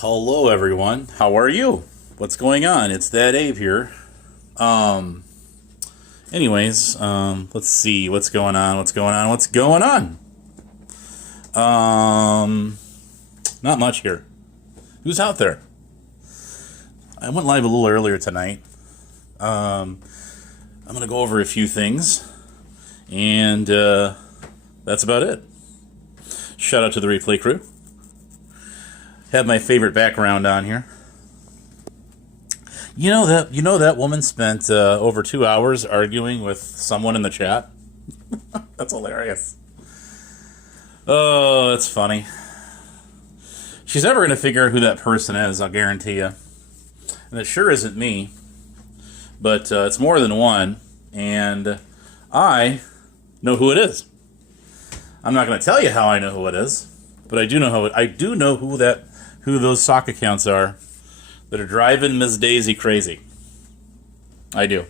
Hello, everyone. How are you? What's going on? It's that Abe here. Let's see what's going on. Not much here. Who's out there? I went live a little earlier tonight. I'm going to go over a few things, and that's about it. Shout out to the replay crew. Have my favorite background on here. You know that woman spent over 2 hours arguing with someone in the chat? That's hilarious. Oh, that's funny. She's never going to figure out who that person is, I'll guarantee you. And it sure isn't me. But it's more than one, and I know who it is. I'm not going to tell you how I know who it is, but I do know who those sock accounts are that are driving Ms. Daisy crazy. I do.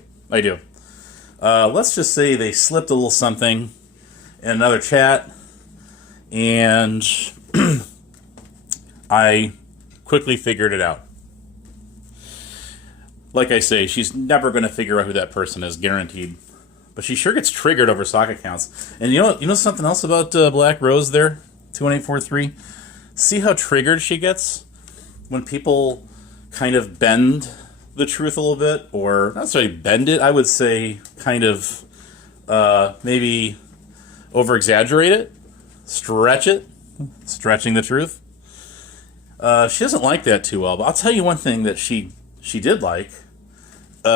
Let's just say they slipped a little something in another chat, and I quickly figured it out. Like I say, she's never going to figure out who that person is, guaranteed. But she sure gets triggered over sock accounts. And you know something else about Black Rose there, 21843? See how triggered she gets when people kind of bend the truth a little bit, or not necessarily bend it. I would say kind of maybe over-exaggerate it, stretching the truth. She doesn't like that too well. But I'll tell you one thing that she did like.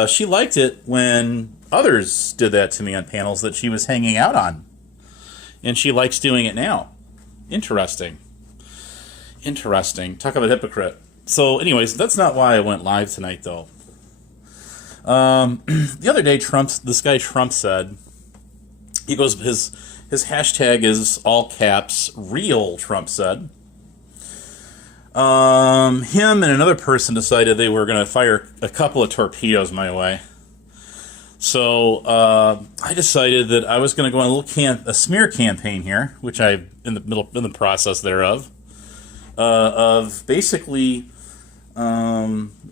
She liked it when others did that to me on panels that she was hanging out on, and she likes doing it now. Interesting. Talk about a hypocrite. So, anyways, that's not why I went live tonight, though. The other day, this guy Trump said, he goes, his hashtag is all caps, real, Trump said. Him and another person decided they were going to fire a couple of torpedoes my way. So, I decided that I was going to go on a smear campaign here, which I'm in the process thereof. Of basically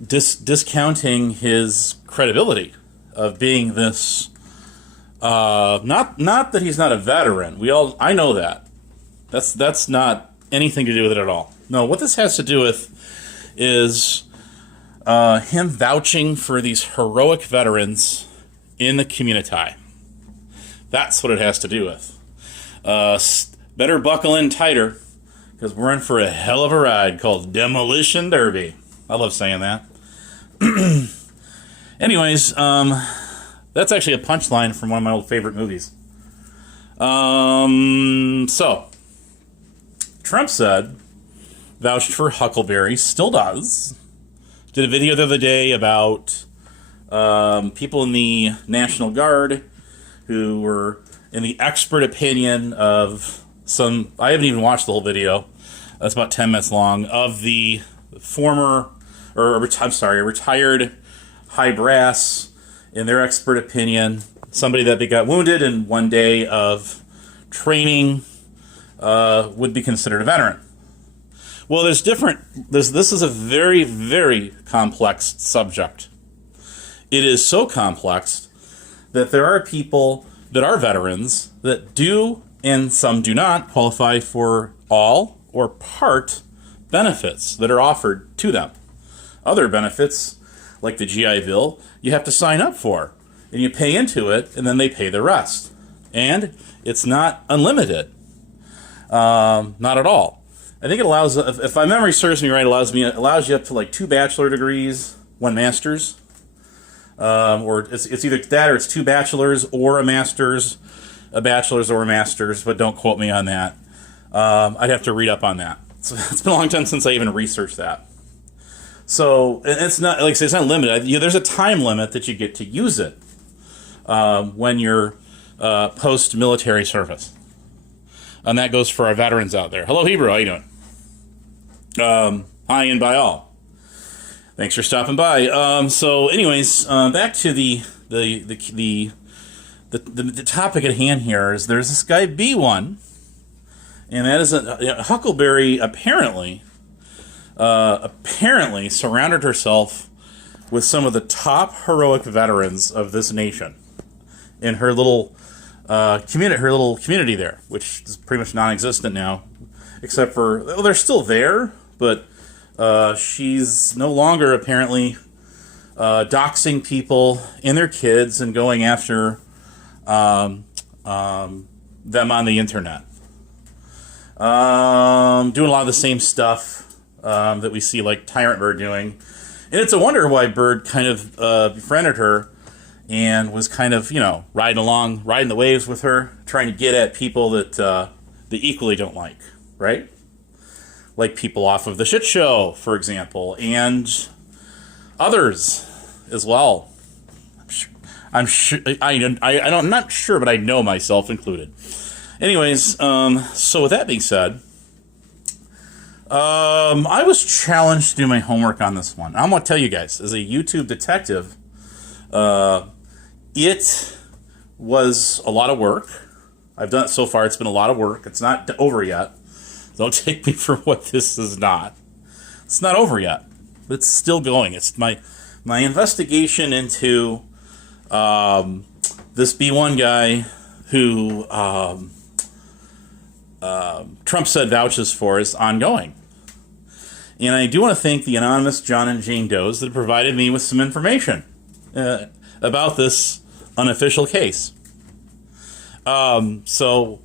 discounting his credibility of being this. Not that he's not a veteran. I know that. That's not anything to do with it at all. No, what this has to do with is him vouching for these heroic veterans in the community. That's what it has to do with. Better buckle in tighter, because we're in for a hell of a ride called Demolition Derby. I love saying that. Anyways, that's actually a punchline from one of my old favorite movies. So, Trump vouched for Huckleberry, still does. Did a video the other day about people in the National Guard who were in the expert opinion of I haven't even watched the whole video. That's about 10 minutes long, of the retired high brass, in their expert opinion, somebody that they got wounded in one day of training would be considered a veteran. Well, this is a very, very complex subject. It is so complex that there are people that are veterans that do, and some do not, qualify for all or part benefits that are offered to them. Other benefits, like the GI Bill, you have to sign up for, and you pay into it, and then they pay the rest. And it's not unlimited. Not at all. I think it allows, if my memory serves me right, it allows you up to like 2 bachelor degrees, 1 master's. Or it's either that or it's 2 bachelors or a master's, a bachelor's or a master's, but don't quote me on that. I'd have to read up on that. So it's been a long time since I even researched that. So it's not, like I say, it's not limited. There's a time limit that you get to use it when you're post-military service. And that goes for our veterans out there. Hello, Hebrew. How you doing? Hi and bye all. Thanks for stopping by. So, anyways, back to the topic at hand here is there's this guy B1, and that is Huckleberry apparently apparently surrounded herself with some of the top heroic veterans of this nation in her little community there, which is pretty much non-existent now, except for, well, they're still there, but she's no longer apparently doxing people and their kids and going after them on the internet. Doing a lot of the same stuff that we see like Tyrant Bird doing. And it's a wonder why Bird kind of befriended her and was kind of, riding the waves with her, trying to get at people that they equally don't like, right? Like people off of The Shit Show, for example, and others as well. I'm not sure, but I know myself included. Anyways, so with that being said, I was challenged to do my homework on this one. I'm going to tell you guys, as a YouTube detective, it was a lot of work. I've done it so far. It's been a lot of work. It's not over yet. Don't take me for what this is not. It's not over yet, but it's still going. It's my investigation into this B1 guy who Trump said vouches for is ongoing. And I do want to thank the anonymous John and Jane Does that provided me with some information about this unofficial case. So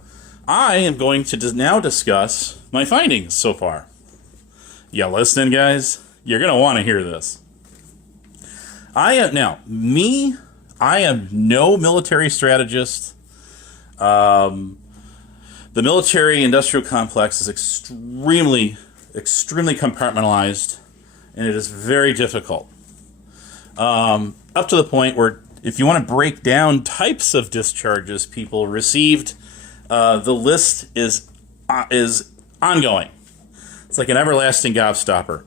I am going to now discuss my findings so far. You listening, guys? You're going to want to hear this. I am no military strategist. The military-industrial complex is extremely compartmentalized, and it is very difficult. Up to the point where if you want to break down types of discharges people received, the list is ongoing. It's like an everlasting gobstopper.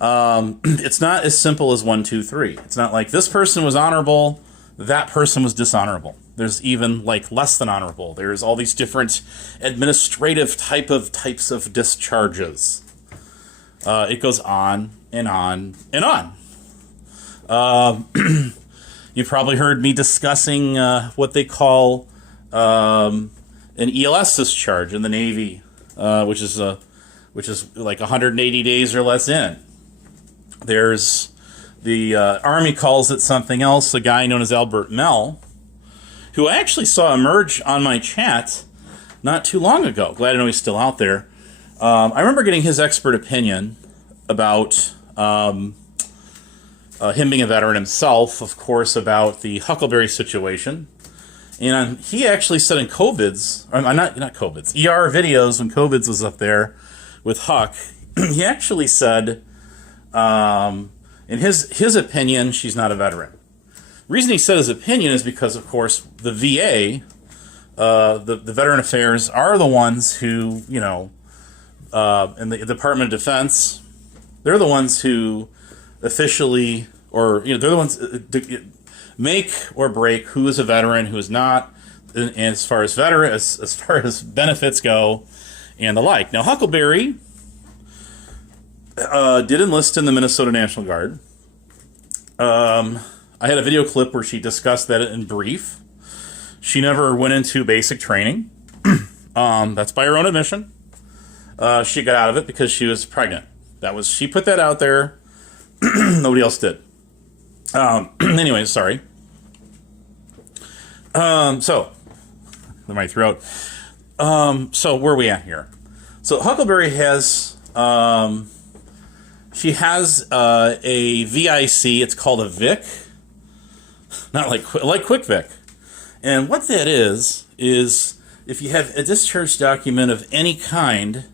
It's not as simple as 1, 2, 3. It's not like this person was honorable, that person was dishonorable. There's even like less than honorable. There's all these different administrative types of discharges. It goes on and on and on. You probably heard me discussing what they call an ELS discharge in the Navy, which is like 180 days or less in. There's the Army calls it something else. A guy known as Albert Mell, who I actually saw emerge on my chat not too long ago. Glad to know he's still out there. I remember getting his expert opinion about him being a veteran himself, of course, about the Huckleberry situation. And he actually said in COVID's, not COVID's, ER videos when COVID's was up there with Huck, he actually said, in his opinion, she's not a veteran. The reason he said his opinion is because, of course, the VA, the Veteran Affairs, are the ones who, in the Department of Defense, they're the ones who officially, or they're the ones make or break who is a veteran, who is not, and as far as as far as benefits go, and the like. Now, Huckleberry did enlist in the Minnesota National Guard. I had a video clip where she discussed that in brief. She never went into basic training. That's by her own admission. She got out of it because she was pregnant. She put that out there. Nobody else did. Anyways, sorry. So, my throat. So where are we at here? So Huckleberry has, she has a VIC. It's called a VIC, not like Quick Vic. And what that is if you have a discharge document of any kind,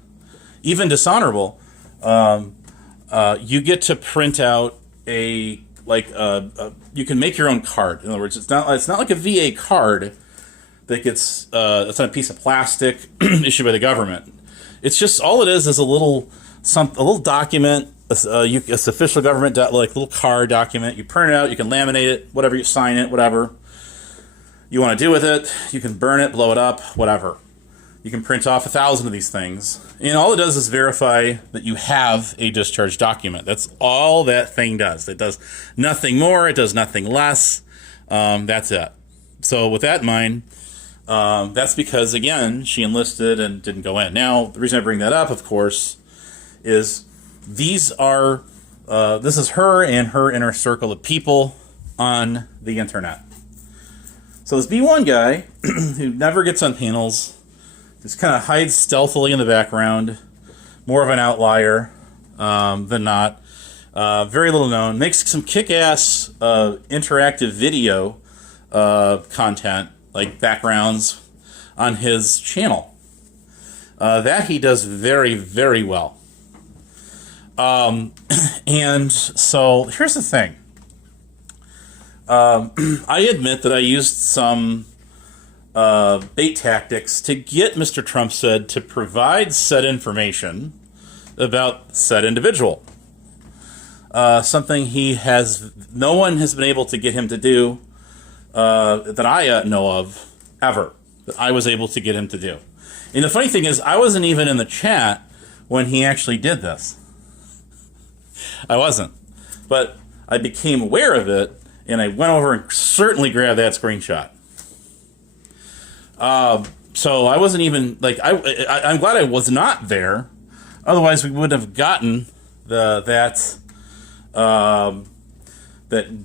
even dishonorable, you get to print out you can make your own card. In other words, it's not like a VA card that gets it's on a piece of plastic issued by the government. It's just all it is a little document, it's official government little card document. You print it out, you can laminate it, whatever, you sign it, whatever you want to do with it. You can burn it, blow it up, whatever. You can print off 1,000 of these things, and all it does is verify that you have a discharge document. That's all that thing does. It does nothing more. It does nothing less. That's it. So with that in mind, that's because, again, she enlisted and didn't go in. Now, the reason I bring that up, of course, is these are, this is her and her inner circle of people on the internet. So this B1 guy, who never gets on panels, just kind of hides stealthily in the background, more of an outlier than not, very little known, makes some kick-ass interactive video content, like backgrounds, on his channel. That he does very, very well. And so here's the thing. I admit that I used some bait tactics to get Mr. Trump said to provide said information about said individual. Something no one has been able to get him to do that I know of ever. That I was able to get him to do. And the funny thing is, I wasn't even in the chat when he actually did this. I wasn't. But I became aware of it, and I went over and certainly grabbed that screenshot. So I wasn't even, like, I'm glad I was not there. Otherwise, we would have gotten that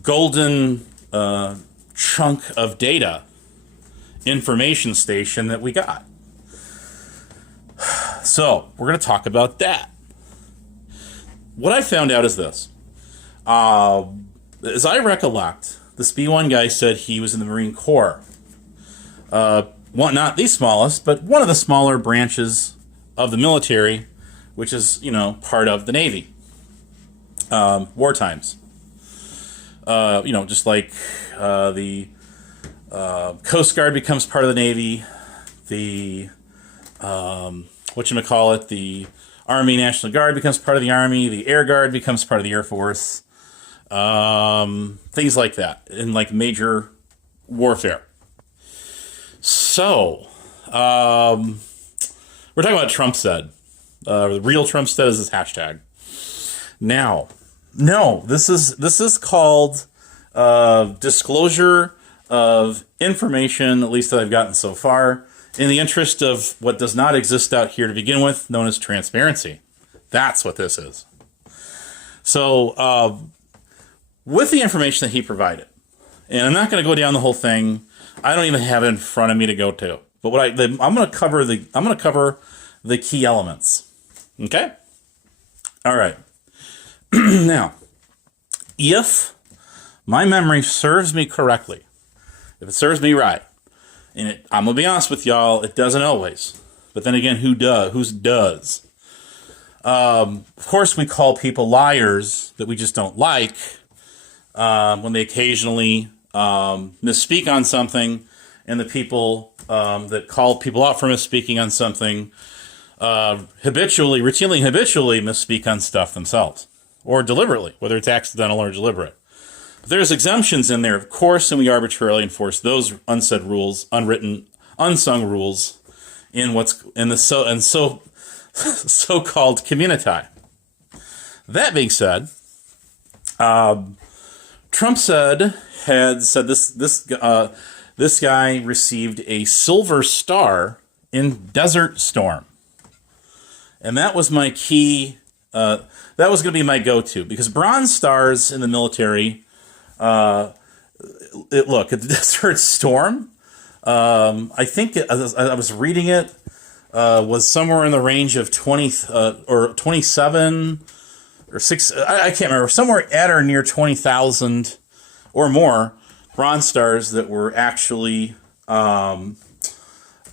golden chunk of data information station that we got. So we're going to talk about that. What I found out is this. As I recollect, this B1 guy said he was in the Marine Corps. Not the smallest, but one of the smaller branches of the military, which is, part of the Navy. War times. Just like the Coast Guard becomes part of the Navy, the the Army National Guard becomes part of the Army, the Air Guard becomes part of the Air Force, things like that in like major warfare. So, we're talking about Trump said. The real Trump said is this hashtag. Now, no, this is called disclosure of information, at least that I've gotten so far, in the interest of what does not exist out here to begin with, known as transparency. That's what this is. So, with the information that he provided, and I'm not going to go down the whole thing. I don't even have it in front of me to go to. But I'm going to cover the key elements. Okay? All right. Now, if my memory serves me correctly, if it serves me right, and I'm going to be honest with y'all, it doesn't always. But then again, whose does? Of course, we call people liars that we just don't like when they occasionally misspeak on something, and the people that call people out for misspeaking on something routinely misspeak on stuff themselves, or deliberately, whether it's accidental or deliberate. But there's exemptions in there, of course, and we arbitrarily enforce those unsaid rules, unwritten, unsung rules in the so-called community. That being said, Trump had said this guy received a silver star in Desert Storm, and that was my key. That was going to be my go-to, because bronze stars in the military. At Desert Storm. I think I was reading it was somewhere in the range of 20 or 27 or 6. I can't remember. Somewhere at or near 20,000 or more bronze stars that were actually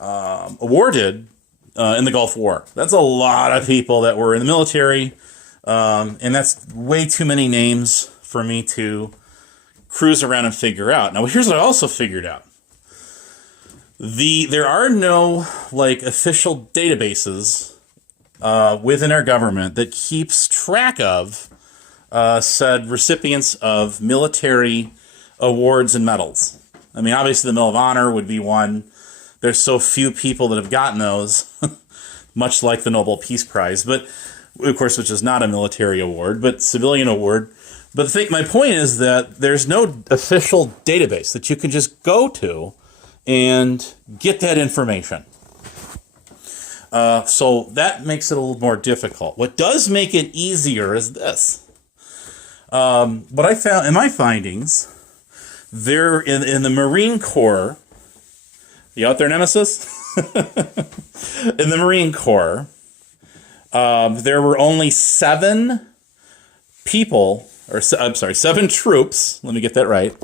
awarded in the Gulf War. That's a lot of people that were in the military, and that's way too many names for me to cruise around and figure out. Now, here's what I also figured out. There are no official databases within our government that keeps track of said recipients of military awards and medals. I mean, obviously the Medal of Honor would be one. there's so few people that have gotten those, much like the Nobel Peace Prize, but of course, which is not a military award, but civilian award. But my point is that there's no official database that you can just go to and get that information. So that makes it a little more difficult. What does make it easier is this. What I found in my findings, there in the Marine Corps, you out there, Nemesis? In the Marine Corps, there were only 7 people, I'm sorry, 7 troops, let me get that right,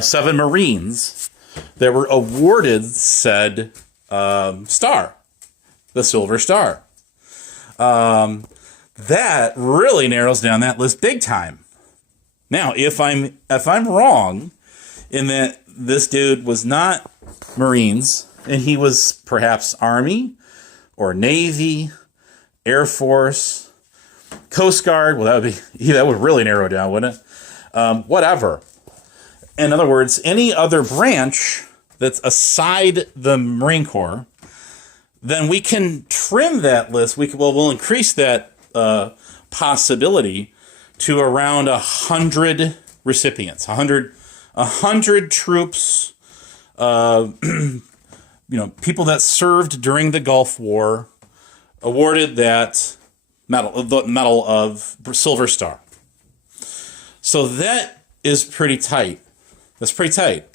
7 Marines that were awarded said star, the Silver Star. That really narrows down that list big time. Now, if I'm wrong in that this dude was not Marines and he was perhaps Army or Navy, Air Force, Coast Guard, well, that would really narrow it down, wouldn't it? Whatever. In other words, any other branch that's aside the Marine Corps, then we can trim that list. We'll increase that possibility to around 100 recipients, 100 troops, people that served during the Gulf War, awarded that medal of Silver Star. So that is pretty tight. That's pretty tight.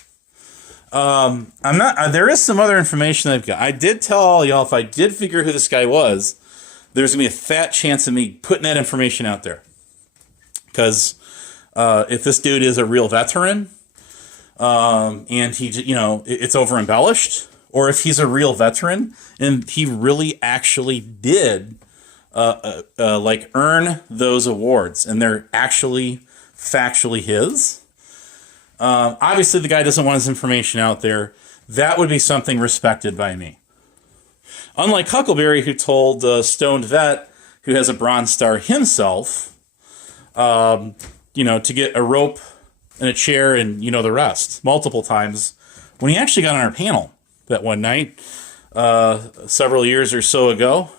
There is some other information I've got. I did tell all y'all if I did figure who this guy was, there's gonna be a fat chance of me putting that information out there. Because if this dude is a real veteran, and he, it's over embellished, or if he's a real veteran and he really actually did earn those awards and they're actually factually his. Obviously, the guy doesn't want his information out there. That would be something respected by me. Unlike Huckleberry, who told Stoned Vet, who has a Bronze Star himself, to get a rope and a chair and the rest multiple times when he actually got on our panel that one night several years or so ago.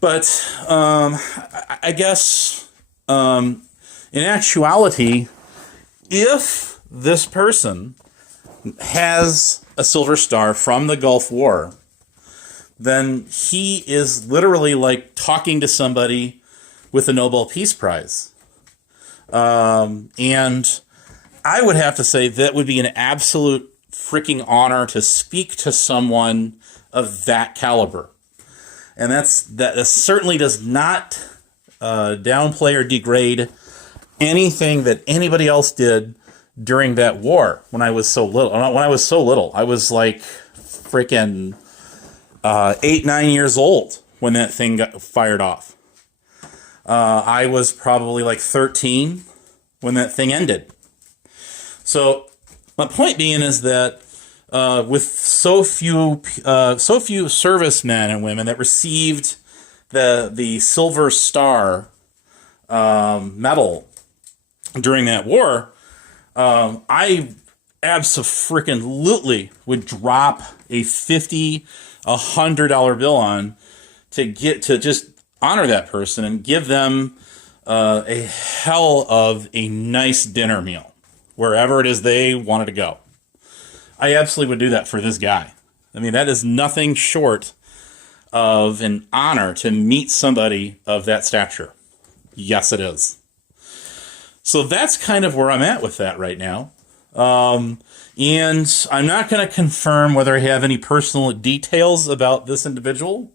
But I guess in actuality, if this person has a Silver Star from the Gulf War, then he is literally like talking to somebody with a Nobel Peace Prize. And I would have to say that would be an absolute freaking honor to speak to someone of that caliber. And that certainly does not downplay or degrade anything that anybody else did during that war when I was so little. I was like freaking 8-9 years old when that thing got fired off. I was probably like 13 when that thing ended. So my point being is that with so few servicemen and women that received the Silver Star medal during that war, I abso-freaking-lutely would drop a $50, $100 bill on to just honor that person and give them a hell of a nice dinner meal wherever it is they wanted to go. I absolutely would do that for this guy. I mean, that is nothing short of an honor to meet somebody of that stature. Yes, it is. So that's kind of where I'm at with that right now. And I'm not going to confirm whether I have any personal details about this individual.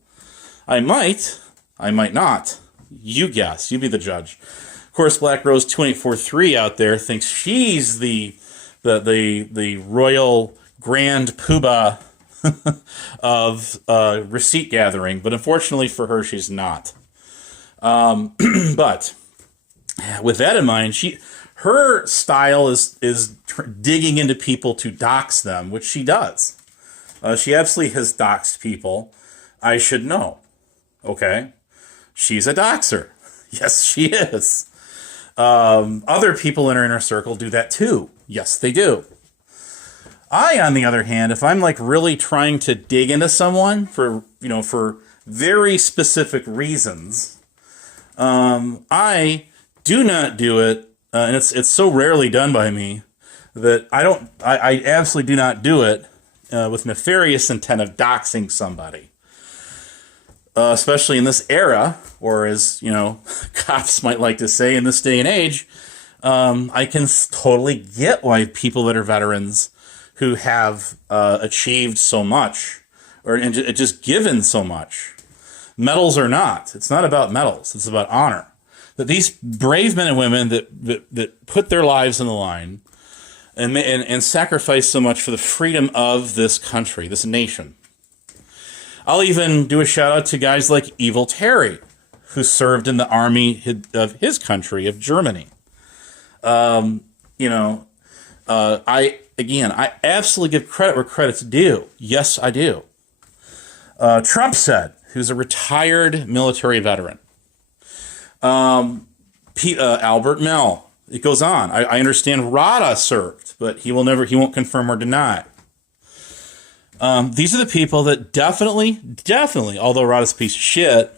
I might not. You guess. You be the judge. Of course, Black Rose 2843 out there thinks she's the royal grand poobah of receipt gathering, but unfortunately for her, she's not. But with that in mind, her style is digging into people to dox them, which she does. She absolutely has doxed people. I should know. Okay? She's a doxer. Yes, she is. Other people in her inner circle do that too. Yes, they do. I, on the other hand, if I'm like really trying to dig into someone for, for very specific reasons, I do not do it, and it's so rarely done by me that I absolutely do not do it with nefarious intent of doxing somebody. Especially in this era, or as, cops might like to say in this day and age, I can totally get why people that are veterans who have achieved so much, or just given so much, medals or not. It's not about medals. It's about honor. That these brave men and women that put their lives on the line and sacrifice so much for the freedom of this country, this nation. I'll even do a shout out to guys like Evil Terry, who served in the army of his country, of Germany. I absolutely give credit where credit's due. Yes, I do. Trump said, who's a retired military veteran. Albert Mell. It goes on. I understand Rada served, but he won't confirm or deny. These are the people that definitely, although Rada's a piece of shit,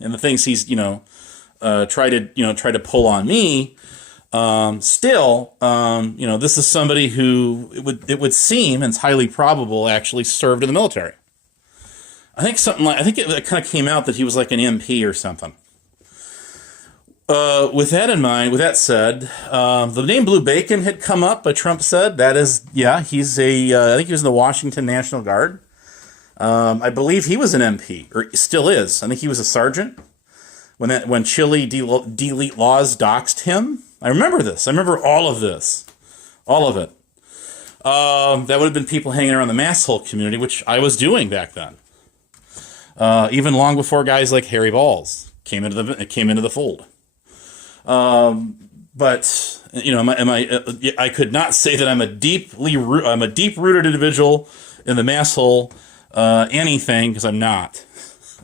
and the things he's, tried to pull on me, still, this is somebody who it would seem, and it's highly probable, actually served in the military. I think it kind of came out that he was like an MP or something. With that said, the name Blue Bacon had come up, but Trump said he's I think he was in the Washington National Guard. I believe he was an MP, or still is. I think he was a sergeant when Chile delete laws doxed him. I remember this. I remember all of this. All of it. That would have been people hanging around the masshole community, which I was doing back then. Even long before guys like Harry Balls came into the fold. But I could not say that I'm a deep-rooted individual in the masshole anything, because I'm not.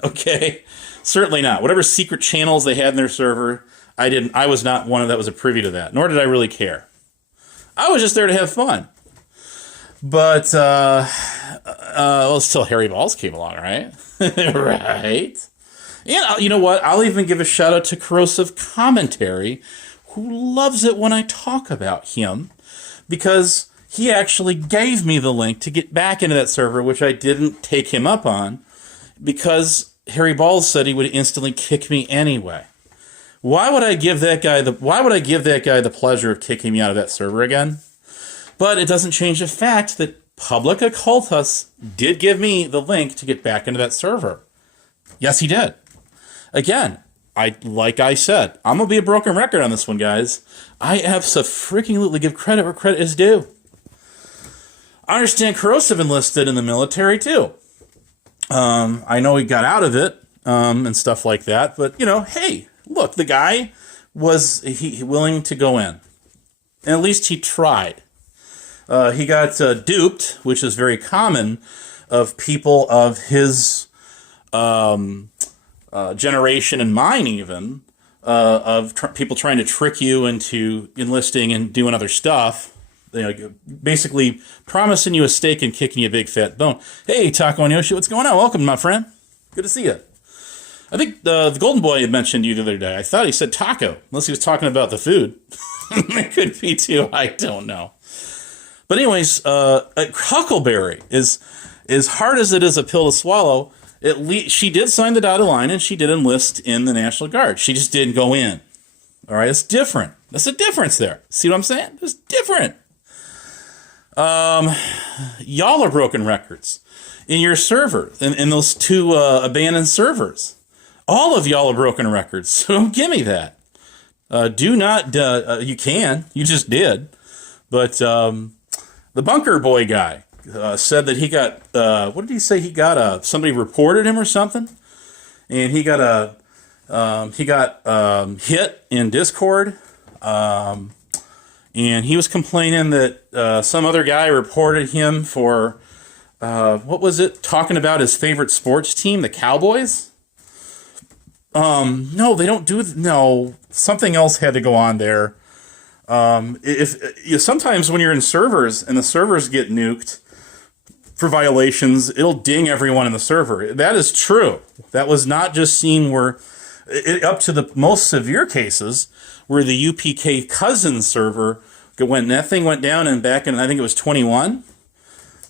Okay, certainly not. Whatever secret channels they had in their server, I was not one of that was a privy to that. Nor did I really care. I was just there to have fun. But still Harry Balls came along, right? Right. And you know what? I'll even give a shout out to Corrosive Commentary, who loves it when I talk about him, because he actually gave me the link to get back into that server, which I didn't take him up on, because Harry Balls said he would instantly kick me anyway. Why would I give that guy the pleasure of kicking me out of that server again? But it doesn't change the fact that Public Occultus did give me the link to get back into that server. Yes, he did. Again, like I said, I'm going to be a broken record on this one, guys. I absolutely give credit where credit is due. I understand Corrosive enlisted in the military, too. I know he got out of it and stuff like that. But, hey, look, the guy was willing to go in. And at least he tried. He got duped, which is very common, of people of his generation and mine even, of people trying to trick you into enlisting and doing other stuff. Basically promising you a steak and kicking you a big fat bone. Hey, Taco and Yoshi, what's going on? Welcome, my friend. Good to see you. I think the Golden Boy had mentioned you the other day. I thought he said taco, unless he was talking about the food. It could be too. I don't know. But anyways, Huckleberry is as hard as it is a pill to swallow. At least she did sign the dotted line, and she did enlist in the National Guard. She just didn't go in. All right, it's different. That's a difference there. See what I'm saying? It's different. Y'all are broken records in your server, in those two abandoned servers. All of y'all are broken records, so don't give me that. Do not. You can. You just did. But the Bunker Boy guy said that he got. What did he say? He got somebody reported him or something, and he got hit in Discord. And he was complaining that some other guy reported him for, what was it? Talking about his favorite sports team, the Cowboys? No, they don't do... No, something else had to go on there. If sometimes when you're in servers and the servers get nuked for violations, it'll ding everyone in the server. That is true. That was not just seen where up to the most severe cases where the UPK cousin server, when that thing went down and back in, I think it was 21,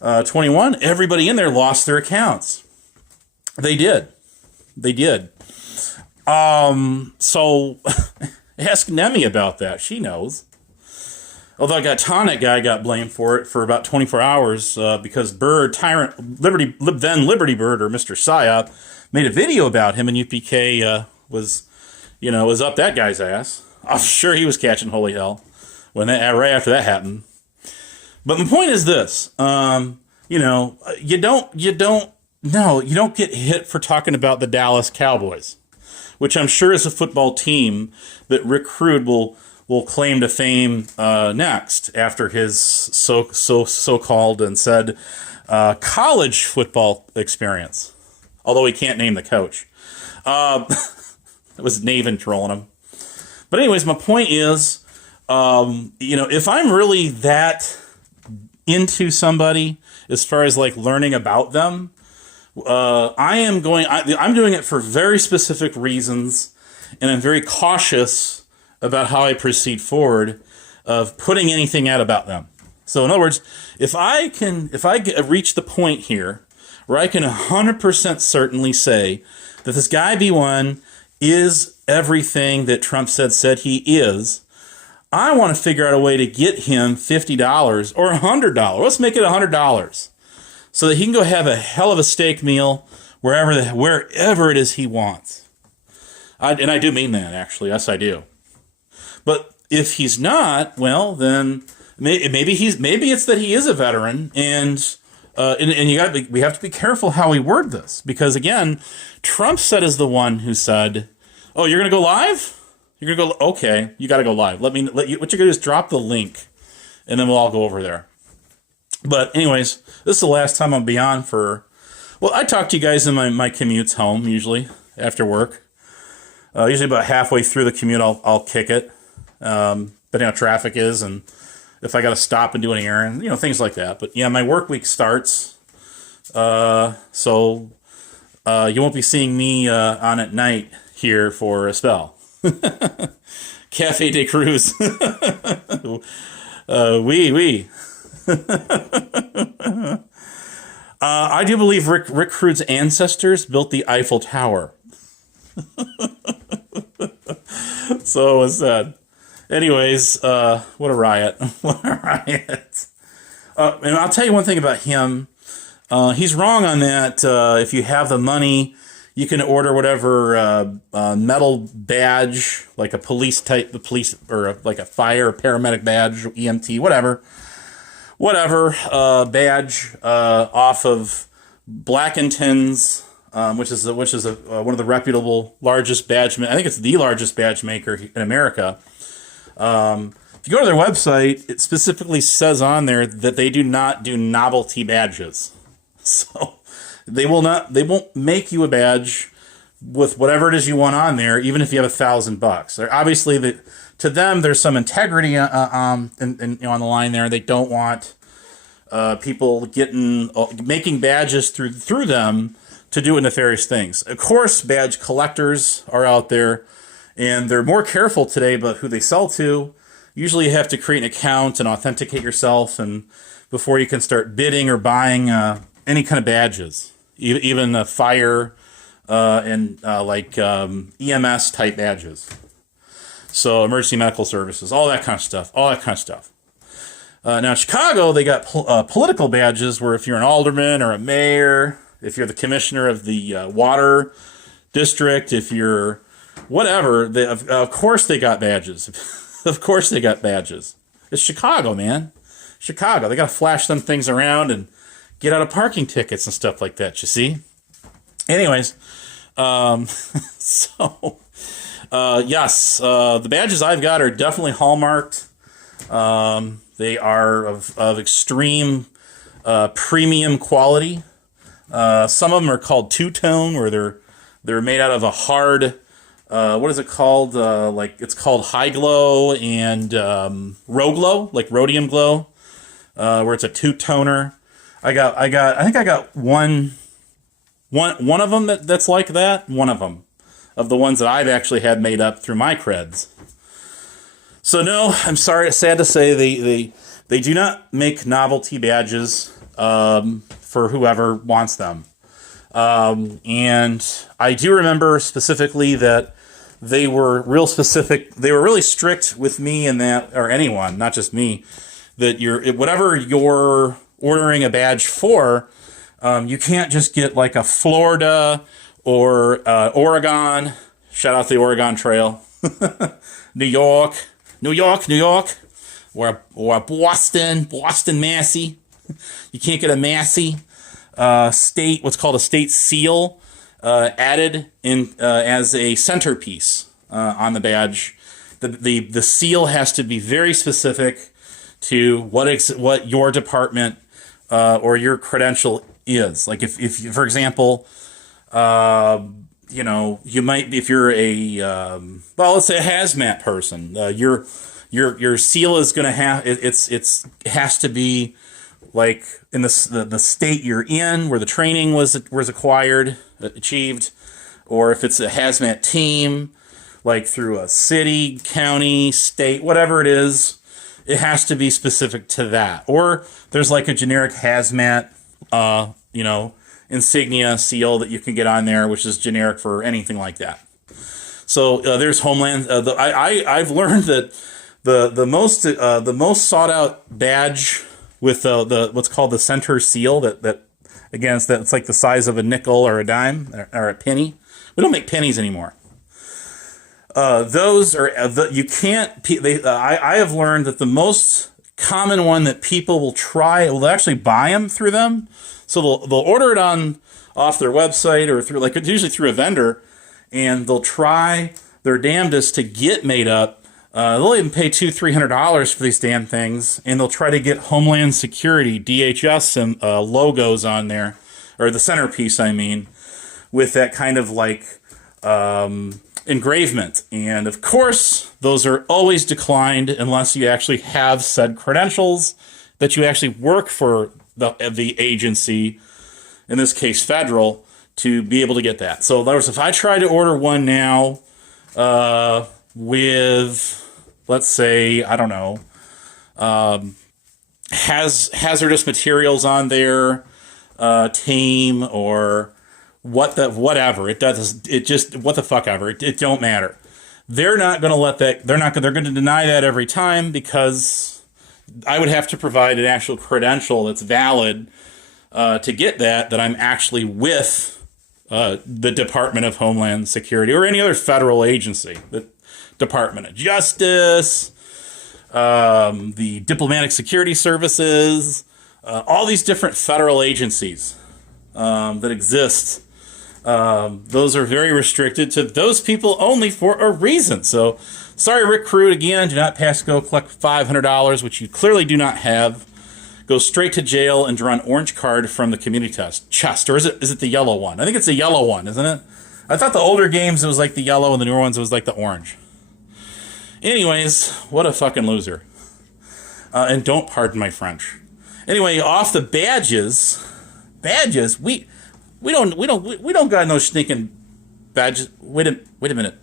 everybody in there lost their accounts. They did. So ask Nemi about that. She knows. Although that Tonic guy got blamed for it for about 24 hours because then Liberty Bird, or Mr. Psyop, made a video about him, and UPK was up that guy's ass. I'm sure he was catching holy hell right after that happened. But the point is this: you don't get hit for talking about the Dallas Cowboys, which I'm sure is a football team that Rick Crude will claim to fame next after his so-called and said college football experience. Although he can't name the coach. It was Navin trolling him. But anyways, my point is, if I'm really that into somebody as far as like learning about them, I'm doing it for very specific reasons, and I'm very cautious about how I proceed forward of putting anything out about them. So in other words, if I reach the point here where I can 100% certainly say that this guy B1 is everything that Trump said he is, I want to figure out a way to get him $50 or $100. Let's make it $100 so that he can go have a hell of a steak meal wherever it is he wants. And I do mean that, actually. Yes, I do. But if he's not, well, then maybe it's that he is a veteran, and we have to be careful how we word this, because again, Trump is the one who said, "Oh, you're gonna go live? You're gonna go? Okay, you got to go live. What you're gonna do is drop the link, and then we'll all go over there." But anyways, this is the last time I'll be on I talk to you guys in my commutes home usually after work. Usually about halfway through the commute, I'll kick it. Depending on how traffic is, and if I got to stop and do an errand, things like that. But yeah, my work week starts, so you won't be seeing me on at night here for a spell. Cafe de Cruz. Oui. I do believe Rick Crude's ancestors built the Eiffel Tower. So was that. Anyways, what a riot. What a riot. And I'll tell you one thing about him. He's wrong on that. If you have the money, you can order whatever metal badge, like a police or like a fire or paramedic badge, EMT, whatever badge off of Blackington's, which is one of the reputable largest badge. I think it's the largest badge maker in America. If you go to their website, it specifically says on there that they do not do novelty badges. So they won't make you a badge with whatever it is you want on there, even if you have $1,000. They're obviously to them, there's some integrity on the line there. They don't want people making badges through them to do nefarious things. Of course, badge collectors are out there, and they're more careful today about who they sell to. Usually you have to create an account and authenticate yourself and before you can start bidding or buying any kind of badges, even fire and EMS type badges. So emergency medical services, all that kind of stuff. Now in Chicago, they got political badges where if you're an alderman or a mayor, if you're the commissioner of the water district, if you're whatever, of course they got badges. Of course they got badges. It's Chicago, man. Chicago. They got to flash them things around and get out of parking tickets and stuff like that, you see? Anyways, yes, the badges I've got are definitely hallmarked. They are of extreme premium quality. Some of them are called two-tone, where they're made out of a hard what is it called? Like it's called High Glow and Row Glow, like Rhodium Glow, where it's a two-toner. I think I got one of them that's like that. One of them, of the ones that I've actually had made up through my creds. So no, I'm sorry, sad to say they do not make novelty badges for whoever wants them. And I do remember specifically that they were real specific. They were really strict with me and that, or anyone, not just me, that whatever you're ordering a badge for, you can't just get like a Florida or Oregon. Shout out the Oregon Trail. New York, or Boston, Massey. You can't get a Massey state, what's called a state seal, added in as a centerpiece on the badge. The seal has to be very specific to what your department or your credential is. Like if you, for example, you might be, if you're a let's say a hazmat person, your seal is going to have it has to be like in the state you're in, where the training was achieved, or if it's a hazmat team, like through a city, county, state, whatever it is, it has to be specific to that. Or there's like a generic hazmat, insignia seal that you can get on there, which is generic for anything like that. So there's Homeland. I've learned that the most sought out badge with the what's called the center seal that again it's like the size of a nickel or a dime or a penny. We don't make pennies anymore. Those are you can't. I have learned that the most common one that people will try, will actually buy them through them. So they'll order it off their website or through, like, it's usually through a vendor, and they'll try their damnedest to get made up. They'll even pay $200-300 for these damn things, and they'll try to get Homeland Security DHS logos on there, or the centerpiece, I mean, with that kind of like engravement. And of course, those are always declined unless you actually have said credentials, that you actually work for the agency, in this case federal, to be able to get that. So in other words, if I try to order one now with, let's say, I don't know, has hazardous materials on their team, or whatever, it don't matter. They're not going to let that, they're going to deny that every time, because I would have to provide an actual credential that's valid to get that I'm actually with the Department of Homeland Security or any other federal agency, the Department of Justice, the Diplomatic Security Services, all these different federal agencies that exist. Those are very restricted to those people only for a reason. So, sorry, Rick Crude, again, do not pass go, collect $500, which you clearly do not have. Go straight to jail and draw an orange card from the community chest. Or is it the yellow one? I think it's the yellow one, isn't it? I thought the older games it was like the yellow, and the newer ones it was like the orange. Anyways, what a fucking loser. And don't pardon my French. Anyway, off the badges, we don't got no stinking badges. Wait a minute.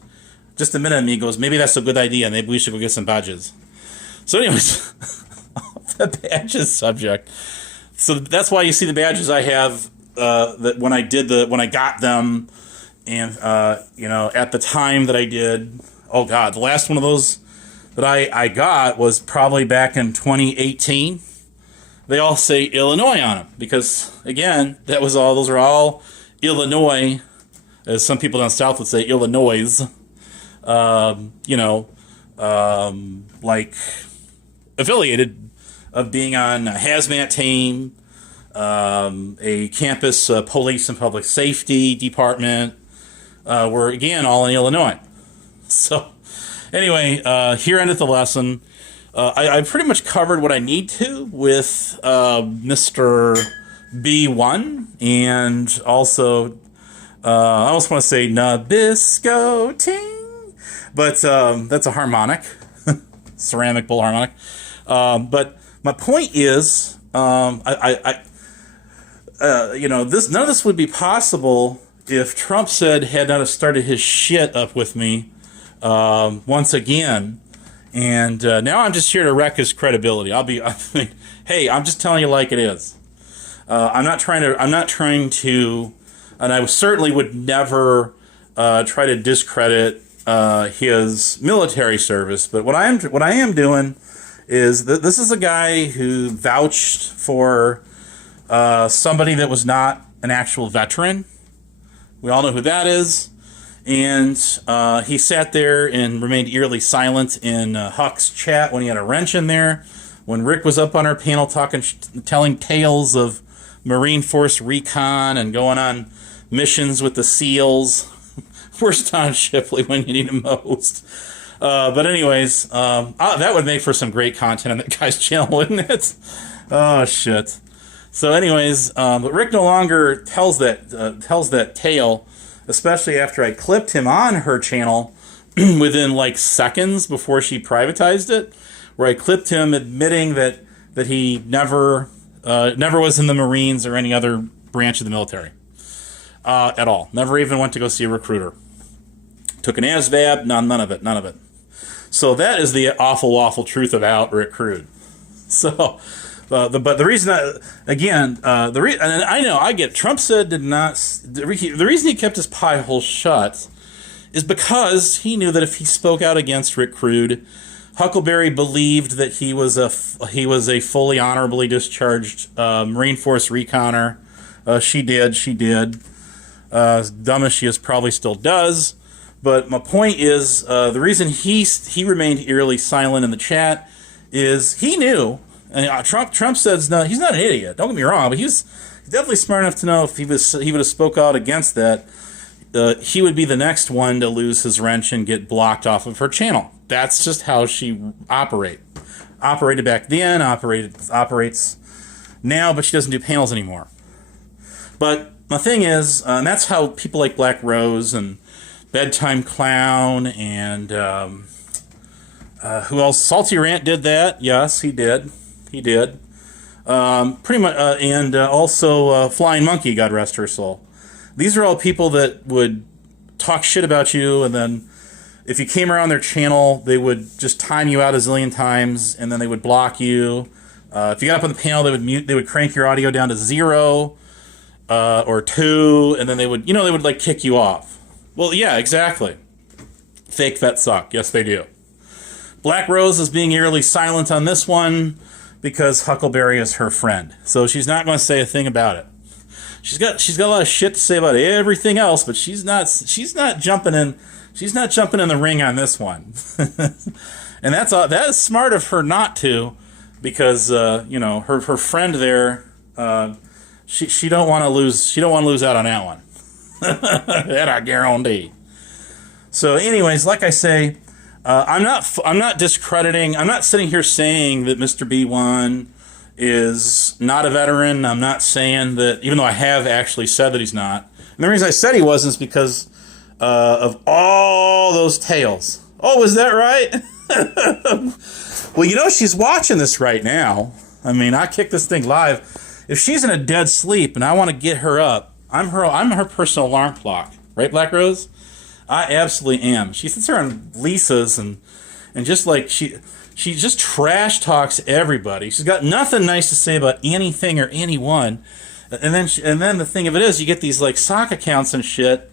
Just a minute, amigos. Maybe that's a good idea. Maybe we should go get some badges. So anyways, off the badges subject. So that's why you see the badges I have that when I got them, and at the time that I did. Oh God, the last one of those that I got was probably back in 2018. They all say Illinois on them because, again, those are all Illinois, as some people down south would say, Illinois. Like affiliated of being on a hazmat team, a campus police and public safety department. We're, again, all in Illinois. So, anyway, here ended the lesson. I pretty much covered what I need to with Mr. B1, and also I also want to say Nabisco team. But that's a harmonic, ceramic bowl harmonic. But my point is, this none of this would be possible if Trump had not have started his shit up with me once again. And now I'm just here to wreck his credibility. Hey, I'm just telling you like it is. I'm not trying to, and I certainly would never try to discredit his military service. But what I am doing is that this is a guy who vouched for somebody that was not an actual veteran. We all know who that is. And he sat there and remained eerily silent in Huck's chat when he had a wrench in there. When Rick was up on our panel telling tales of Marine Force recon and going on missions with the SEALs. Where's Don Shipley when you need him most? But anyways, that would make for some great content on that guy's channel, wouldn't it? Oh, shit. So anyways, but Rick no longer tells that tale, especially after I clipped him on her channel within like seconds before she privatized it, where I clipped him admitting that he never was in the Marines or any other branch of the military at all. Never even went to go see a recruiter. Took an ASVAB, none of it. So that is the awful truth about Rick Crude. So, but the reason, and I know, I get, Trump said the reason he kept his pie hole shut is because he knew that if he spoke out against Rick Crude, Huckleberry believed that he was a fully honorably discharged Marine Force reconner. She did. As dumb as she probably still does. But my point is, the reason he remained eerily silent in the chat is he knew, and Trump says no, he's not an idiot. Don't get me wrong, but he's definitely smart enough to know if he would have spoke out against that, he would be the next one to lose his wrench and get blocked off of her channel. That's just how she operated back then, operates now, but she doesn't do panels anymore. But my thing is, and that's how people like Black Rose and Bedtime Clown and who else? Salty Rant did that. Yes, he did. Pretty much, and also Flying Monkey, God rest her soul. These are all people that would talk shit about you, and then if you came around their channel, they would just time you out a zillion times, and then they would block you. If you got up on the panel, they would crank your audio down to 0 or 2, and then they would like kick you off. Well, yeah, exactly. Fake vets suck. Yes, they do. Black Rose is being eerily silent on this one because Huckleberry is her friend, so she's not going to say a thing about it. She's got a lot of shit to say about everything else, but she's not jumping in. She's not jumping in the ring on this one. And that is smart of her not to, because her friend there, she don't want to lose. She don't want to lose out on that one. That I guarantee. So, anyways, like I say, I'm not discrediting. I'm not sitting here saying that Mr. B1 is not a veteran. I'm not saying that, even though I have actually said that he's not. And the reason I said he wasn't is because of all those tales. Oh, was that right? Well, she's watching this right now. I mean, I kicked this thing live. If she's in a dead sleep and I want to get her up, I'm her personal alarm clock. Right, Black Rose? I absolutely am. She sits there on Lisa's and just like she just trash talks everybody. She's got nothing nice to say about anything or anyone. And then the thing of it is, you get these like sock accounts and shit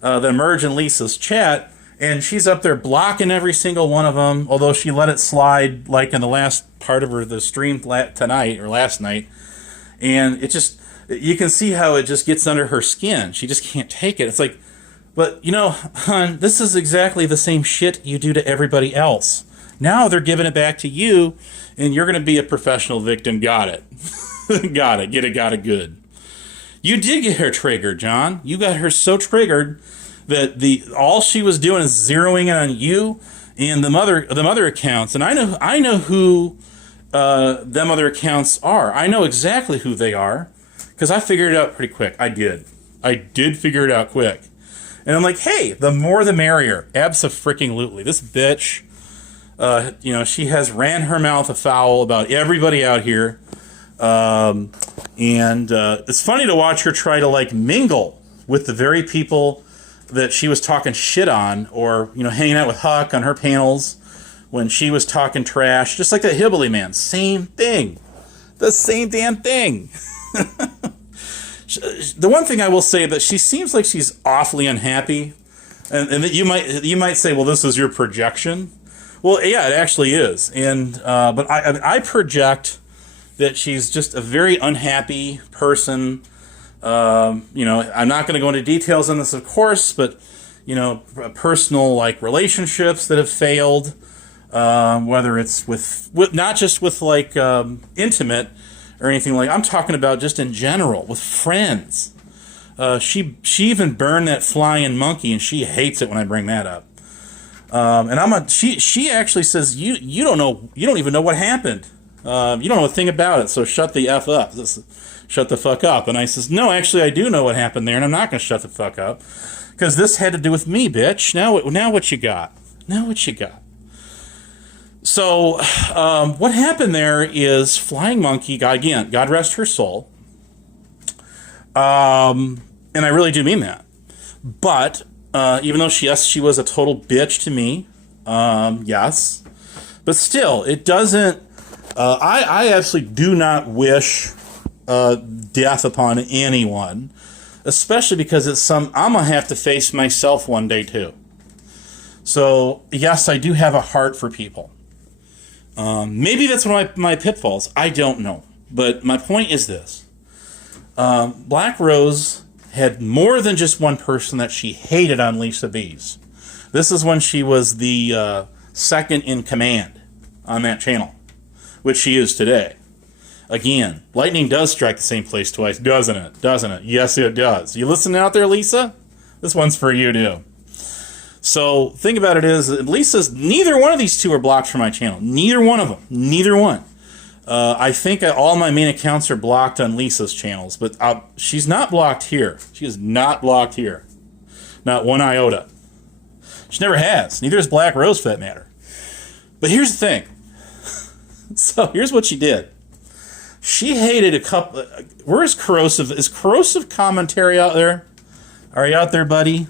that emerge in Lisa's chat, and she's up there blocking every single one of them. Although she let it slide like in the last part of the stream tonight or last night, and it just, you can see how it just gets under her skin. She just can't take it. It's like, but hon, this is exactly the same shit you do to everybody else. Now they're giving it back to you, and you're going to be a professional victim. Got it. Got it. Get it, got it good. You did get her triggered, John. You got her so triggered that all she was doing is zeroing in on you and them other accounts. And I know who them other accounts are. I know exactly who they are because I figured it out pretty quick. I did figure it out quick. And I'm like, hey, the more the merrier. Abso-freaking-lutely. This bitch, she has ran her mouth afoul about everybody out here. And it's funny to watch her try to, like, mingle with the very people that she was talking shit on, or, hanging out with Huck on her panels when she was talking trash, just like that hillbilly man. Same thing. The same damn thing. The one thing I will say, that she seems like she's awfully unhappy, and that you might say, well, this is your projection. Well, yeah, it actually is. And but I project that she's just a very unhappy person. I'm not going to go into details on this, of course, but personal, like, relationships that have failed, whether it's with not just with, like, intimate or anything, like, I'm talking about just in general with friends. She even burned that flying monkey, and she hates it when I bring that up. And she actually says, you don't even know what happened. You don't know a thing about it, so shut the F up. Shut the fuck up. And I says, no, actually I do know what happened there, and I'm not going to shut the fuck up, because this had to do with me, bitch. Now what you got? Now what you got? So what happened there is Flying Monkey, God rest her soul, and I really do mean that. But even though she was a total bitch to me, yes, but still, it doesn't. I absolutely do not wish death upon anyone, especially because I'm gonna have to face myself one day too. So yes, I do have a heart for people. Maybe that's one of my pitfalls. I don't know. But my point is this. Black Rose had more than just one person that she hated on Lisa B's. This is when she was the second in command on that channel, which she is today. Again, lightning does strike the same place twice, doesn't it? Doesn't it? Yes, it does. You listening out there, Lisa? This one's for you, too. So, thing about it is, neither one of these two are blocked from my channel. Neither one of them. Neither one. I think all my main accounts are blocked on Lisa's channels, but she's not blocked here. She is not blocked here. Not one iota. She never has. Neither is Black Rose, for that matter. But here's the thing. So, here's what she did. She hated a couple... Where's Corrosive? Is Corrosive Commentary out there? Are you out there, buddy?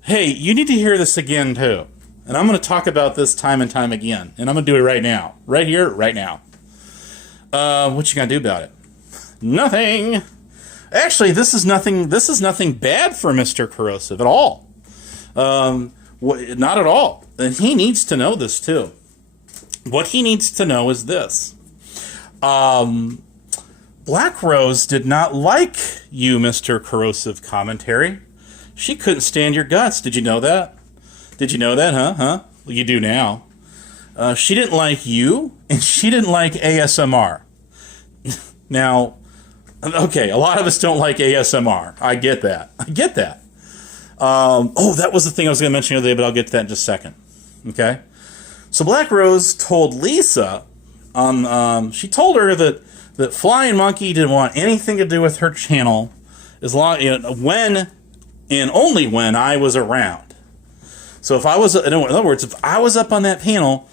Hey, you need to hear this again, too. And I'm going to talk about this time and time again. And I'm going to do it right now. Right here, right now. What you going to do about it? Nothing. Actually, this is nothing bad for Mr. Corrosive at all. Not at all. And he needs to know this, too. What he needs to know is this. Black Rose did not like you, Mr. Corrosive Commentary. She couldn't stand your guts. Did you know that? Did you know that, huh? Well, you do now. She didn't like you, and she didn't like ASMR. Now, okay, a lot of us don't like ASMR. I get that. That was the thing I was going to mention the other day, but I'll get to that in just a second. Okay? So Black Rose told Lisa, she told her that Flying Monkey didn't want anything to do with her channel as long, when and only when I was around. So if I was, in other words, if I was up on that panel,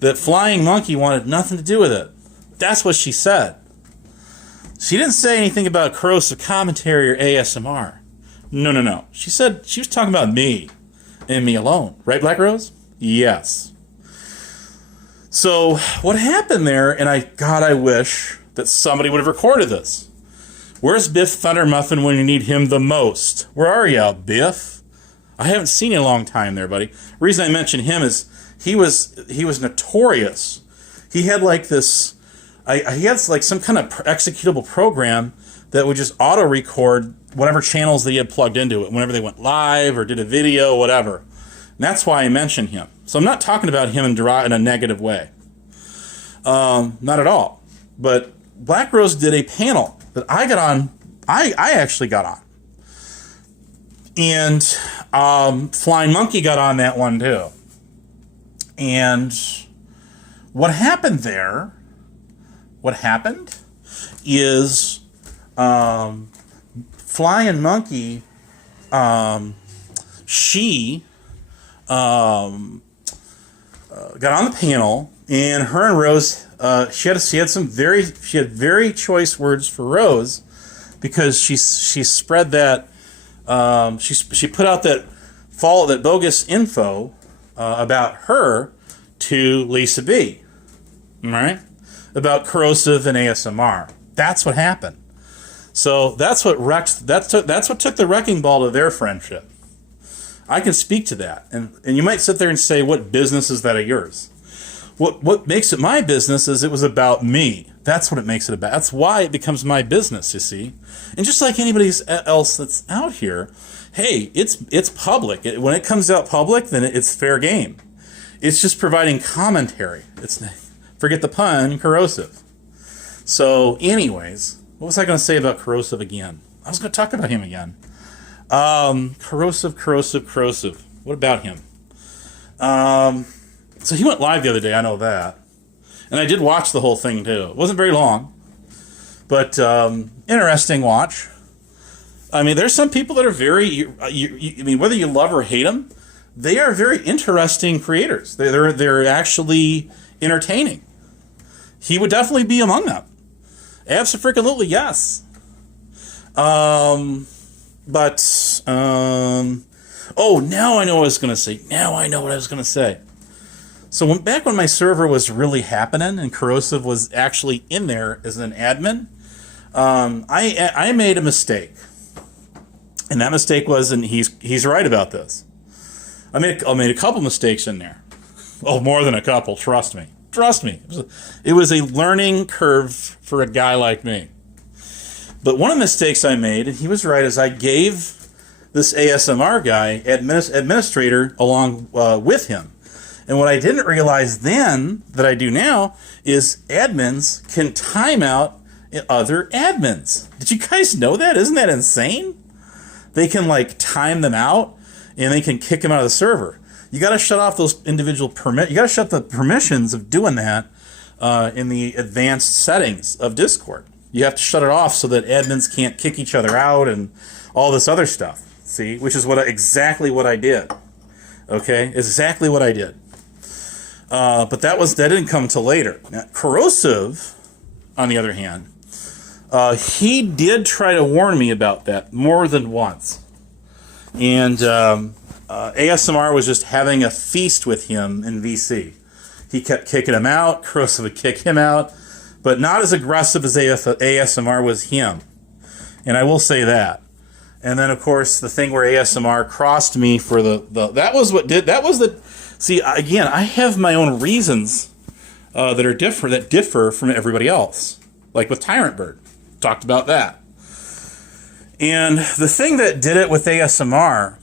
that Flying Monkey wanted nothing to do with it. That's what she said. She didn't say anything about Corrosive Commentary or ASMR. No. She said she was talking about me and me alone. Right, Black Rose? Yes. So what happened there, and I wish that somebody would have recorded this. Where's Biff Thundermuffin when you need him the most? Where are you, Biff? I haven't seen you in a long time there, buddy. The reason I mention him is he was notorious. He had like this, he had like some kind of executable program that would just auto-record whatever channels that he had plugged into it, whenever they went live or did a video, whatever. And that's why I mention him. So I'm not talking about him in a negative way. Not at all. But Black Rose did a panel that I got on. I actually got on. And Flying Monkey got on that one too. And what happened there, is Flying Monkey she got on the panel, and her and Rose, she had very choice words for Rose, because she spread that, she put out that bogus info about her to Lisa B, right? About corrosive and ASMR. That's what happened. So that's what took the wrecking ball to their friendship. I can speak to that. And you might sit there and say, what business is that of yours? What makes it my business is it was about me. That's what it makes it about. That's why it becomes my business, you see. And just like anybody else that's out here, hey, it's public. When it comes out public, then it's fair game. It's just providing commentary. Forget the pun, corrosive. So anyways, what was I going to say about corrosive again? I was going to talk about him again. Corrosive. What about him? So he went live the other day, I know that. And I did watch the whole thing too. It wasn't very long, but interesting watch. I mean, there's some people that are very, I mean, whether you love or hate them, they are very interesting creators. They're actually entertaining. He would definitely be among them. Absolutely, yes. Oh, now I know what I was going to say. So back when my server was really happening and Corrosive was actually in there as an admin, I made a mistake. And that mistake was, and he's right about this, I made a couple mistakes in there. Oh, more than a couple, trust me. It was a learning curve for a guy like me. But one of the mistakes I made, and he was right, is I gave this ASMR guy administrator along with him. And what I didn't realize then, that I do now, is admins can time out other admins. Did you guys know that? Isn't that insane? They can time them out, and they can kick them out of the server. You got to shut off those individual you got to shut the permissions of doing that in the advanced settings of Discord. You have to shut it off so that admins can't kick each other out and all this other stuff. See, which is exactly what I did. Okay, exactly what I did. But that didn't come till later. Now, Corrosive, on the other hand, he did try to warn me about that more than once, and ASMR was just having a feast with him in VC. He kept kicking him out. Corrosive would kick him out, but not as aggressive as ASMR was him. And I will say that. And then, of course, the thing where ASMR crossed me for see, again, I have my own reasons that differ from everybody else. Like with Tyrant Bird. Talked about that. And the thing that did it with ASMR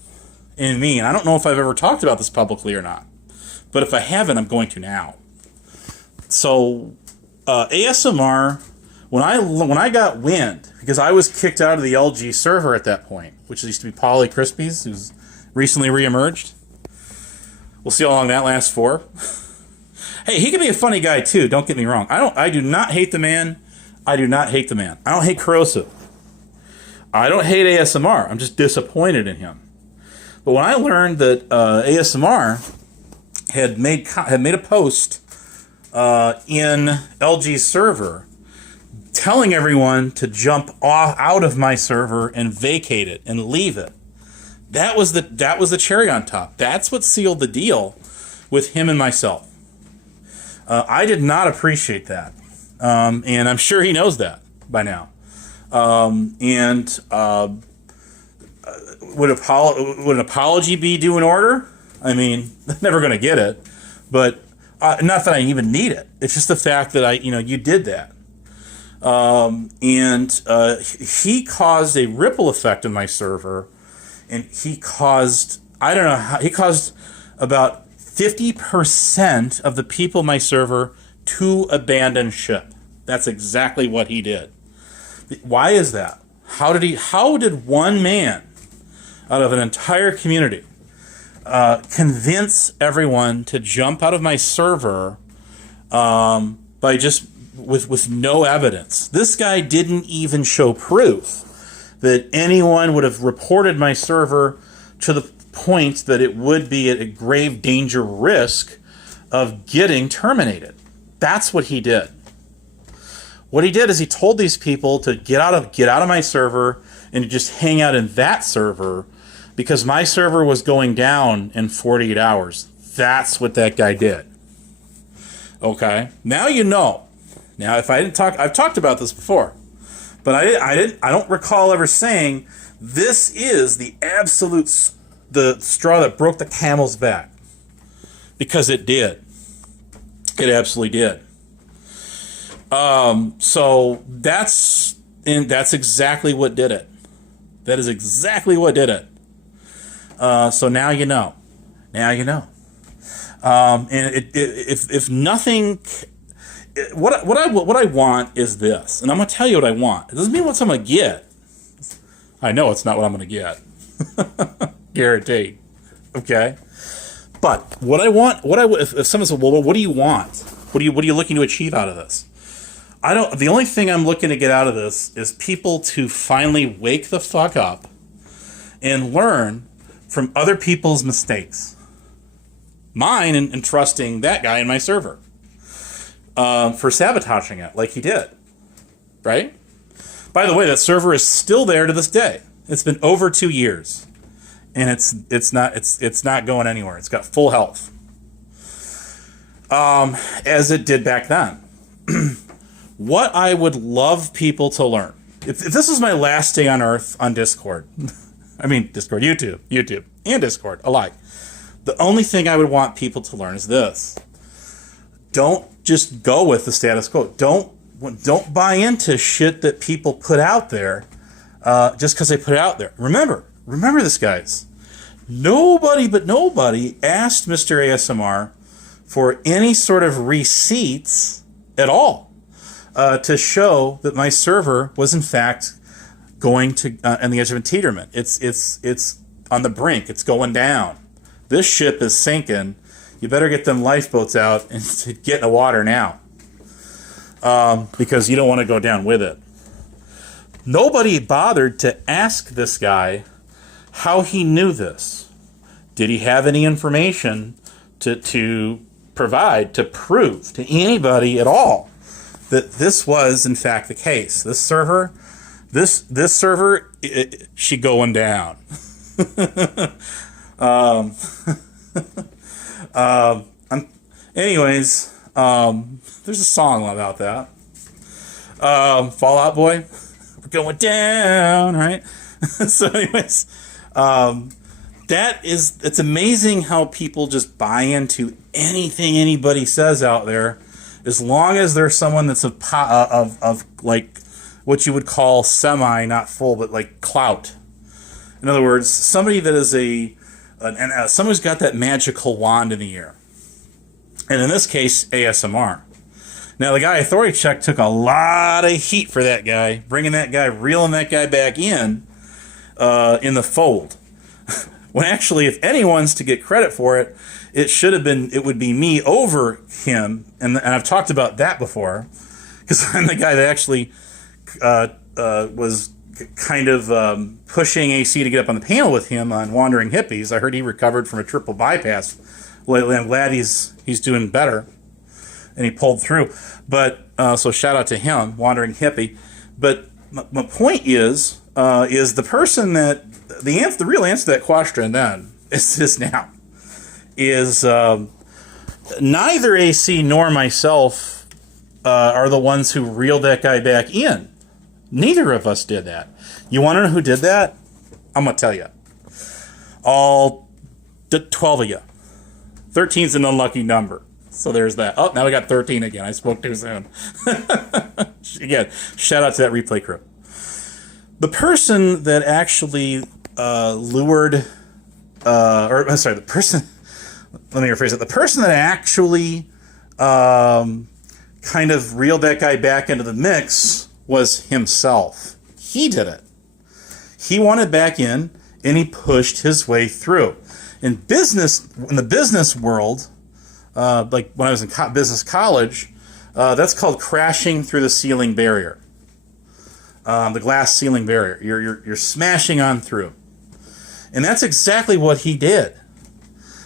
and me, and I don't know if I've ever talked about this publicly or not, but if I haven't, I'm going to now. So, ASMR, when I got wind, because I was kicked out of the LG server at that point, which used to be Polly Crispies, who's recently reemerged. We'll see how long that lasts for. Hey, he can be a funny guy too, don't get me wrong. I do not hate the man. I don't hate Corrosive. I don't hate ASMR. I'm just disappointed in him. But when I learned that ASMR had made a post in LG's server telling everyone to jump out of my server and vacate it and leave it, that was the cherry on top. That's what sealed the deal with him and myself. I did not appreciate that, and I'm sure he knows that by now. Would an apology be due in order? I mean, never going to get it, but not that I even need it. It's just the fact that you did that, and he caused a ripple effect in my server, and he caused about 50% of the people in my server to abandon ship. That's exactly what he did. Why is that? How did one man out of an entire community convince everyone to jump out of my server by just with no evidence? This guy didn't even show proof that anyone would have reported my server to point that it would be at a grave danger risk of getting terminated. That's what he did. What he did is he told these people to get out of my server and to just hang out in that server because my server was going down in 48 hours. That's what that guy did. Okay? Now you know. Now, if I didn't talk, I've talked about this before, but I don't recall ever saying this is the straw that broke the camel's back, because it did. It absolutely did. So that's exactly what did it. That is exactly what did it. So now you know. Now you know. And if nothing, what I want is this, and I'm gonna tell you what I want. It doesn't mean what I'm gonna get. I know it's not what I'm gonna get. Guaranteed. Okay. But what I want, if someone says, well, what do you want? What are you looking to achieve out of this? The only thing I'm looking to get out of this is people to finally wake the fuck up and learn from other people's mistakes. Mine in trusting that guy in my server. For sabotaging it like he did. Right? By the way, that server is still there to this day. It's been over 2 years. And it's not going anywhere. It's got full health. As it did back then. What I would love people to learn, if this is my last day on Earth on Discord, I mean Discord, YouTube, and Discord alike, the only thing I would want people to learn is this: don't just go with the status quo. Don't buy into shit that people put out there just because they put it out there. Remember this, guys. Nobody asked Mr. ASMR for any sort of receipts at all. To show that my server was in fact going to on the edge of enteerment. It's on the brink. It's going down. This ship is sinking. You better get them lifeboats out and get in the water now, because you don't want to go down with it. Nobody bothered to ask this guy how he knew this. Did he have any information to provide to prove to anybody at all that this was in fact the case? This server, she going down. Anyways, there's a song about that. Fall Out Boy, we're going down, right? So, anyways, it's amazing how people just buy into anything anybody says out there. As long as there's someone that's of like what you would call semi, not full, but like clout. In other words, somebody that is someone who's got that magical wand in the air. And in this case, ASMR. Now, the guy Authority Check took a lot of heat for that guy, reeling that guy back in the fold. When actually, if anyone's to get credit for it, it would be me over him, and I've talked about that before, because I'm the guy that actually was kind of pushing AC to get up on the panel with him on Wandering Hippies. I heard he recovered from a triple bypass lately. I'm glad he's doing better, and he pulled through. But so shout out to him, Wandering Hippie. But my point is the person that the real answer to that question then is now. Is neither AC nor myself are the ones who reeled that guy back in. Neither of us did that. You want to know who did that? I'm going to tell you. All 12 of you. 13's an unlucky number. So there's that. Oh, now we got 13 again. I spoke too soon. Again, shout out to that replay crew. The person that actually lured... the person... Let me rephrase it. The person that actually kind of reeled that guy back into the mix was himself. He did it. He wanted back in, and he pushed his way through. In the business world, like when I was in business college, that's called crashing through the ceiling barrier, the glass ceiling barrier. You're smashing on through. And that's exactly what he did.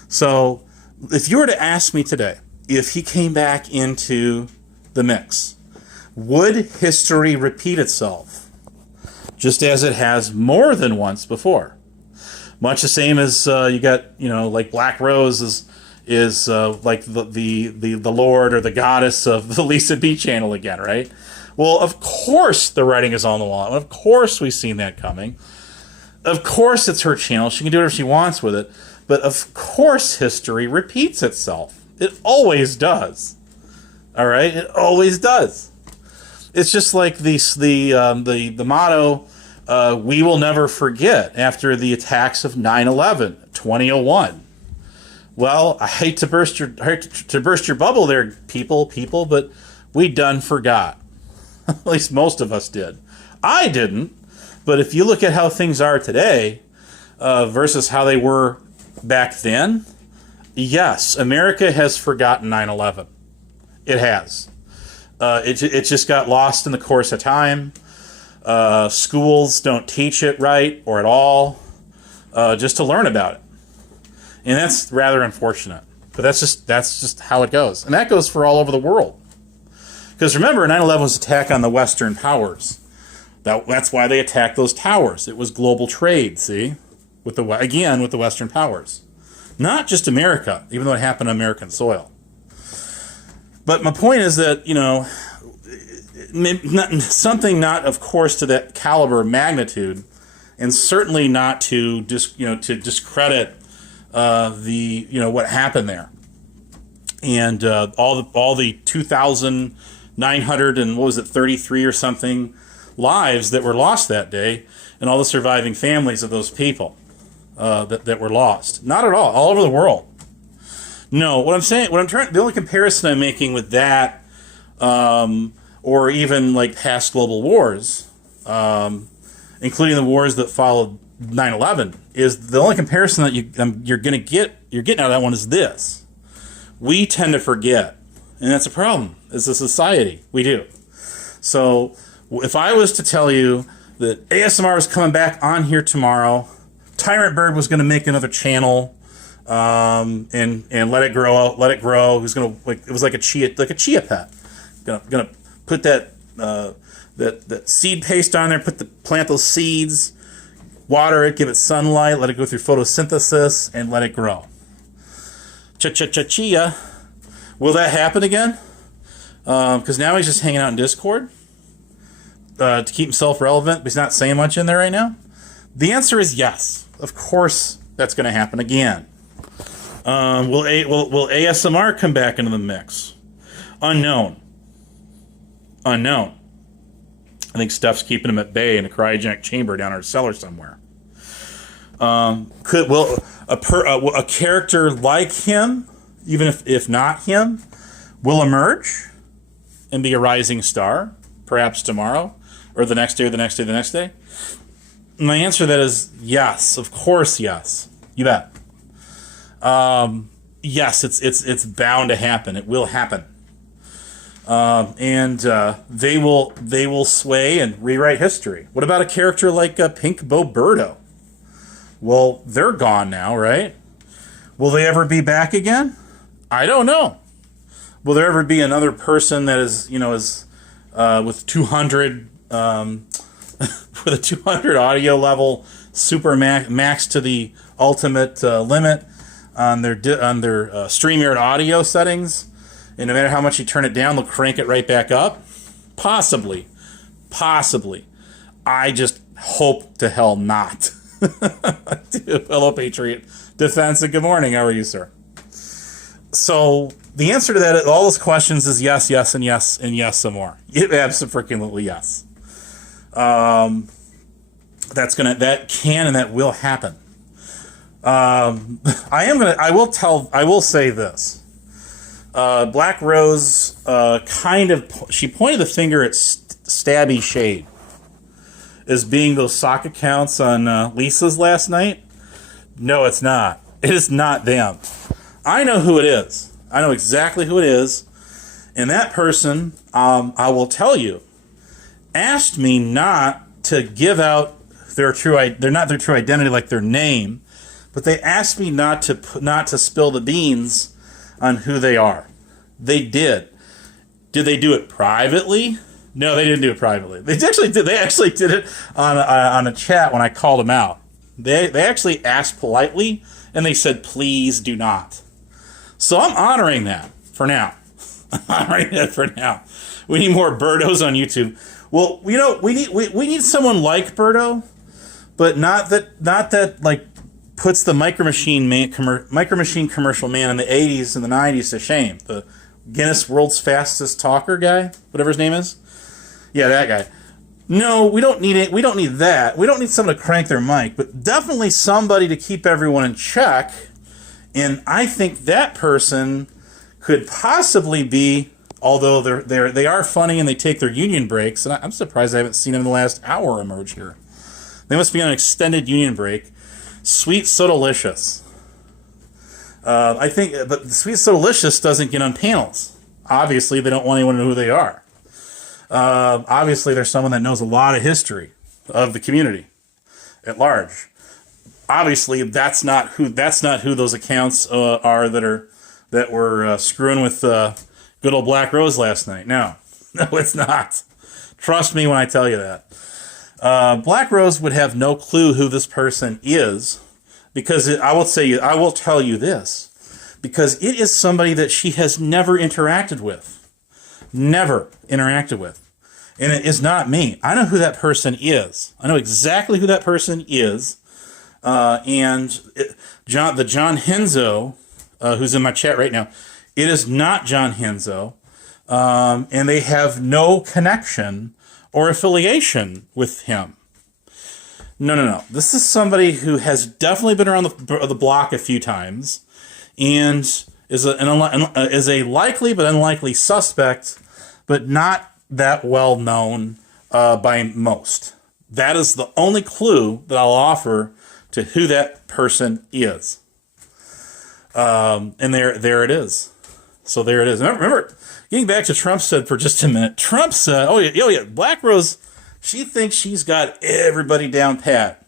So if you were to ask me today, if he came back into the mix, would history repeat itself? Just as it has more than once before. Much the same as you got, like Black Rose is like the Lord or the goddess of the Lisa B channel again, right? Well, of course the writing is on the wall. Of course we've seen that coming. Of course it's her channel. She can do whatever she wants with it. But of course history repeats itself. It always does. All right? It always does. It's just like the motto, we will never forget, after the attacks of 9/11, 2001. Well, I hate to burst your bubble there, people, but we done forgot. At least most of us did. I didn't, but if you look at how things are today versus how they were back then, yes, America has forgotten 9/11. It has. It just got lost in the course of time. Schools don't teach it right or at all, just to learn about it. And that's rather unfortunate. But that's just how it goes. And that goes for all over the world. Because remember, 9/11 was an attack on the Western powers. That's why they attacked those towers. It was global trade, see? With the Western powers. Not just America, even though it happened on American soil. But my point is that, something not, of course, to that caliber of magnitude, and certainly not to discredit what happened there, and all the 2,900 and 33 or something lives that were lost that day, and all the surviving families of those people that were lost. Not at all over the world. No, the only comparison I'm making with that, or even like past global wars, including the wars that followed 9/11, is the only comparison that you're getting out of that one is this. We tend to forget, and that's a problem as a society. We do. So if I was to tell you that ASMR was coming back on here tomorrow, Tyrant Bird was going to make another channel, and let it grow. It was like a chia pet. Gonna put that seed paste on there. Plant those seeds, water it, give it sunlight, let it go through photosynthesis, and let it grow. Chia. Will that happen again? Because now he's just hanging out in Discord to keep himself relevant, but he's not saying much in there right now. The answer is yes. Of course, that's going to happen again. Will ASMR come back into the mix? Unknown. I think stuff's keeping him at bay in a cryogenic chamber down in our cellar somewhere. Will a character like him, even if not him, will emerge and be a rising star, perhaps tomorrow, or the next day, or the next day, the next day? My answer to that is yes. Of course, yes. You bet. Yes, it's bound to happen. It will happen. And they will sway and rewrite history. What about a character like Pink Boberto? Well, they're gone now, right? Will they ever be back again? I don't know. Will there ever be another person that is with 200 with a 200 audio level, super max to the ultimate limit on their StreamYard audio settings, and no matter how much you turn it down, they'll crank it right back up? Possibly. I just hope to hell not. Hello, Patriot Defense, and good morning. How are you, sir? So the answer to that, all those questions, is yes, yes, and yes, and yes, some more. Absolutely yes. That can and that will happen. I will say this. Black Rose she pointed the finger at Stabby Shade as being those sock accounts on Lisa's last night. No, it's not. It is not them. I know who it is. I know exactly who it is. And that person, I will tell you, asked me not to give out they're not their true identity, like their name, but they asked me not to spill the beans on who they are. They did. Did they do it privately? No, they didn't do it privately. They actually did it on a chat when I called them out. They actually asked politely, and they said, "Please do not." So I'm honoring that for now. I'm honoring that for now. We need more Birdos on YouTube. Well, we need someone like Birdo, but not that like puts the Micro Machine commercial man in the 80s and the 90s to shame. The Guinness World's Fastest Talker guy, whatever his name is. Yeah, that guy. No, we don't need it. We don't need that. We don't need someone to crank their mic, but definitely somebody to keep everyone in check. And I think that person could possibly be, although they are funny and they take their union breaks, and I'm surprised I haven't seen them in the last hour emerge here. They must be on an extended union break. Sweet Sodalicious. I think, but Sweet Sodalicious doesn't get on panels. Obviously, they don't want anyone to know who they are. Obviously, there's someone that knows a lot of history of the community at large. Obviously, that's not who those accounts are that were screwing with good old Black Rose last night. No, it's not. Trust me when I tell you that. Black Rose would have no clue who this person is, because I will tell you this, because it is somebody that she has never interacted with. Never interacted with. And it is not me. I know who that person is. I know exactly who that person is. The John Henzo, who's in my chat right now, it is not John Henzo. And they have no connection or affiliation with him. No. This is somebody who has definitely been around the block a few times and is a likely but unlikely suspect, but not that well known by most. That is the only clue that I'll offer to who that person is. And there it is. So there it is. And remember, getting back to Trump said for just a minute, Trump said, oh yeah, Black Rose, she thinks she's got everybody down pat.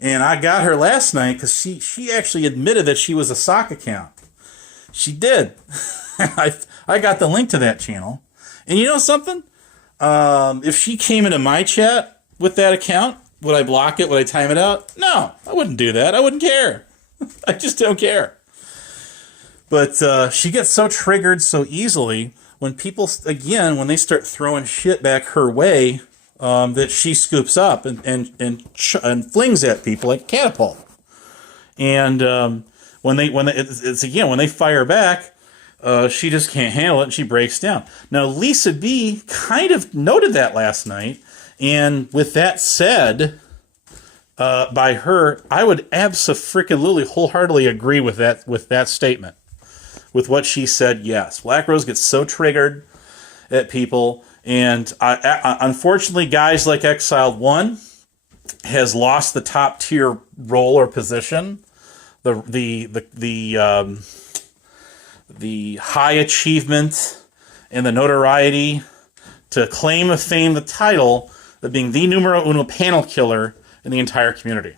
And I got her last night because she actually admitted that she was a sock account. She did. I got the link to that channel. And you know something? If she came into my chat with that account, would I block it? Would I time it out? No, I wouldn't do that. I wouldn't care. I just don't care. But she gets so triggered so easily when people, again, when they start throwing shit back her way, that she scoops up and flings at people like a catapult. And when they fire back, she just can't handle it and she breaks down. Now, Lisa B kind of noted that last night, and with that said, by her, I would abso-freaking-lutely wholeheartedly agree with that statement. With what she said, yes. Black Rose gets so triggered at people, and unfortunately, guys like Exiled One has lost the top tier role or position. The high achievement and the notoriety to claim of fame the title of being the numero uno panel killer in the entire community.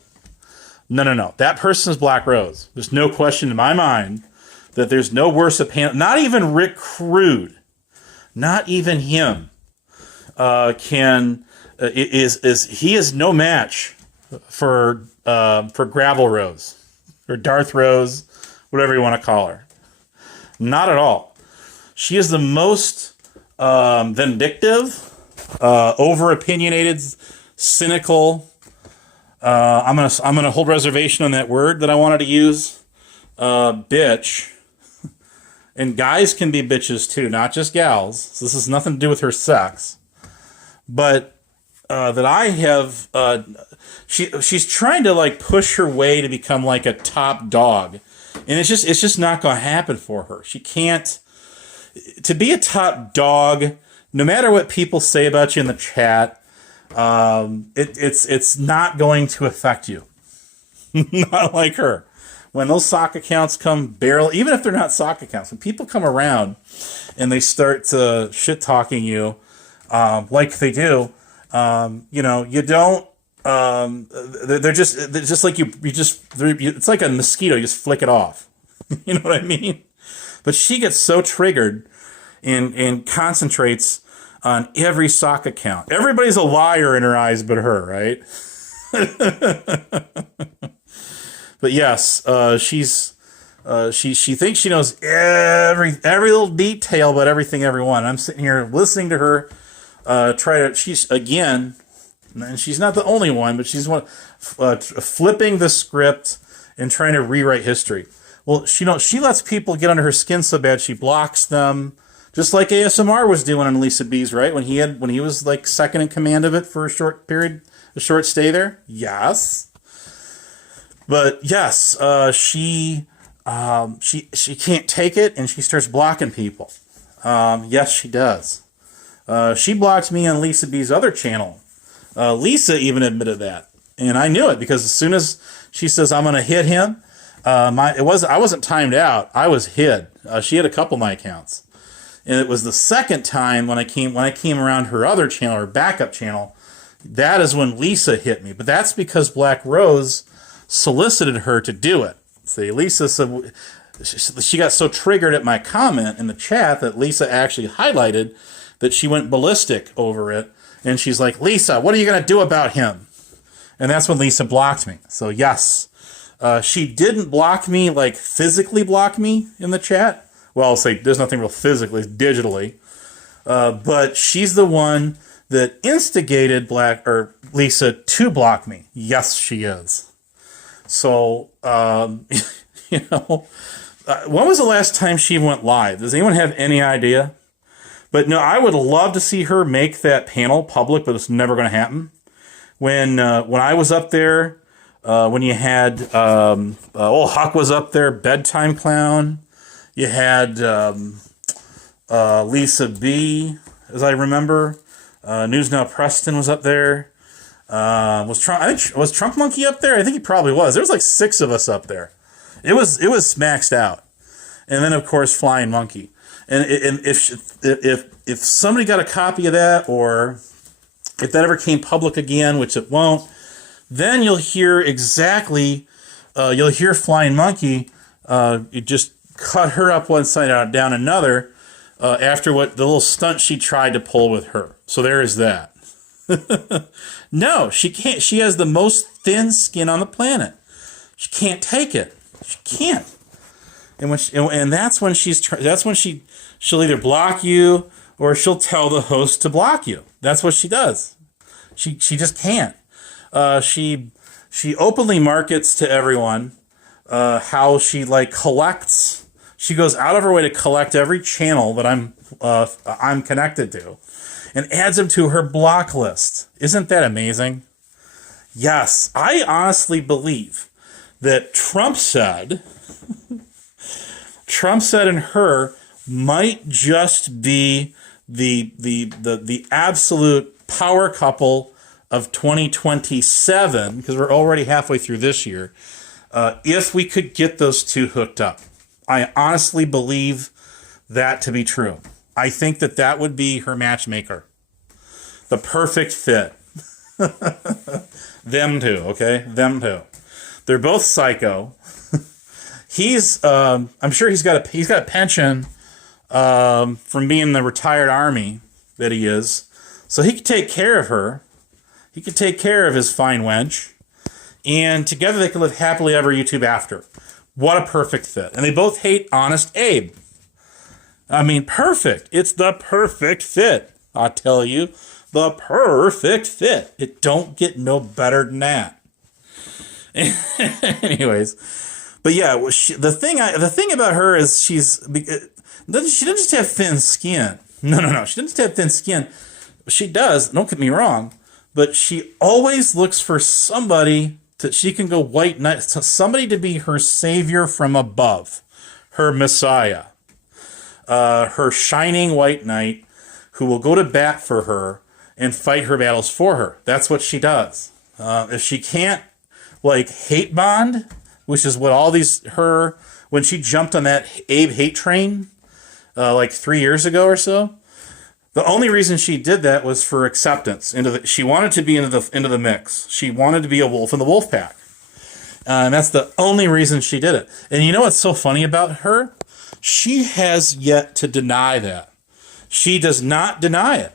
No. That person is Black Rose. There's no question in my mind that there's no worse a panel. Not even Rick Crude, not even him, he is no match for Gravel Rose or Darth Rose, whatever you want to call her. Not at all. She is the most vindictive, over-opinionated, cynical. I'm gonna hold reservation on that word that I wanted to use. Bitch. And guys can be bitches too, not just gals. So this has nothing to do with her sex. But that I have, she's trying to like push her way to become like a top dog. And it's just not going to happen for her. She can't. To be a top dog, no matter what people say about you in the chat, it's not going to affect you. Not like her. When those sock accounts come barely, even if they're not sock accounts, when people come around and they start shit talking you, like they do, you don't they're just like it's like a mosquito. You just flick it off. You know what I mean? But she gets so triggered and concentrates on every sock account. Everybody's a liar in her eyes, but her, right? But yes, she thinks she knows every little detail about everything, everyone. I'm sitting here listening to her she's again, and she's not the only one, but she's one flipping the script and trying to rewrite history. Well, she lets people get under her skin so bad she blocks them, just like ASMR was doing on Lisa B's, right? When he was like second in command of it for a short period, a short stay there. Yes, but yes, she can't take it and she starts blocking people. Yes, she does. She blocked me on Lisa B's other channel. Lisa even admitted that, and I knew it because as soon as she says I'm going to hit him, I wasn't timed out. I was hid. She had a couple of my accounts, and it was the second time when I came around her other channel, her backup channel. That is when Lisa hit me, but that's because Black Rose solicited her to do it. See, Lisa said she got so triggered at my comment in the chat that Lisa actually highlighted that she went ballistic over it, and she's like, Lisa, what are you going to do about him? And that's when Lisa blocked me. So yes, she didn't block me, like physically block me in the chat. Well, I'll say there's nothing real physically, it's digitally. But she's the one that instigated Lisa to block me. Yes, she is. So, when was the last time she went live? Does anyone have any idea? But no, I would love to see her make that panel public, but it's never going to happen. When I was up there, when you had Huck was up there, Bedtime Clown, you had Lisa B, as I remember, News Now Preston was up there. Was Trump Monkey up there? I think he probably was. There was like 6 of us up there. It was maxed out, and then of course Flying Monkey. And if somebody got a copy of that, or if that ever came public again, which it won't, then you'll hear exactly. You'll hear Flying Monkey. You just cut her up one side out, down another. After what the little stunt she tried to pull with her. So there is that. No, she can't. She has the most thin skin on the planet. She can't take it. She can't. And that's when she'll either block you or she'll tell the host to block you. That's what she does. She just can't. She openly markets to everyone how she collects. She goes out of her way to collect every channel that I'm connected to, and adds them to her block list. Isn't that amazing? Yes, I honestly believe that Trump said and her might just be the absolute power couple of 2027, because we're already halfway through this year, if we could get those two hooked up. I honestly believe that to be true. I think that would be her matchmaker. The perfect fit. Them two, okay? Them two. They're both psycho. I'm sure he's got a pension from being in the retired army that he is. So he could take care of her. He could take care of his fine wench. And together they could live happily ever YouTube after. What a perfect fit. And they both hate Honest Abe. I mean, perfect. It's the perfect fit. I tell you, the perfect fit. It don't get no better than that. Anyways, but yeah, the thing about her is she doesn't just have thin skin. No. She doesn't just have thin skin. She does. Don't get me wrong, but she always looks for somebody that she can go white knight, somebody to be her savior from above, her messiah, her shining white knight who will go to bat for her and fight her battles for her. That's what she does. If she can't hate bond, which is what all when she jumped on that Abe hate train 3 years ago or so, The only reason she did that was for acceptance. She wanted to be into the mix. She wanted to be a wolf in the wolf pack. And that's the only reason she did it. And you know what's so funny about her? She has yet to deny that. She does not deny it.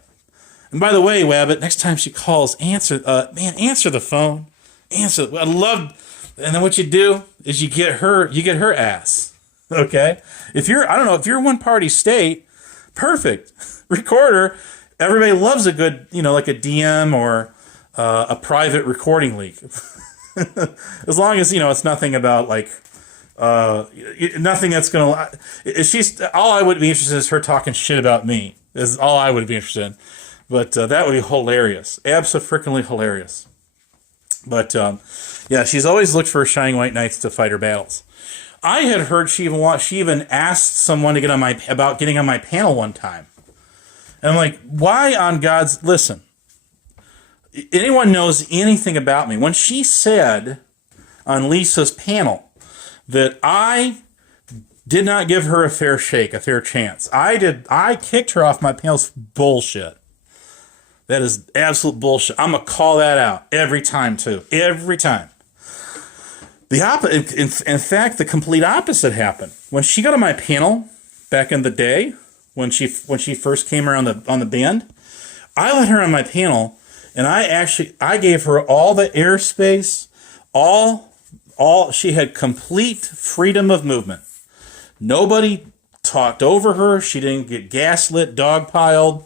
And by the way, Wabbit, next time she calls, answer the phone. I love, and then what you do is you get her ass. Okay? If you're one party state, perfect. Record her. Everybody loves a good, like a DM or a private recording leak. As long as, it's nothing about like, nothing that's going to, all I would be interested in is her talking shit about me. Is all I would be interested in. But that would be hilarious. Abso-freaking hilarious. But, yeah, she's always looked for shining white knights to fight her battles. I had heard she even asked someone to about getting on my panel one time. And I'm like, why on God's... Listen, anyone knows anything about me. When she said on Lisa's panel that I did not give her a fair chance. I kicked her off my panel's bullshit. That is absolute bullshit. I'm going to call that out every time, too. Every time. In fact, the complete opposite happened. When she got on my panel back in the day, when she first came around on the band, I let her on my panel, and I gave her all the airspace, she had complete freedom of movement. Nobody talked over her. She didn't get gaslit, dogpiled.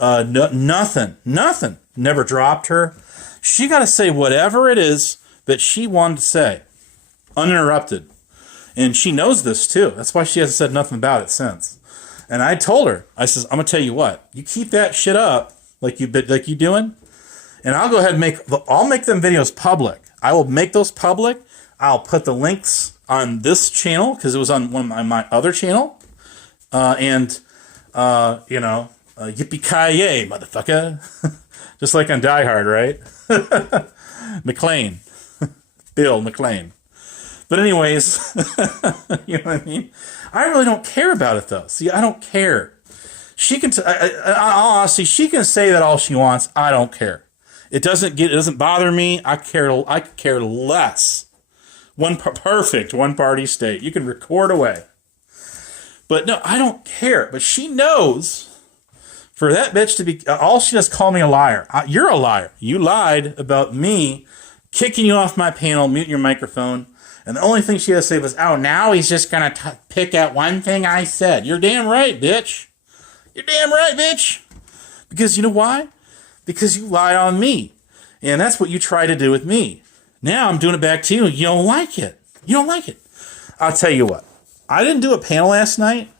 Nothing. Never dropped her. She got to say whatever it is that she wanted to say, uninterrupted. And she knows this too. That's why she hasn't said nothing about it since. And I told her, I says, I'm gonna tell you what, you keep that shit up like you doing, and I'll go ahead and I'll make them videos public. I will make those public. I'll put the links on this channel because it was on my other channel, yippee-ki-yay, motherfucker. Just like on Die Hard, right? McClane. Bill McClane. But anyways, you know what I mean? I really don't care about it, though. See, I don't care. She can, honestly, she can say that all she wants. I don't care. It doesn't bother me. I care less. Perfect one-party state. You can record away. But no, I don't care. But she knows... For that bitch to be... all she does call me a liar. You're a liar. You lied about me kicking you off my panel, muting your microphone, and the only thing she had to say was, oh, now he's just going to pick out one thing I said. You're damn right, bitch. You're damn right, bitch. Because you know why? Because you lied on me. And that's what you try to do with me. Now I'm doing it back to you. You don't like it. You don't like it. I'll tell you what. I didn't do a panel last night,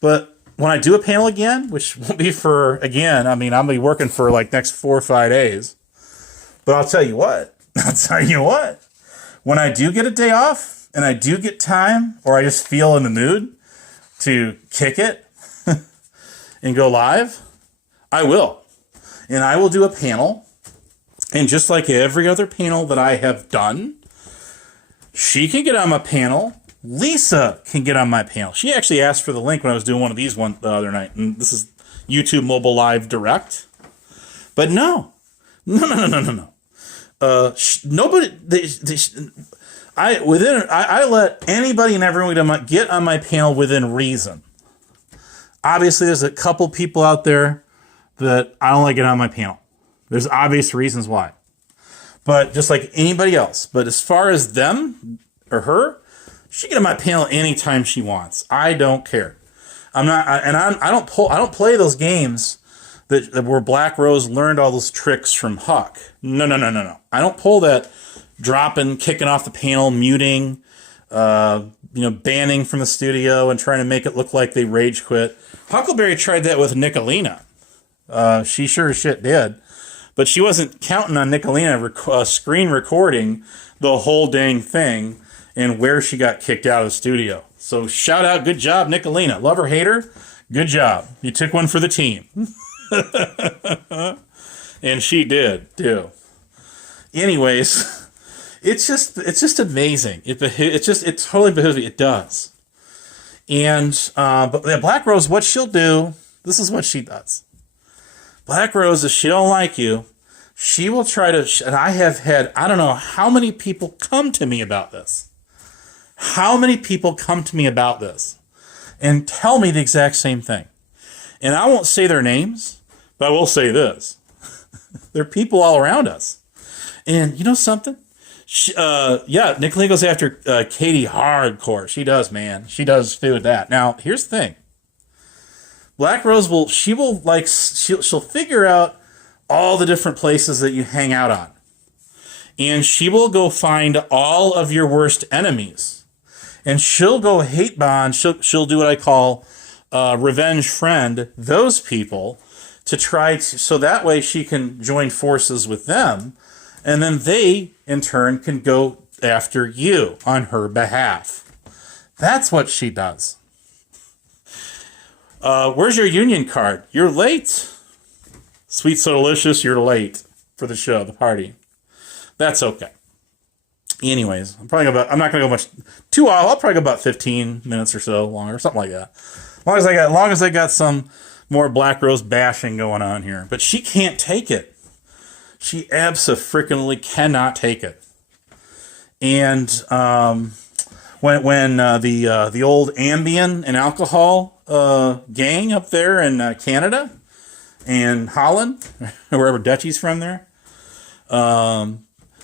but... when I do a panel again, which won't be for, again, I mean, I'll be working for like next 4 or 5 days. But I'll tell you what. When I do get a day off and I do get time or I just feel in the mood to kick it and go live, I will. And I will do a panel. And just like every other panel that I have done, she can get on my panel. Lisa can get on my panel. She actually asked for the link when I was doing one of these the other night. And this is YouTube Mobile Live Direct. But no. Nobody... I let anybody and everyone get on my panel within reason. Obviously, there's a couple people out there that I don't like getting on my panel. There's obvious reasons why. But just like anybody else. But as far as them or her... she can get on my panel anytime she wants. I don't care. I don't play those games that where Black Rose learned all those tricks from Huck. No. I don't pull that dropping, kicking off the panel, muting, banning from the studio and trying to make it look like they rage quit. Huckleberry tried that with Nicolina. She sure as shit did. But she wasn't counting on Nicolina screen recording the whole dang thing and where she got kicked out of the studio. So shout out, good job, Nicolina. Love her, hate her, good job. You took one for the team. And she did, too. Anyways, it's just amazing. It totally behooves me. It does. And, but Black Rose, what she'll do, this is what she does. Black Rose, if she don't like you, she will try to, and I have had, I don't know how many people come to me about this. How many people come to me about this and tell me the exact same thing. And I won't say their names, but I will say this. There are people all around us. And you know something? Nicolene goes after Katie hardcore. She does, man. She does do that. Now, here's the thing. Black Rose she'll figure out all the different places that you hang out on. And she will go find all of your worst enemies. And she'll go hate bond. She'll do what I call revenge friend those people to try to, so that way she can join forces with them. And then they, in turn, can go after you on her behalf. That's what she does. Where's your union card? You're late. Sweet So Delicious, you're late for the show, the party. That's okay. Anyways, I'm not going to go much too long. I'll probably go about 15 minutes or so longer, something like that. As long as I got some more Black Rose bashing going on here. But she can't take it. She abso-freaking-lutely cannot take it. And when the old Ambien and alcohol gang up there in Canada and Holland, wherever Dutchie's from there, I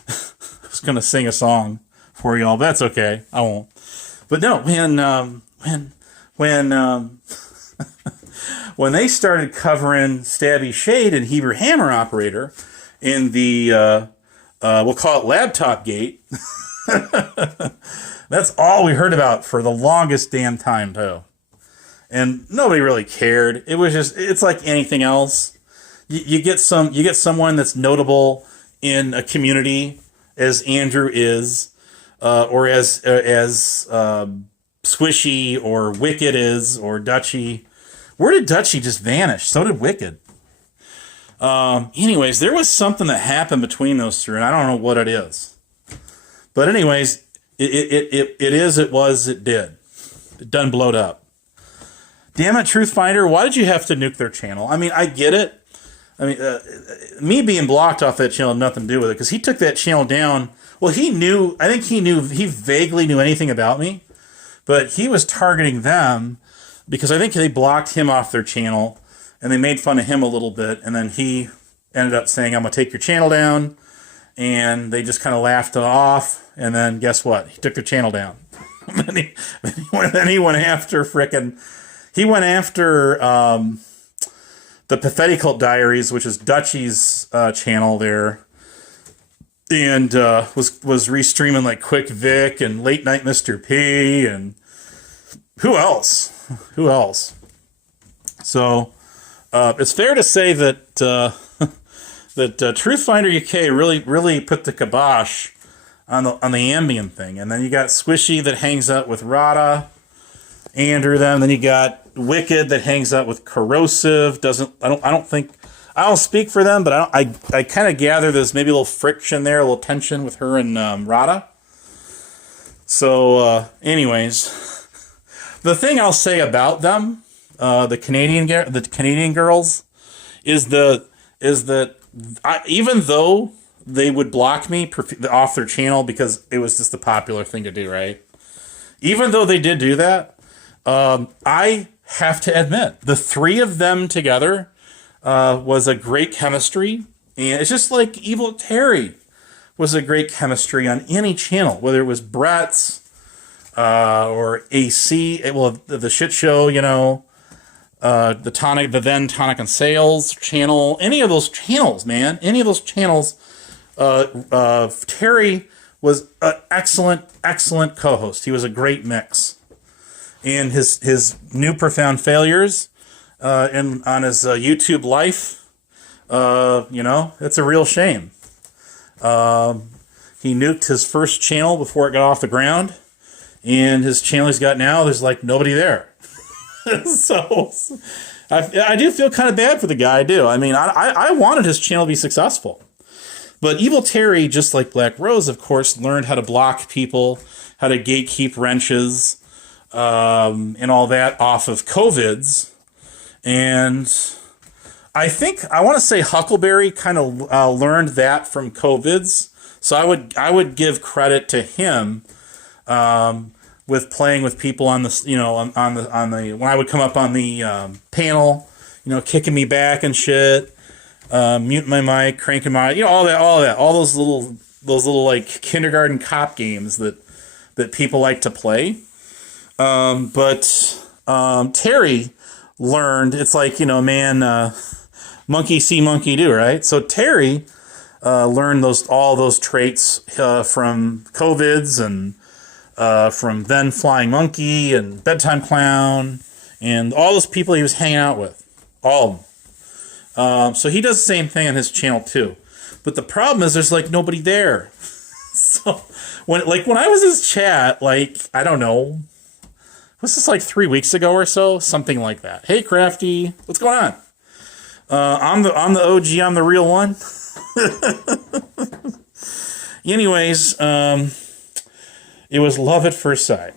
was going to sing a song for y'all, but that's okay. I won't. But no, when they started covering Stabby Shade and Heber Hammer Operator in the, we'll call it Laptop Gate, that's all we heard about for the longest damn time, too. And nobody really cared. It was just, it's like anything else. You get someone that's notable in a community, as Andrew is, or as Swishy or Wicked is, or Dutchie. Where did Dutchie just vanish? So did Wicked. Anyways, there was something that happened between those two, and I don't know what it is. But anyways, it did. It done blowed up. Damn it, Truthfinder, why did you have to nuke their channel? I mean, I get it. I mean, me being blocked off that channel had nothing to do with it, because he took that channel down. Well, he vaguely knew anything about me, but he was targeting them, because I think they blocked him off their channel, and they made fun of him a little bit, and then he ended up saying, I'm going to take your channel down, and they just kind of laughed it off, and then guess what? He took their channel down. then he went after the Pathetic Cult Diaries, which is Dutchie's channel there, and was restreaming like Quick Vic and Late Night Mr. P, and who else? So it's fair to say that that Truthfinder UK really put the kibosh on the Ambien thing, and then you got Swishy that hangs out with Rada, Andrew them. Then you got Wicked that hangs out with Corrosive. I don't speak for them, but I kind of gather there's maybe a little friction there, a little tension with her and Rada. So anyways, the thing I'll say about them, the Canadian girls, is that even though they would block me off their channel because it was just the popular thing to do, right? Even though they did do that, I have to admit, the three of them together was a great chemistry. And it's just like Evil Terry was a great chemistry on any channel, whether it was Brett's or AC, the shit show, the then Tonic and Sales channel, any of those channels, man, Terry was an excellent co-host. He was a great mix. And his new Profound Failures on his YouTube life, it's a real shame. He nuked his first channel before it got off the ground, and his channel he's got now, there's like nobody there. So I do feel kind of bad for the guy, I do. I mean, I wanted his channel to be successful. But Evil Terry, just like Black Rose, of course, learned how to block people, how to gatekeep wrenches, and all that off of COVIDs. And I think I want to say Huckleberry kind of learned that from COVIDs. So I would give credit to him with playing with people on the on the when I would come up on the panel, kicking me back and shit, muting my mic, cranking my all those little like kindergarten cop games that people like to play. But Terry learned, it's like, monkey see, monkey do, right? So Terry learned all those traits from COVIDs and from then Flying Monkey and Bedtime Clown and all those people he was hanging out with. All of them. So he does the same thing on his channel too. But the problem is there's like nobody there. So when I was in his chat, I don't know, was this like 3 weeks ago or so? Something like that. Hey, Crafty, what's going on? I'm the OG. I'm the real one. Anyways, it was love at first sight.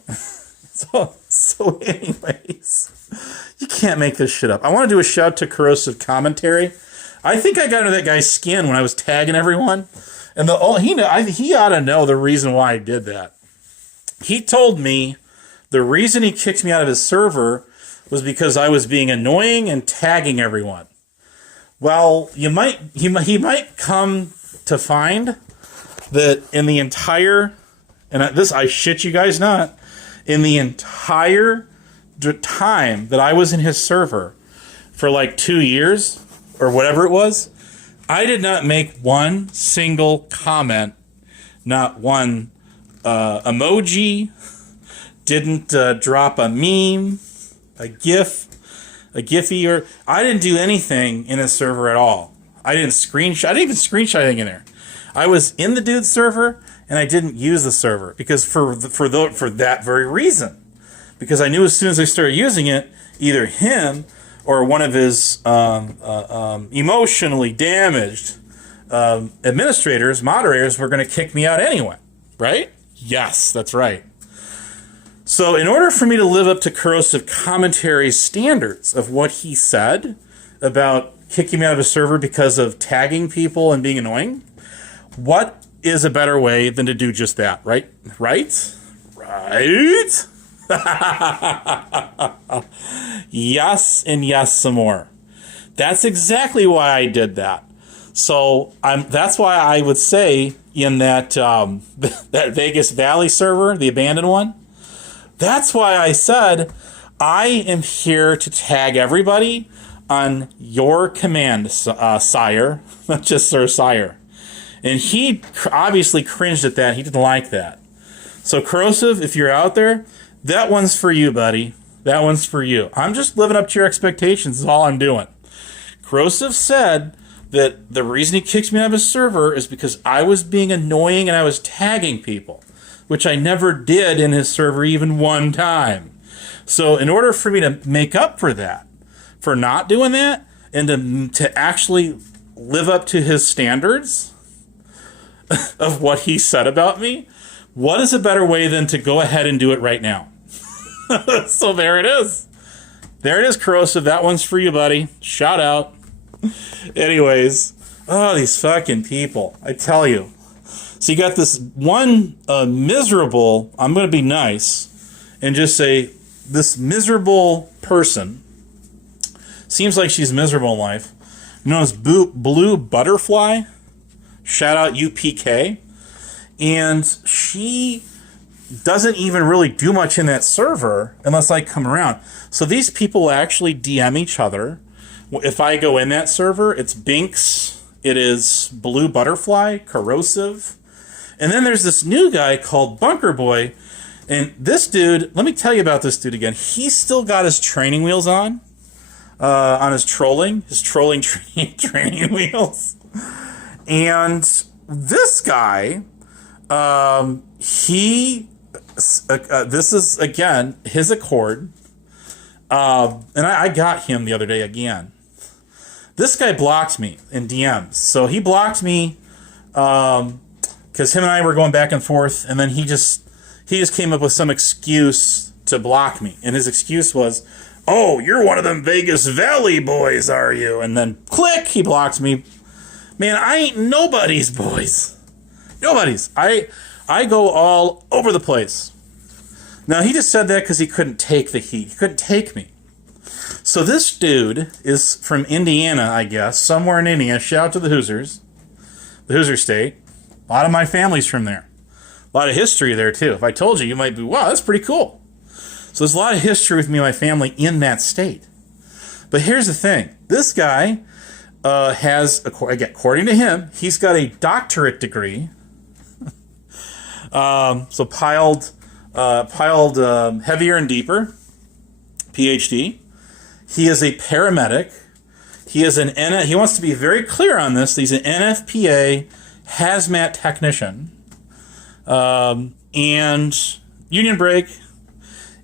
So anyways, you can't make this shit up. I want to do a shout to Corrosive Commentary. I think I got into that guy's skin when I was tagging everyone, and he ought to know the reason why I did that. He told me the reason he kicked me out of his server was because I was being annoying and tagging everyone. Well, he might come to find that in the entire, and this I shit you guys not, in the entire time that I was in his server for like 2 years or whatever it was, I did not make one single comment, not one emoji, didn't drop a meme, a GIF, a Giphy, or I didn't do anything in his server at all. I didn't even screenshot anything in there. I was in the dude's server and I didn't use the server because for that very reason, because I knew as soon as I started using it, either him or one of his emotionally damaged moderators were going to kick me out anyway, right? Yes, that's right. So in order for me to live up to Corrosive Commentary's standards of what he said about kicking me out of a server because of tagging people and being annoying, what is a better way than to do just that, right? Right? Right? Yes, and yes some more. That's exactly why I did that. So that's why I would say in that that Vegas Valley server, the abandoned one, that's why I said I am here to tag everybody on your command, sire, not just Sir Sire. And he obviously cringed at that. He didn't like that. So Corrosive, if you're out there, that one's for you, buddy. That one's for you. I'm just living up to your expectations is all I'm doing. Corrosive said that the reason he kicks me out of his server is because I was being annoying and I was tagging people, which I never did in his server even one time. So in order for me to make up for that, for not doing that, and to actually live up to his standards of what he said about me, what is a better way than to go ahead and do it right now? So there it is. There it is, Corrosive. That one's for you, buddy. Shout out. Anyways, these fucking people. I tell you. So you got this one miserable, I'm going to be nice and just say this miserable person, seems like she's miserable in life, known as Blue Butterfly, shout out UPK, and she doesn't even really do much in that server unless I come around. So these people actually DM each other. If I go in that server, it's Binks, it is Blue Butterfly, Corrosive, and then there's this new guy called Bunker Boy. And this dude, let me tell you about this dude again. He's still got his training wheels on his trolling training wheels. And this guy, this is, again, his accord. And I got him the other day again. This guy blocked me in DMs. So he blocked me because him and I were going back and forth, and then he just came up with some excuse to block me. And his excuse was, Oh, you're one of them Vegas Valley boys, are you? And then click, he blocked me. Man, I ain't nobody's boys. Nobody's. I go all over the place. Now, he just said that because he couldn't take the heat. He couldn't take me. So this dude is from Indiana, I guess, somewhere in Indiana. Shout out to the Hoosiers, the Hoosier State. A lot of my family's from there. A lot of history there, too. If I told you, you might be, wow, that's pretty cool. So there's a lot of history with me and my family in that state. But here's the thing. This guy has, according to him, he's got a doctorate degree. So piled heavier and deeper, PhD. He is a paramedic. He wants to be very clear on this. He's an NFPA hazmat technician, and union break,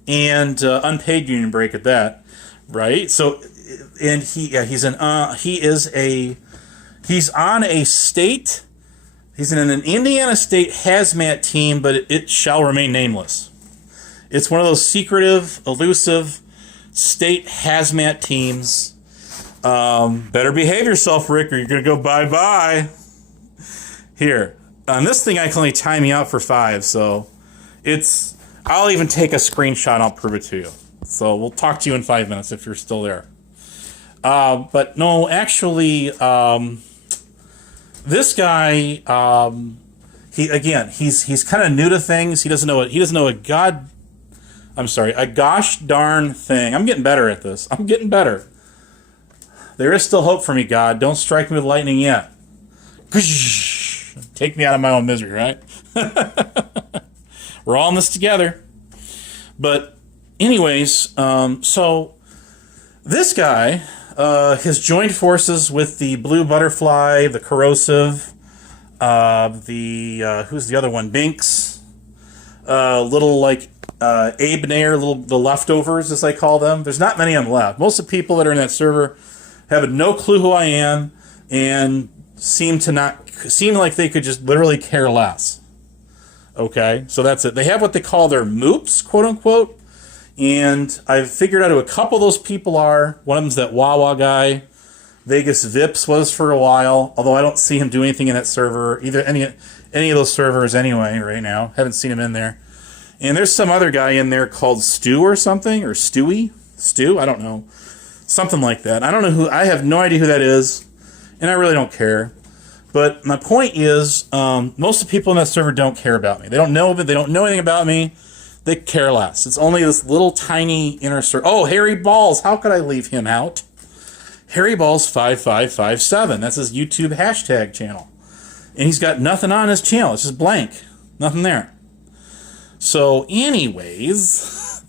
and unpaid union break at that, right? So, and he's on a state. He's in an Indiana State hazmat team, but it shall remain nameless. It's one of those secretive, elusive state hazmat teams. Better behave yourself, Rick, or you're going to go bye-bye. Here. On this thing, I can only time me out for 5, so I'll even take a screenshot and I'll prove it to you. So we'll talk to you in 5 minutes if you're still there. But no, actually, this guy, he's kind of new to things. He doesn't know a gosh darn thing. I'm getting better at this. I'm getting better. There is still hope for me, God. Don't strike me with lightning yet. Take me out of my own misery, right? We're all in this together. But anyways, so this guy has joined forces with the Blue Butterfly, the Corrosive, who's the other one? Binks, little like Abe Nair, the leftovers, as I call them. There's not many of them left. Most of the people that are in that server have no clue who I am and seem like they could just literally care less. Okay, so that's it. They have what they call their moops, quote unquote, and I've figured out who a couple of those people are. One of them's that Wawa guy. Vegas Vips was for a while, although I don't see him do anything in that server, either any of those servers anyway right now. Haven't seen him in there. And there's some other guy in there called Stu or something, or Stewie? Stu? I don't know. Something like that. I don't know who. I have no idea who that is, and I really don't care. But my point is, most of the people in that server don't care about me. They don't know anything about me. They care less. It's only this little tiny inner circle. Oh, Harry Balls. How could I leave him out? Harry Balls 5557. That's his YouTube hashtag channel. And he's got nothing on his channel. It's just blank. Nothing there. So anyways,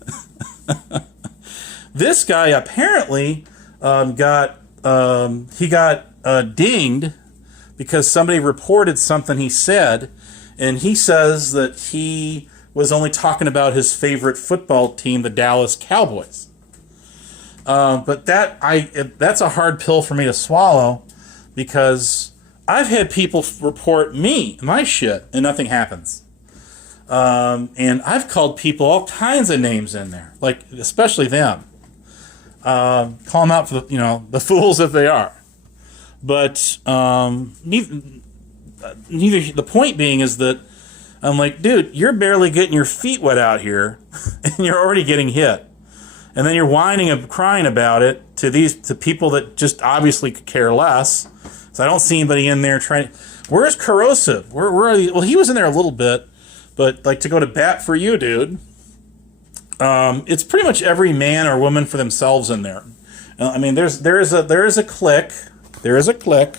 this guy apparently got dinged because somebody reported something he said, and he says that he was only talking about his favorite football team, the Dallas Cowboys. But that's a hard pill for me to swallow, because I've had people report me, my shit, and nothing happens. And I've called people all kinds of names in there, like especially them. Call them out for the fools that they are. But neither. The point being is that I'm like, dude, you're barely getting your feet wet out here, and you're already getting hit, and then you're whining and crying about it to people that just obviously could care less. So I don't see anybody in there trying. Where's Corrosive? Where are you? Well, he was in there a little bit, but like to go to bat for you, dude. It's pretty much every man or woman for themselves in there. I mean, there is a clique. There is a clique.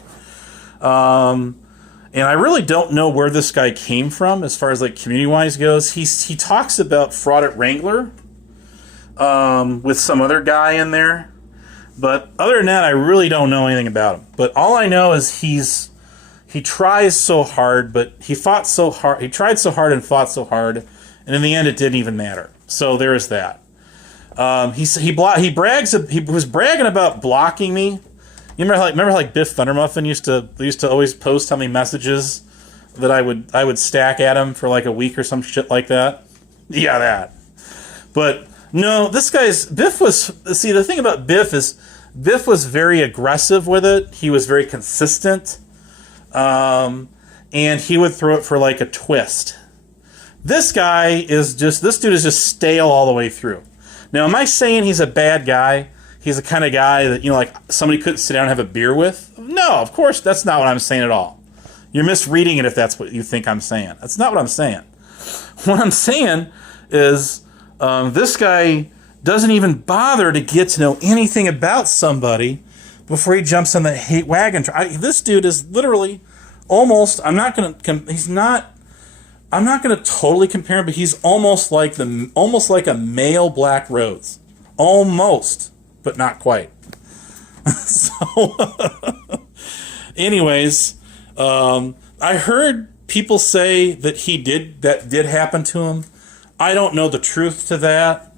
And I really don't know where this guy came from as far as like community-wise goes. He talks about fraud at Wrangler with some other guy in there. But other than that, I really don't know anything about him. But all I know is he tries so hard, but he fought so hard. He tried so hard and fought so hard, and in the end, it didn't even matter. So there is that. He was bragging about blocking me. You remember how Biff Thundermuffin used to always post how many messages that I would stack at him for like a week or some shit like that? Yeah, that. But No, this guy's Biff was. See, the thing about Biff is Biff was very aggressive with it. He was very consistent, and he would throw it for like a twist. This guy is just. This dude is just stale all the way through. Now, am I saying he's a bad guy? He's the kind of guy that, like somebody couldn't sit down and have a beer with? No, of course, that's not what I'm saying at all. You're misreading it if that's what you think I'm saying. That's not what I'm saying. What I'm saying is this guy doesn't even bother to get to know anything about somebody before he jumps on the hate wagon. This dude is literally almost. I'm not going to totally compare him, but he's almost like a male Black Rhodes, almost, but not quite. So, anyways, I heard people say that did happen to him. I don't know the truth to that.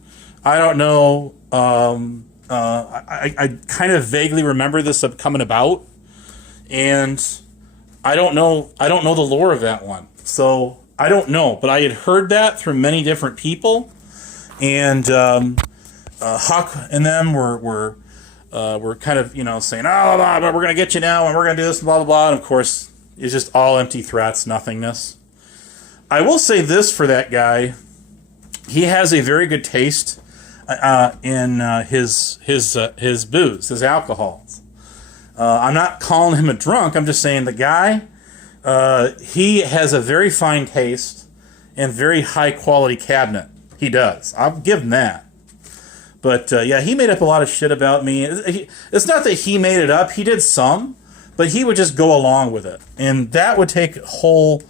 I don't know. I kind of vaguely remember this coming about, and I don't know the lore of that one. So I don't know, but I had heard that through many different people, and Huck and them were kind of saying, oh, blah, blah, we're gonna get you now, and we're gonna do this, and blah blah blah. And of course, it's just all empty threats, nothingness. I will say this for that guy: he has a very good taste in his booze, his alcohols. I'm not calling him a drunk. I'm just saying the guy. He has a very fine taste and very high quality cabinet. He does. I'll give him that. But yeah, he made up a lot of shit about me. It's not that he made it up. He did some, but he would just go along with it. And that would take a whole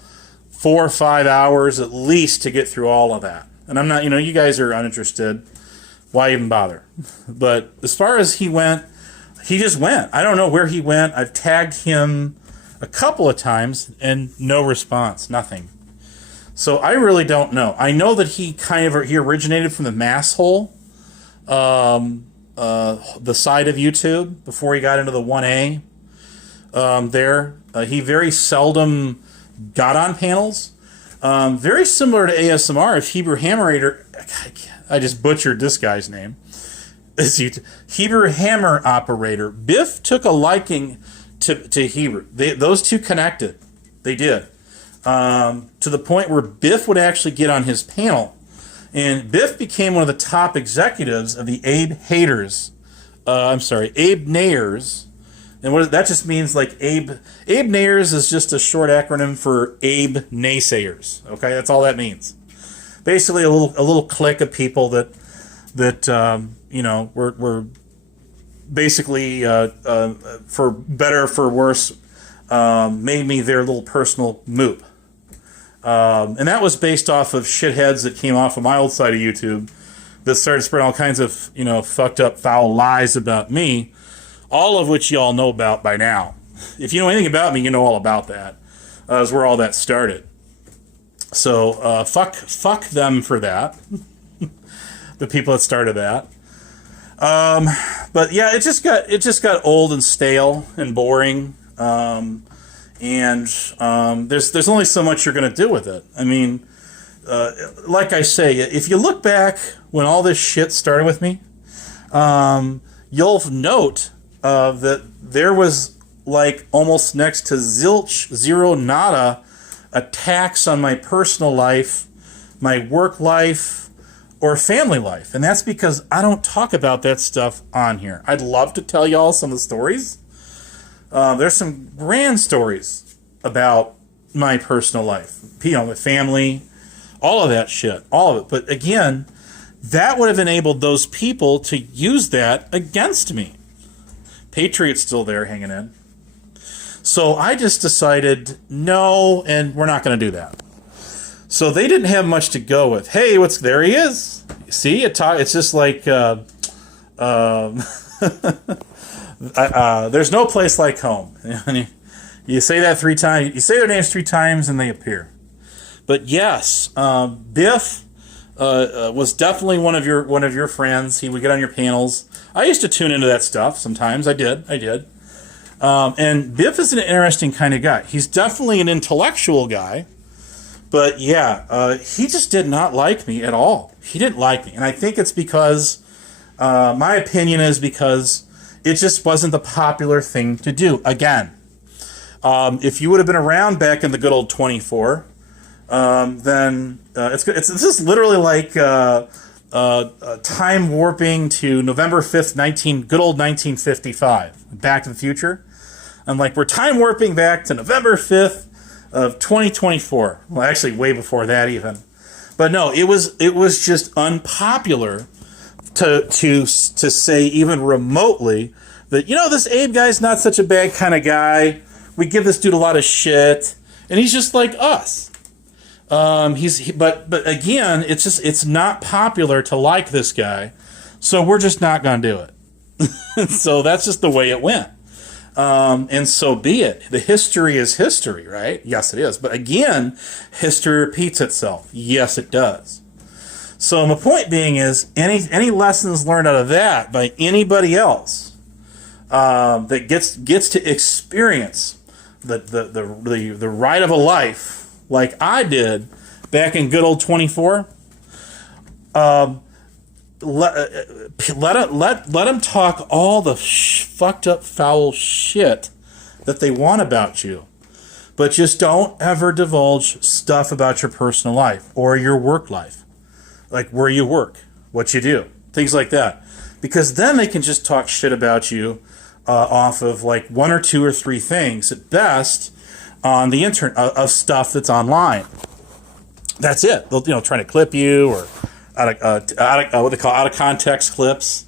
4 or 5 hours at least to get through all of that. And I'm not, you guys are uninterested. Why even bother? But as far as he went, he just went. I don't know where he went. I've tagged him a couple of times and no response, nothing. So I really don't know. I know that he originated from the mass hole, the side of YouTube before he got into the 1A. He very seldom got on panels. Very similar to ASMR. If Hebrew Hammerator, I just butchered this guy's name. Hebrew Hammer Operator. Biff took a liking to Hebrew. Those two connected. They did. To the point where Biff would actually get on his panel. And Biff became one of the top executives of the Abe Nayers. And that just means like Abe Nayers is just a short acronym for Abe Naysayers. Okay, that's all that means. Basically, a little clique of people that were basically for better or for worse made me their little personal moop. And that was based off of shitheads that came off of my old side of YouTube that started spreading all kinds of fucked up foul lies about me, all of which you all know about by now. If you know anything about me, you know all about that. Is where all that started. So fuck them for that. The people that started that. But yeah, it just got old and stale and boring. And there's only so much you're going to do with it. I mean, like I say, if you look back when all this shit started with me, you'll note that there was like almost next to zilch, zero, nada attacks on my personal life, my work life, or family life. And that's because I don't talk about that stuff on here. I'd love to tell y'all some of the stories. There's some grand stories about my personal life, with family, all of that shit, all of it. But again, that would have enabled those people to use that against me. Patriot's still there hanging in. So I just decided, no, and we're not going to do that. So they didn't have much to go with. Hey, there he is. See, it's just like, there's no place like home. You say that 3 times, you say their names 3 times and they appear. But yes, Biff was definitely one of your friends. He would get on your panels. I used to tune into that stuff sometimes. I did. And Biff is an interesting kind of guy. He's definitely an intellectual guy, But yeah, he just did not like me at all. He didn't like me. And I think it's because, my opinion is because it just wasn't the popular thing to do. Again, if you would have been around back in the good old 24, then it's just literally like time warping to November 5th, good old 1955, Back to the Future. And like we're time warping back to November 5th of 2024. Well, actually way before that even. But no, it was just unpopular to say even remotely that, this Abe guy's not such a bad kind of guy. We give this dude a lot of shit, and he's just like us. But again, it's not popular to like this guy, so we're just not gonna do it. So that's just the way it went. And so be it. The history is history, right? Yes, it is. But again, history repeats itself. Yes, it does. So my point being is, any lessons learned out of that by anybody else that gets to experience the ride of a life like I did back in good old 24, let them talk all the fucked up foul shit that they want about you, but just don't ever divulge stuff about your personal life or your work life, like where you work, what you do, things like that, because then they can just talk shit about you off of like one or two or three things at best on the internet of stuff that's online. That's it. They'll try to clip you or what they call out of context clips.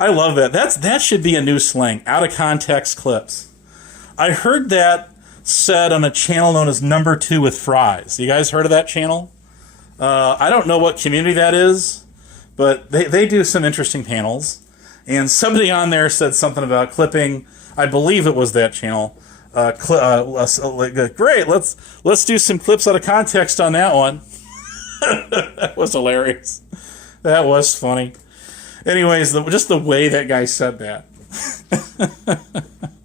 I love that. That should be a new slang. Out of context clips. I heard that said on a channel known as Number 2 with Fries. You guys heard of that channel? I don't know what community that is, but they do some interesting panels. And somebody on there said something about clipping. I believe it was that channel. Great, let's do some clips out of context on that one. That was hilarious. That was funny. Anyways, just the way that guy said that.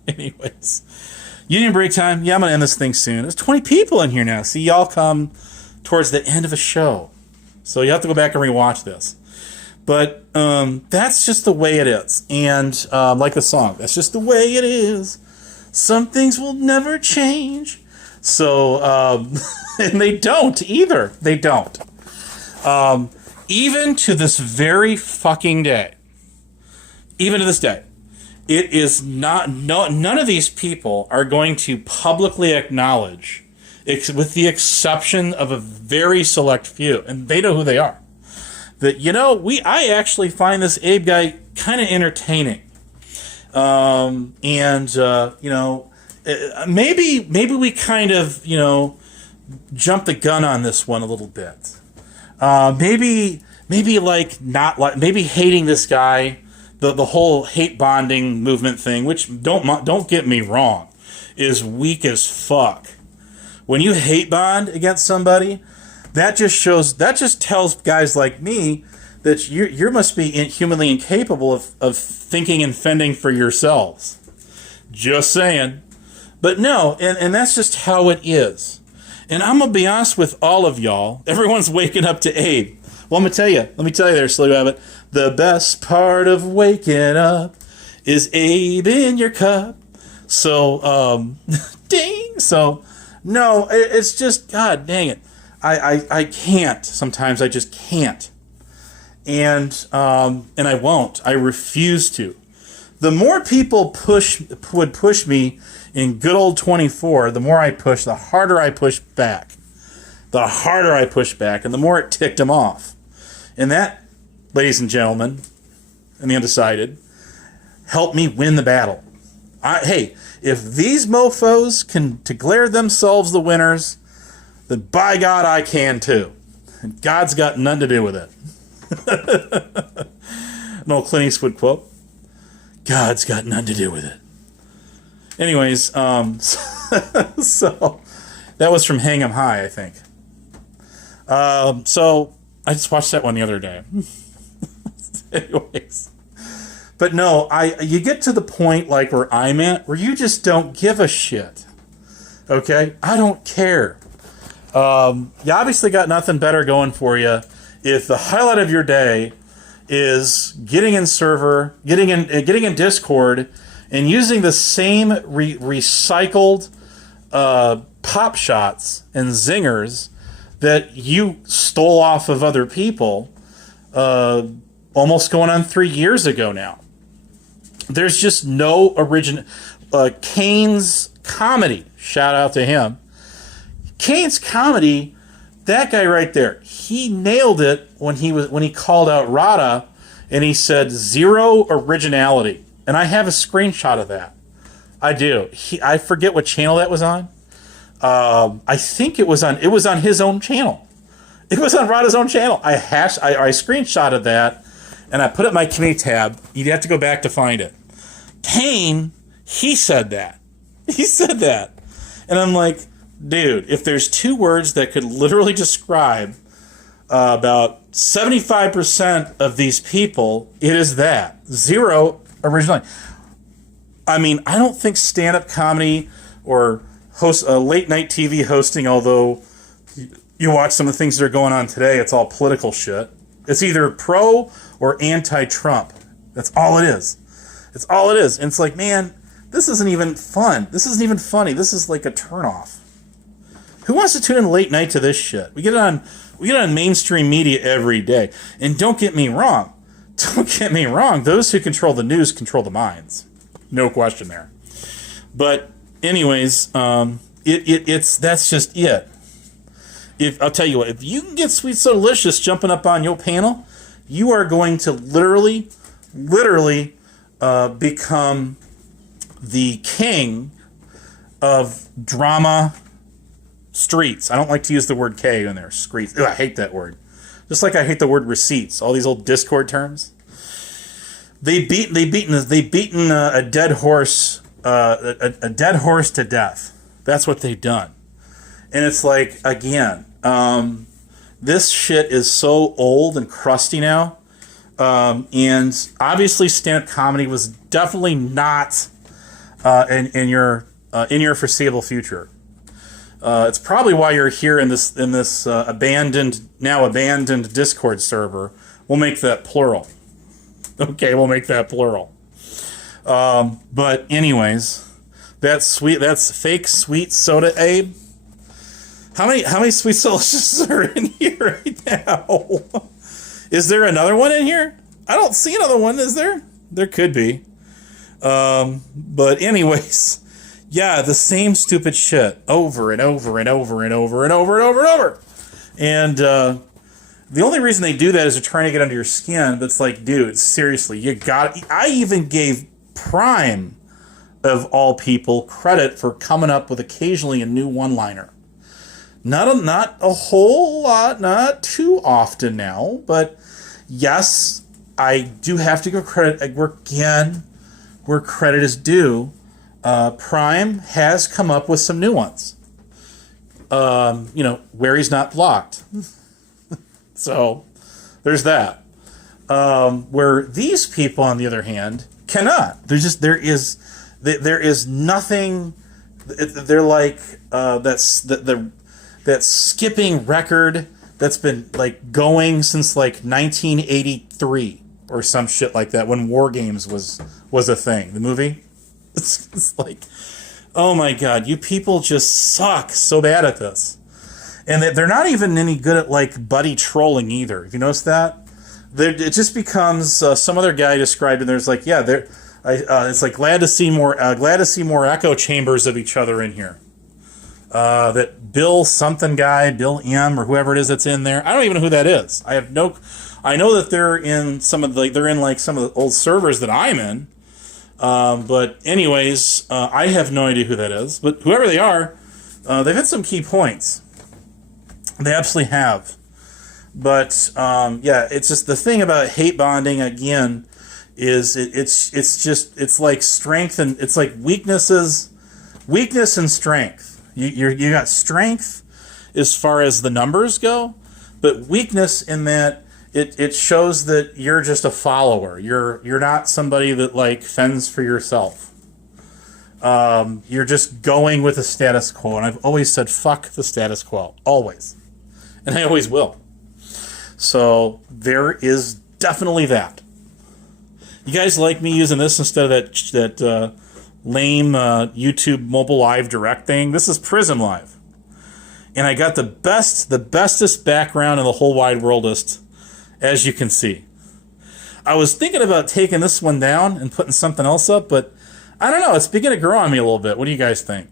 Anyways, union break time. Yeah, I'm gonna end this thing soon. There's 20 people in here now. See, y'all come towards the end of a show, so you have to go back and rewatch this. But that's just the way it is. And like the song, that's just the way it is. Some things will never change. So, and they don't either. They don't. Even to this very fucking day, even to this day, it is not, none of these people are going to publicly acknowledge, with the exception of a very select few, and they know who they are, that, I actually find this Abe guy kind of entertaining. Maybe we kind of, jump the gun on this one a little bit. Maybe hating this guy, the whole hate bonding movement thing, which don't get me wrong, is weak as fuck. When you hate bond against somebody, that just tells guys like me that you must be humanly incapable of thinking and fending for yourselves. Just saying. But no, and that's just how it is. And I'm going to be honest with all of y'all. Everyone's waking up to Abe. Well, let me tell you there, Slow Rabbit. The best part of waking up is Abe in your cup. So, ding. So, no, it's just, God dang it. I can't. Sometimes I just can't. And I won't. I refuse to. The more people would push me in good old 24, the more I push, the harder I push back. The harder I push back, and the more it ticked them off. And that, ladies and gentlemen, and the undecided, helped me win the battle. Hey, if these mofos can declare themselves the winners, then by God, I can too. And God's got nothing to do with it. An old Clint Eastwood quote. God's got nothing to do with it. Anyways, so that was from Hang 'em High, I think. So I just watched that one the other day. Anyways. But no, you get to the point like where I'm at, where you just don't give a shit. Okay? I don't care. You obviously got nothing better going for you if the highlight of your day is getting in Discord and using the same recycled pop shots and zingers that you stole off of other people almost going on 3 years ago now. There's just no original. Kane's comedy, shout out to him. Kane's comedy, that guy right there, he nailed it when he called out Rada and he said zero originality. And I have a screenshot of that. I do. I forget what channel that was on. I think it was on his own channel. It was on Rada's own channel. I screenshotted that and I put it in my community tab. You'd have to go back to find it. Kane, he said that. He said that. And I'm like, dude, if there's two words that could literally describe about 75% of these people, it is that. Zero originality. I mean, I don't think stand-up comedy or late night TV hosting, although you watch some of the things that are going on today, it's all political shit. It's either pro or anti-Trump. That's all it is. It's all it is. And it's like, man, this isn't even fun. This isn't even funny. This is like a turnoff. Who wants to tune in late night to this shit? We get it on mainstream media every day. And don't get me wrong. Don't get me wrong. Those who control the news control the minds. No question there. But anyways, that's just it. I'll tell you what, if you can get Sweet So Delicious jumping up on your panel, you are going to literally become the king of drama streets. I don't like to use the word K in there. Streets. Ugh, I hate that word. Just like I hate the word receipts. All these old Discord terms. They've beaten a dead horse, a dead horse to death. That's what they've done. And it's like, again, this shit is so old and crusty now. And obviously stand-up comedy was definitely not in your foreseeable future. It's probably why you're here in this abandoned Discord server. We'll make that plural. Okay, we'll make that plural. But anyways, that's fake sweet soda, Abe. How many Sweet Delicious are in here right now? Is there another one in here? I don't see another one, is there? There could be. But anyways, yeah, the same stupid shit over and over and over and over and over and over and over. And the only reason they do that is they're trying to get under your skin. But it's like, dude, seriously, you got. I even gave Prime, of all people, credit for coming up with occasionally a new one-liner. Not a whole lot, not too often now, but yes, I do have to give credit where credit is due. Prime has come up with some new ones. Where he's not blocked. So there's that. Where these people, on the other hand, cannot. There is nothing. They're like that skipping record that's been like going since like 1983 or some shit like that, when War Games was a thing. The movie. It's like, oh my god, you people just suck so bad at this. And they're not even any good at like buddy trolling either. Have you noticed that? It just becomes some other guy described, and there's like, yeah, it's like glad to see more echo chambers of each other in here. That Bill something guy, Bill M or whoever it is that's in there. I don't even know who that is. I know that they're in some of the old servers that I'm in. But anyways, I have no idea who that is. But whoever they are, they've had some key points. They absolutely have. But yeah, it's just the thing about hate bonding again is it's like strength and it's like weakness and strength. You got strength as far as the numbers go, but weakness in that it shows that you're just a follower. You're not somebody that like fends for yourself. You're just going with the status quo. And I've always said, fuck the status quo. Always. And I always will. So there is definitely that. You guys like me using this instead of that lame YouTube mobile live direct thing? This is Prism Live. And I got the bestest background in the whole wide worldist, as you can see. I was thinking about taking this one down and putting something else up, but I don't know. It's beginning to grow on me a little bit. What do you guys think?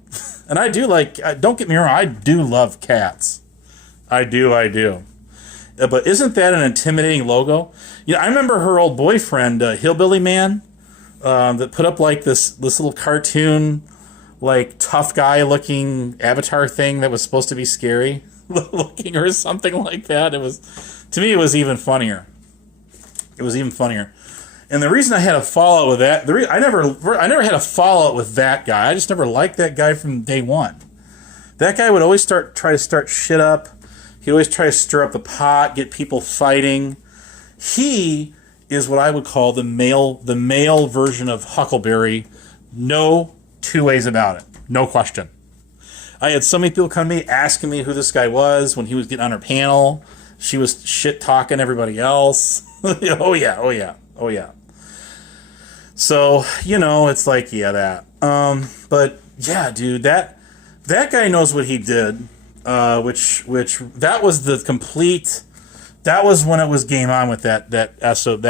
And I do don't get me wrong, I do love cats. I do. But isn't that an intimidating logo? I remember her old boyfriend, Hillbilly Man, that put up like this little cartoon, like tough guy looking avatar thing that was supposed to be scary looking or something like that. To me, it was even funnier. And the reason I had a fallout with that, I never had a fallout with that guy. I just never liked that guy from day one. That guy would always try to start shit up. He'd always try to stir up the pot, get people fighting. He is what I would call the male version of Huckleberry. No two ways about it. No question. I had so many people come to me asking me who this guy was when he was getting on her panel. She was shit talking everybody else. Oh yeah. So, it's like, yeah, that. But yeah, dude, that guy knows what he did. Which that was the complete. That was when it was game on with that SOB.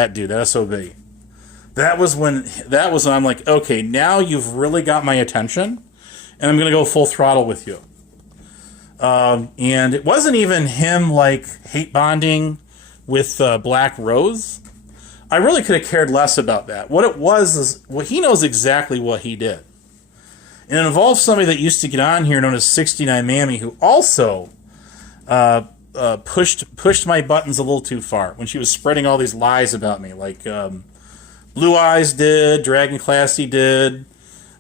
That was when I'm like, okay, now you've really got my attention, and I'm gonna go full throttle with you. And it wasn't even him like hate bonding with Black Rose. I really could have cared less about that. What it was is, he knows exactly what he did. And it involves somebody that used to get on here known as 69 Mammy, who also pushed my buttons a little too far when she was spreading all these lies about me. Like Blue Eyes did, Dragon Classy did,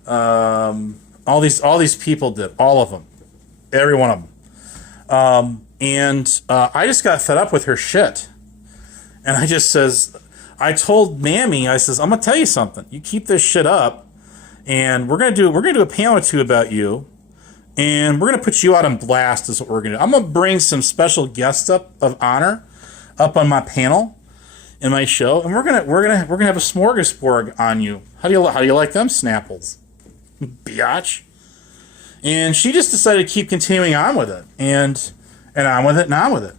all these people did, all of them. Every one of them. And I just got fed up with her shit. And I told Mammy, I says, I'm going to tell you something. You keep this shit up, and we're gonna do a panel or two about you, and we're gonna put you out on blast. Is what we're gonna do. I'm gonna bring some special guests up of honor up on my panel in my show, and we're gonna have a smorgasbord on you. How do you like them Snapples, biatch? And she just decided to keep continuing on with it, and on with it, and on with it.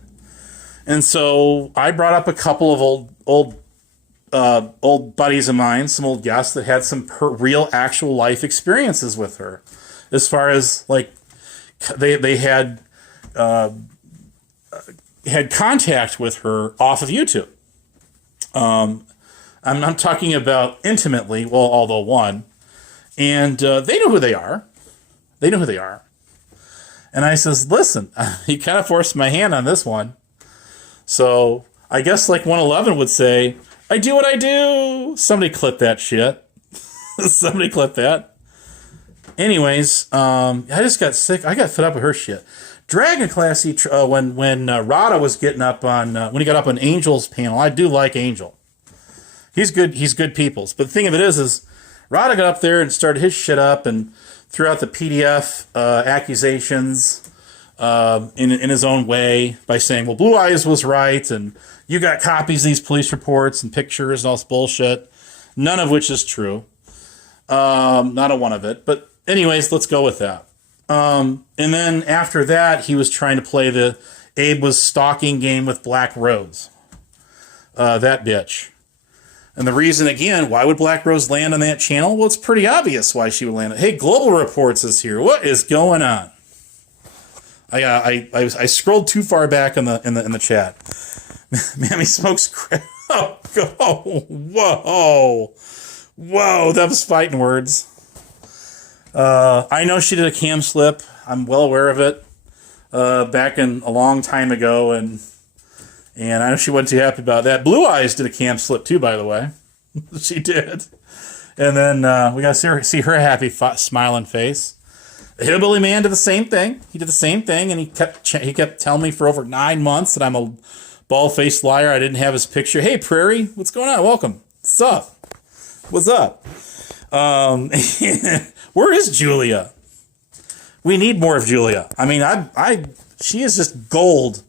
And so I brought up a couple of old buddies of mine, some old guests that had some real actual life experiences with her, as far as like they had contact with her off of YouTube. I'm talking about intimately, well, although one, and they know who they are. And I says, listen, he kind of forced my hand on this one. So I guess like 111 would say, I do what I do. Somebody clip that shit. Somebody clip that. Anyways, I just got sick. I got fed up with her shit. Dragon Classy, when Rada was getting up on, when he got up on Angel's panel, I do like Angel. He's good peoples. But the thing of it is Rada got up there and started his shit up and threw out the PDF accusations in his own way by saying, well, Blue Eyes was right, and you got copies of these police reports and pictures and all this bullshit, none of which is true. Not a one of it. But anyways, let's go with that. And then after that, he was trying to play the Abe was stalking game with Black Rose. That bitch. And the reason, again, why would Black Rose land on that channel? Well, it's pretty obvious why she would land on it. Hey, Global Reports is here. What is going on? I scrolled too far back in the chat. Mammy smokes crap. Oh, whoa, that was fighting words. I know she did a cam slip. I'm well aware of it. Back in a long time ago, and I know she wasn't too happy about that. Blue Eyes did a cam slip too, by the way. She did. And then we got to see her happy, smiling face. The Hillbilly Man did the same thing. He did the same thing, and he kept telling me for over 9 months that I'm a bald-faced liar. I didn't have his picture. Hey, Prairie, what's going on? Welcome. What's up? Where is Julia? We need more of Julia. I mean, she is just gold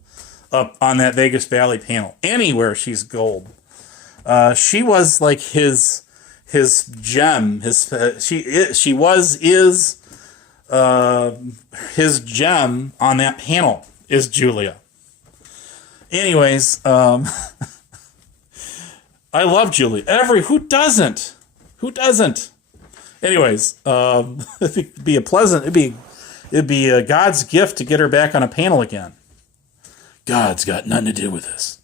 up on that Vegas Valley panel. Anywhere she's gold. She was like his gem. His gem on that panel is Julia. Anyways, I love Julia. Who doesn't? Who doesn't? Anyways, it'd be a God's gift to get her back on a panel again. God's got nothing to do with this.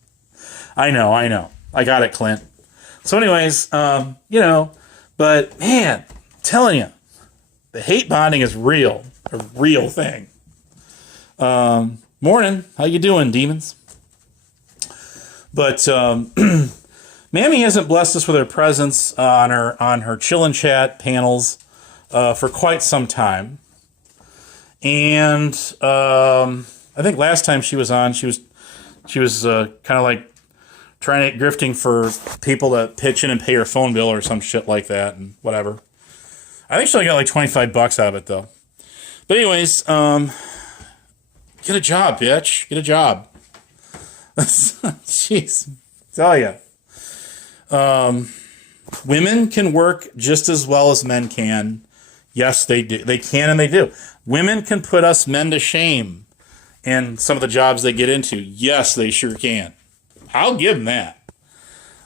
I know. I got it, Clint. So anyways, but man, I'm telling you, the hate bonding is real. A real thing. Morning. How you doing, demons? But Mammy hasn't blessed us with her presence on her Chillin' Chat panels for quite some time. And I think last time she was on, she was kind of like grifting for people to pitch in and pay her phone bill or some shit like that and whatever. I think she only got like $25 out of it though. But anyways, get a job, bitch. Get a job. Jeez, tell ya. Women can work just as well as men can. Yes, they do. They can and they do. Women can put us men to shame in some of the jobs they get into. Yes, they sure can. I'll give them that.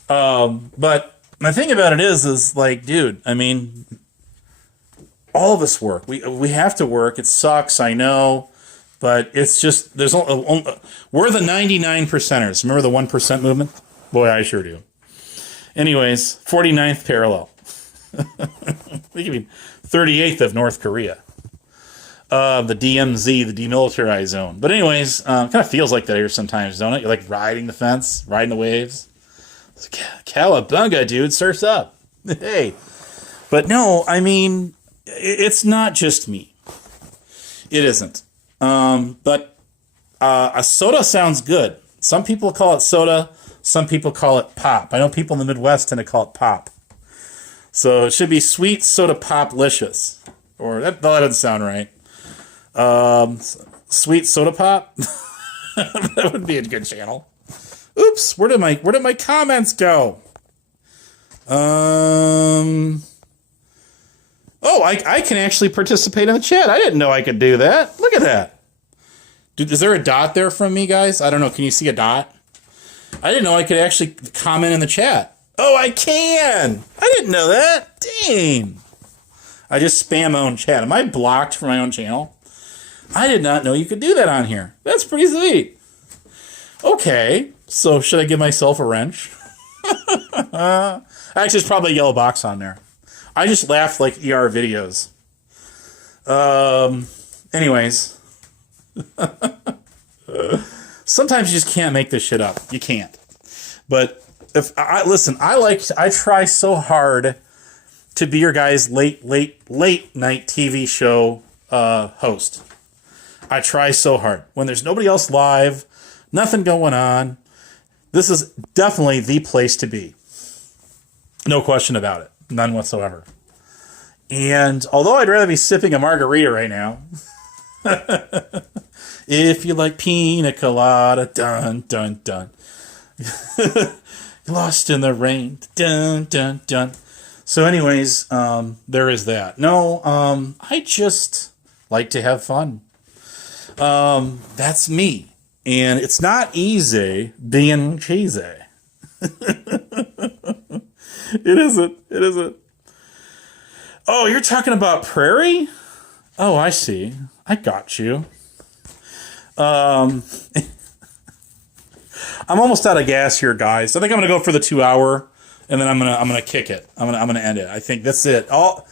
But the thing about it is like, dude, I mean, all of us work. We have to work. It sucks, I know. But it's just, we're the 99%ers. Remember the 1% movement? Boy, I sure do. Anyways, 49th parallel. We could be 38th of North Korea. The DMZ, the demilitarized zone. But anyways, kind of feels like that here sometimes, don't it? You're like riding the fence, riding the waves. It's like, cowabunga, dude, surf's up. Hey. But no, I mean, it's not just me. It isn't. But a soda sounds good. Some people call it soda. Some people call it pop. I know people in the Midwest tend to call it pop. So it should be sweet soda pop-licious. Or that doesn't sound right. Sweet soda pop? That would be a good channel. Oops, where did my comments go? Oh, I can actually participate in the chat. I didn't know I could do that. Look at that. Dude, is there a dot there from me, guys? I don't know. Can you see a dot? I didn't know I could actually comment in the chat. Oh, I can! I didn't know that. Dang. I just spam my own chat. Am I blocked from my own channel? I did not know you could do that on here. That's pretty sweet. Okay, so should I give myself a wrench? Actually, there's probably a yellow box on there. I just laughed like ER videos. Anyways. Sometimes you just can't make this shit up. You can't. But I try so hard to be your guys' late night TV show host. I try so hard. When there's nobody else live, nothing going on, this is definitely the place to be. No question about it. None whatsoever. And although I'd rather be sipping a margarita right now, if you like pina colada, dun, dun, dun. Lost in the rain, dun, dun, dun. So anyways, there is that. No, I just like to have fun. That's me. And it's not easy being cheesy. It isn't. Oh, you're talking about Prairie? Oh, I see. I got you. I'm almost out of gas here, guys. I think I'm gonna go for the 2 hour, and then I'm gonna kick it. I'm gonna end it. I think that's it. All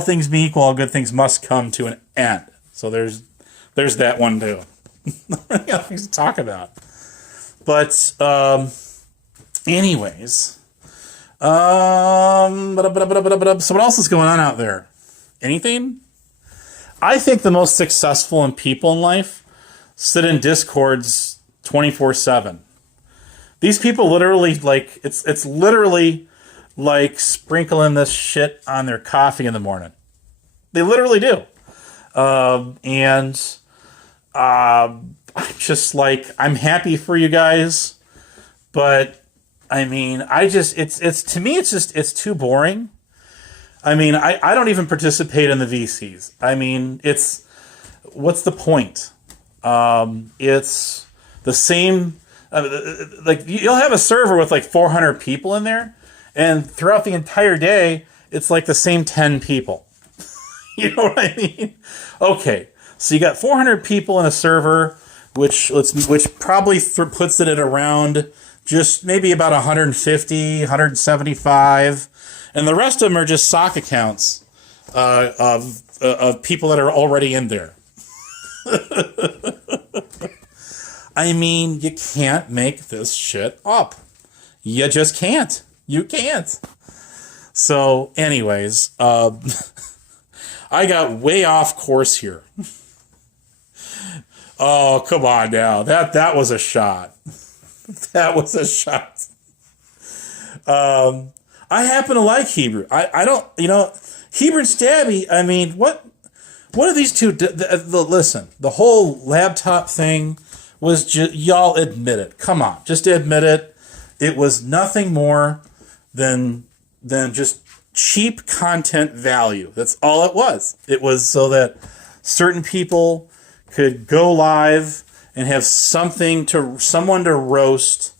things being equal, all good things must come to an end. So there's that one too. Nothing things to talk about. But anyways, so what else is going on out there? Anything? I think the most successful people in life sit in Discords 24/7. These people literally, like, it's literally like sprinkling this shit on their coffee in the morning. They literally do. And I'm just like, I'm happy for you guys, but I mean, it's to me, it's too boring. I mean, I don't even participate in the VCs. I mean, what's the point? It's the same, like you'll have a server with like 400 people in there, and throughout the entire day, it's like the same 10 people. You know what I mean? Okay, so you got 400 people in a server, which probably puts it at around just maybe about 150, 175, and the rest of them are just sock accounts of people that are already in there. I mean, you can't make this shit up. You just can't. You can't. So, anyways, I got way off course here. Oh, come on now. That was a shot. That was a shot. I happen to like Hebrew. I don't, Hebrew and Stabby, I mean, what are these two? Listen, the whole laptop thing was just, y'all admit it. Come on, just admit it. It was nothing more than just cheap content value. That's all it was. It was so that certain people could go live and have someone to roast,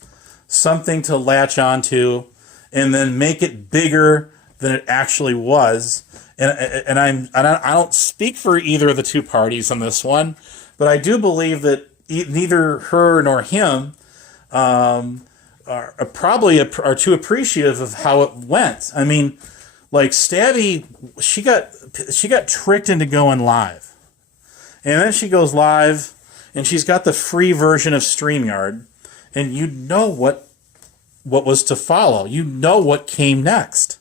something to latch onto, and then make it bigger than it actually was. And I don't speak for either of the two parties on this one, but I do believe that neither her nor him are probably are too appreciative of how it went. I mean, like Stabby, she got tricked into going live, and then she goes live, and she's got the free version of StreamYard, and you know what was to follow. You know what came next.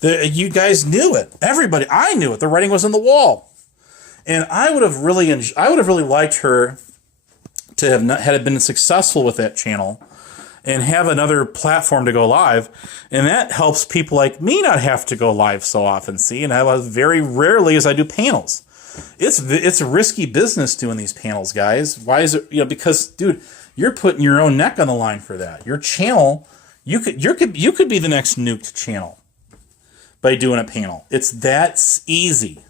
You guys knew it. Everybody, I knew it. The writing was on the wall, and I would have really liked her to have had been successful with that channel and have another platform to go live, and that helps people like me not have to go live so often. See, and I very rarely as I do panels. It's a risky business doing these panels, guys. Why is it? Because, dude, you're putting your own neck on the line for that. Your channel, you could be the next nuked channel by doing a panel. It's that easy.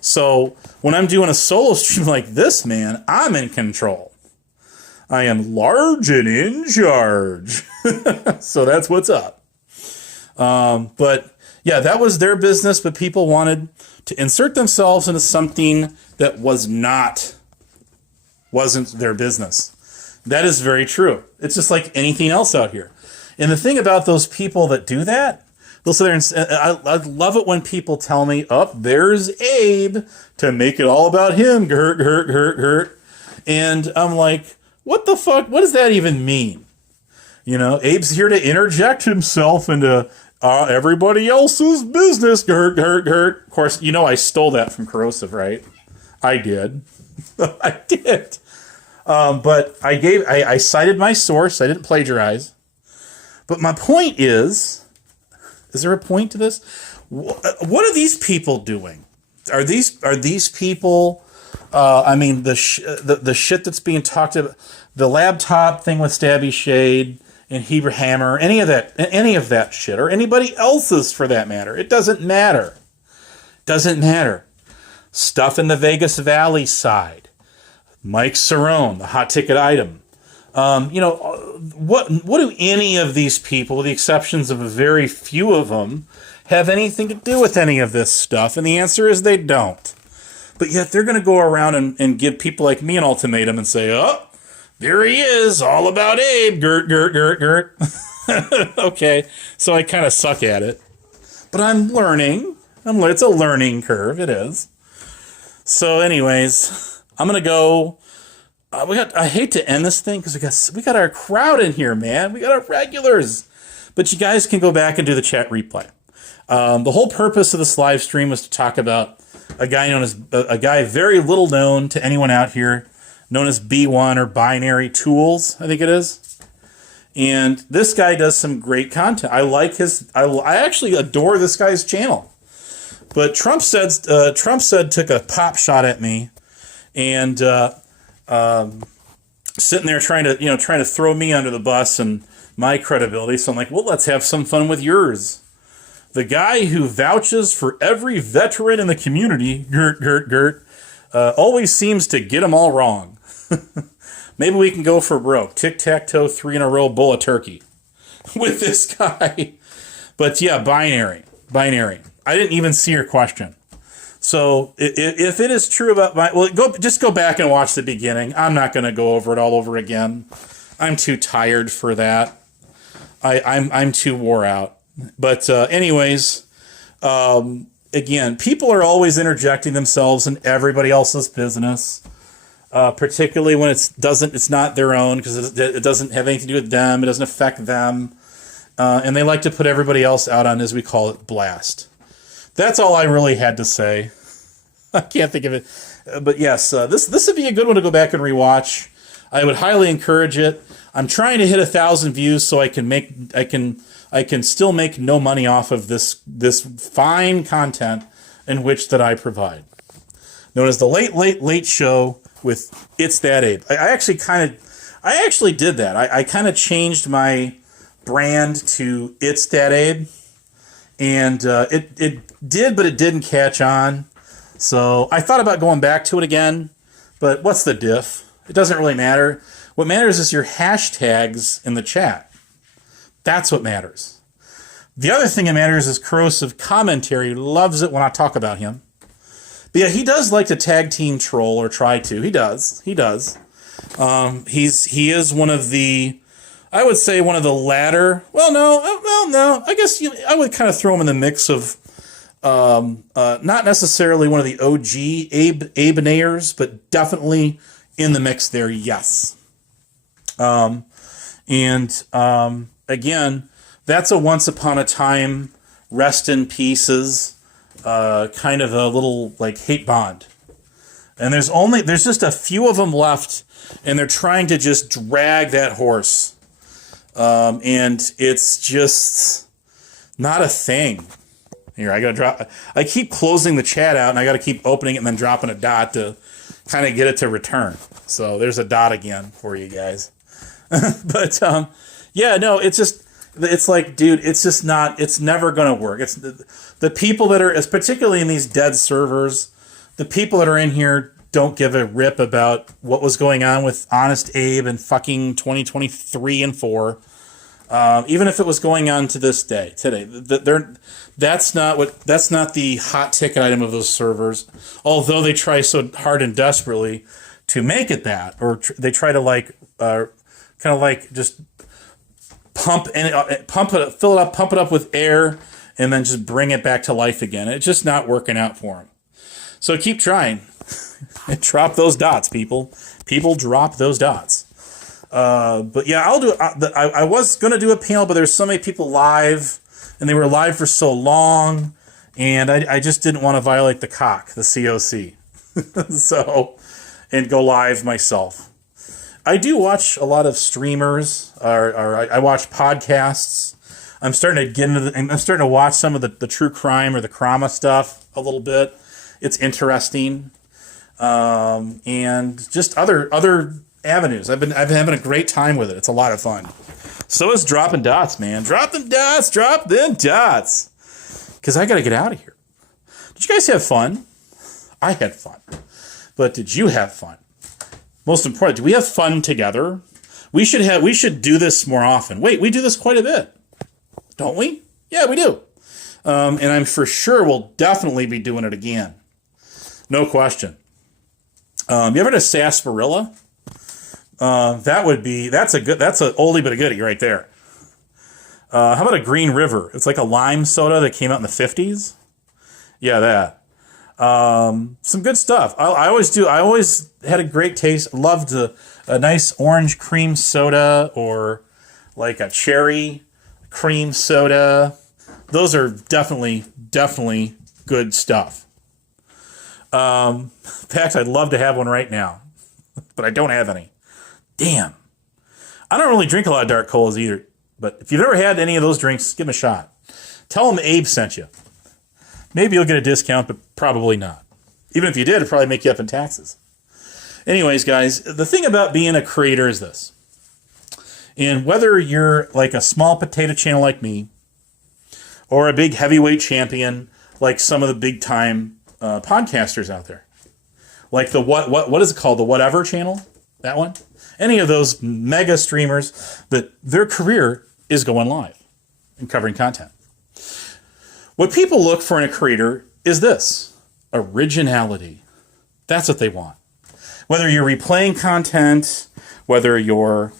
So when I'm doing a solo stream like this, man, I'm in control. I am large and in charge. So that's what's up. But yeah, that was their business, but people wanted to insert themselves into something that wasn't their business. That is very true. It's just like anything else out here. And the thing about those people that do that, they'll sit there and I love it when people tell me, there's Abe to make it all about him. Gert. And I'm like, what the fuck? What does that even mean? Abe's here to interject himself into everybody else's business. Gert. Of course, I stole that from Corrosive, right? I did. I did. But I cited my source. I didn't plagiarize. But my point is there a point to this? What are these people doing? Are these people? The shit that's being talked about, the laptop thing with Stabby Shade and Hebrew Hammer, any of that shit, or anybody else's for that matter. It doesn't matter. Doesn't matter. Stuff in the Vegas Valley side. Mike Cerrone, the hot ticket item. What do any of these people, with the exceptions of a very few of them, have anything to do with any of this stuff? And the answer is they don't. But yet they're going to go around and give people like me an ultimatum and say, there he is, all about Abe, Gert. Okay, so I kind of suck at it. But I'm learning. It's a learning curve, it is. So anyways, I'm going to go. I hate to end this thing because we got our crowd in here, man. We got our regulars. But you guys can go back and do the chat replay. The whole purpose of this live stream was to talk about a guy very little known to anyone out here, known as B1 or Binary Tools, I think it is. And this guy does some great content. I like his. I actually adore this guy's channel. But Trump said took a pop shot at me, and sitting there trying to throw me under the bus and my credibility. So I'm like, well, let's have some fun with yours. The guy who vouches for every veteran in the community, always seems to get them all wrong. Maybe we can go for broke. Tic-tac-toe, 3 in a row, bowl of turkey with this guy. But yeah, binary. I didn't even see your question. So if it is true about just go back and watch the beginning. I'm not going to go over it all over again. I'm too tired for that. I'm too wore out. But anyways, again, people are always interjecting themselves in everybody else's business. Particularly when it's not their own, because it doesn't have anything to do with them. It doesn't affect them. And they like to put everybody else out on, as we call it, blast. That's all I really had to say. I can't think of it. But yes, this would be a good one to go back and rewatch. I would highly encourage it. I'm trying to hit 1,000 views so I can still make no money off of this fine content in which that I provide. Known as the Late Show with It's That Abe. I actually did that. I kind of changed my brand to It's That Abe, and it did, but it didn't catch on. So I thought about going back to it again, but what's the diff? It doesn't really matter. What matters is your hashtags in the chat. That's what matters. The other thing that matters is Corrosive Commentary loves it when I talk about him. But yeah, he does like to tag team troll, or try to. He does. He is one of the, I would say, one of the latter. Well, no. I guess I would kind of throw him in the mix of, not necessarily one of the OG Abe-nayers, but definitely in the mix there. Yes. Again, that's a once upon a time, rest in pieces. Kind of a little like hate bond, and there's just a few of them left, and they're trying to just drag that horse, and it's just not a thing. Here, I keep closing the chat out, and I gotta keep opening it and then dropping a dot to kind of get it to return. So there's a dot again for you guys. But yeah, no, it's like, dude, it's never going to work. It's the people that are, particularly in these dead servers, the people that are in here don't give a rip about what was going on with Honest Abe in fucking 2023 and 4. Even if it was going on to this day, today, that's not the hot ticket item of those servers. Although they try so hard and desperately to make it that, or they try to just pump it up with air, and then just bring it back to life again. It's just not working out for them. So keep trying. Drop those dots, people. People, drop those dots. But yeah, I'll do. I was gonna do a panel, but there's so many people live, and they were live for so long, and I just didn't want to violate the COC, and go live myself. I do watch a lot of streamers, or I watch podcasts. I'm starting to watch some of the true crime or the crama stuff a little bit. It's interesting, and just other avenues. I've been having a great time with it. It's a lot of fun. So is dropping dots, man. Drop them dots. Because I got to get out of here. Did you guys have fun? I had fun. But did you have fun? Most important, do we have fun together? We should do this more often. Wait, we do this quite a bit, don't we? Yeah, we do. And I'm for sure we'll definitely be doing it again. No question. You ever had a sarsaparilla? That's an oldie but a goodie right there. How about a Green River? It's like a lime soda that came out in the 50s. Yeah, that. Some good stuff. I always had a great taste. Loved a nice orange cream soda, or like a cherry cream soda. Those are definitely good stuff. In fact, I'd love to have one right now, but I don't have any. Damn. I don't really drink a lot of dark colas either, but if you've ever had any of those drinks, give them a shot. Tell them Abe sent you. Maybe you'll get a discount, but probably not. Even if you did, it'd probably make you up in taxes. Anyways, guys, the thing about being a creator is this. And whether you're like a small potato channel like me, or a big heavyweight champion like some of the big time podcasters out there, like the what is it called, the Whatever channel, that one, any of those mega streamers that their career is going live and covering content. What people look for in a creator is this: originality. That's what they want. Whether you're replaying content, whether you're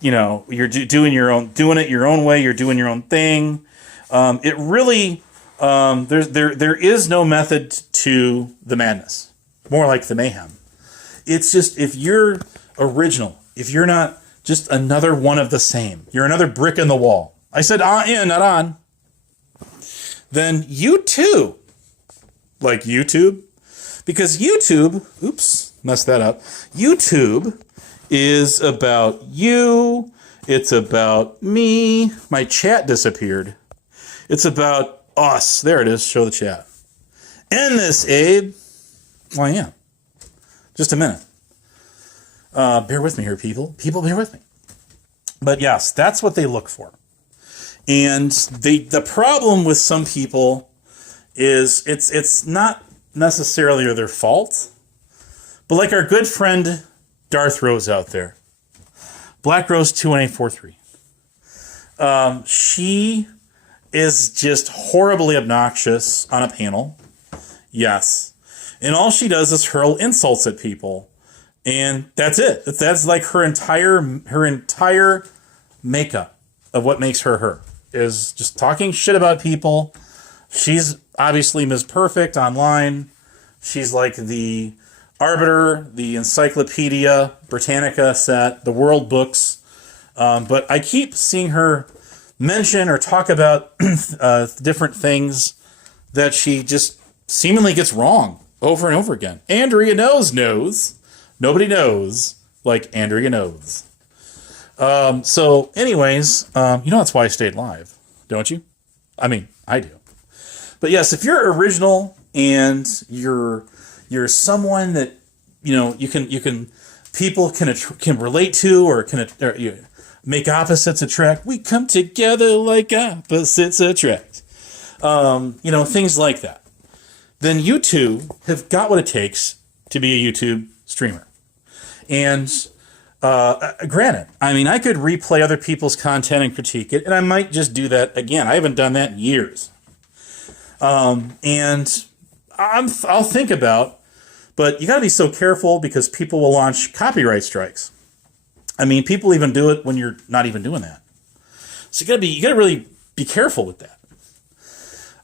doing it your own way, you're doing your own thing. It really, there is no method to the madness. More like the mayhem. It's just, if you're original, if you're not just another one of the same, you're another brick in the wall. I said in, not on. Then you too, like YouTube, because YouTube, oops, messed that up. YouTube is about you. It's about me. My chat disappeared. It's about us. There it is. Show the chat. End this, Abe. Well, I am. Just a minute. Bear with me here, people. People, bear with me. But yes, that's what they look for. And the problem with some people is it's not necessarily their fault, but like our good friend Darth Rose out there, Black Rose 21843. She is just horribly obnoxious on a panel. Yes. And all she does is hurl insults at people. And that's it. That's like her entire makeup of what makes her her, is just talking shit about people. She's obviously Ms. Perfect online. She's like the Arbiter, the Encyclopedia Britannica set, the World Books. But I keep seeing her mention or talk about different things that she just seemingly gets wrong over and over again. Andrea knows. Nobody knows like Andrea knows. So anyways, that's why I stayed live, don't you? I mean, I do. But yes, if you're original and you're someone that people can relate to, or make opposites attract. We come together like opposites attract. Things like that. Then you two have got what it takes to be a YouTube streamer. And granted, I mean, I could replay other people's content and critique it, and I might just do that again. I haven't done that in years. And I'll think about, but you got to be so careful because people will launch copyright strikes. I mean, people even do it when you're not even doing that. So you got to really be careful with that.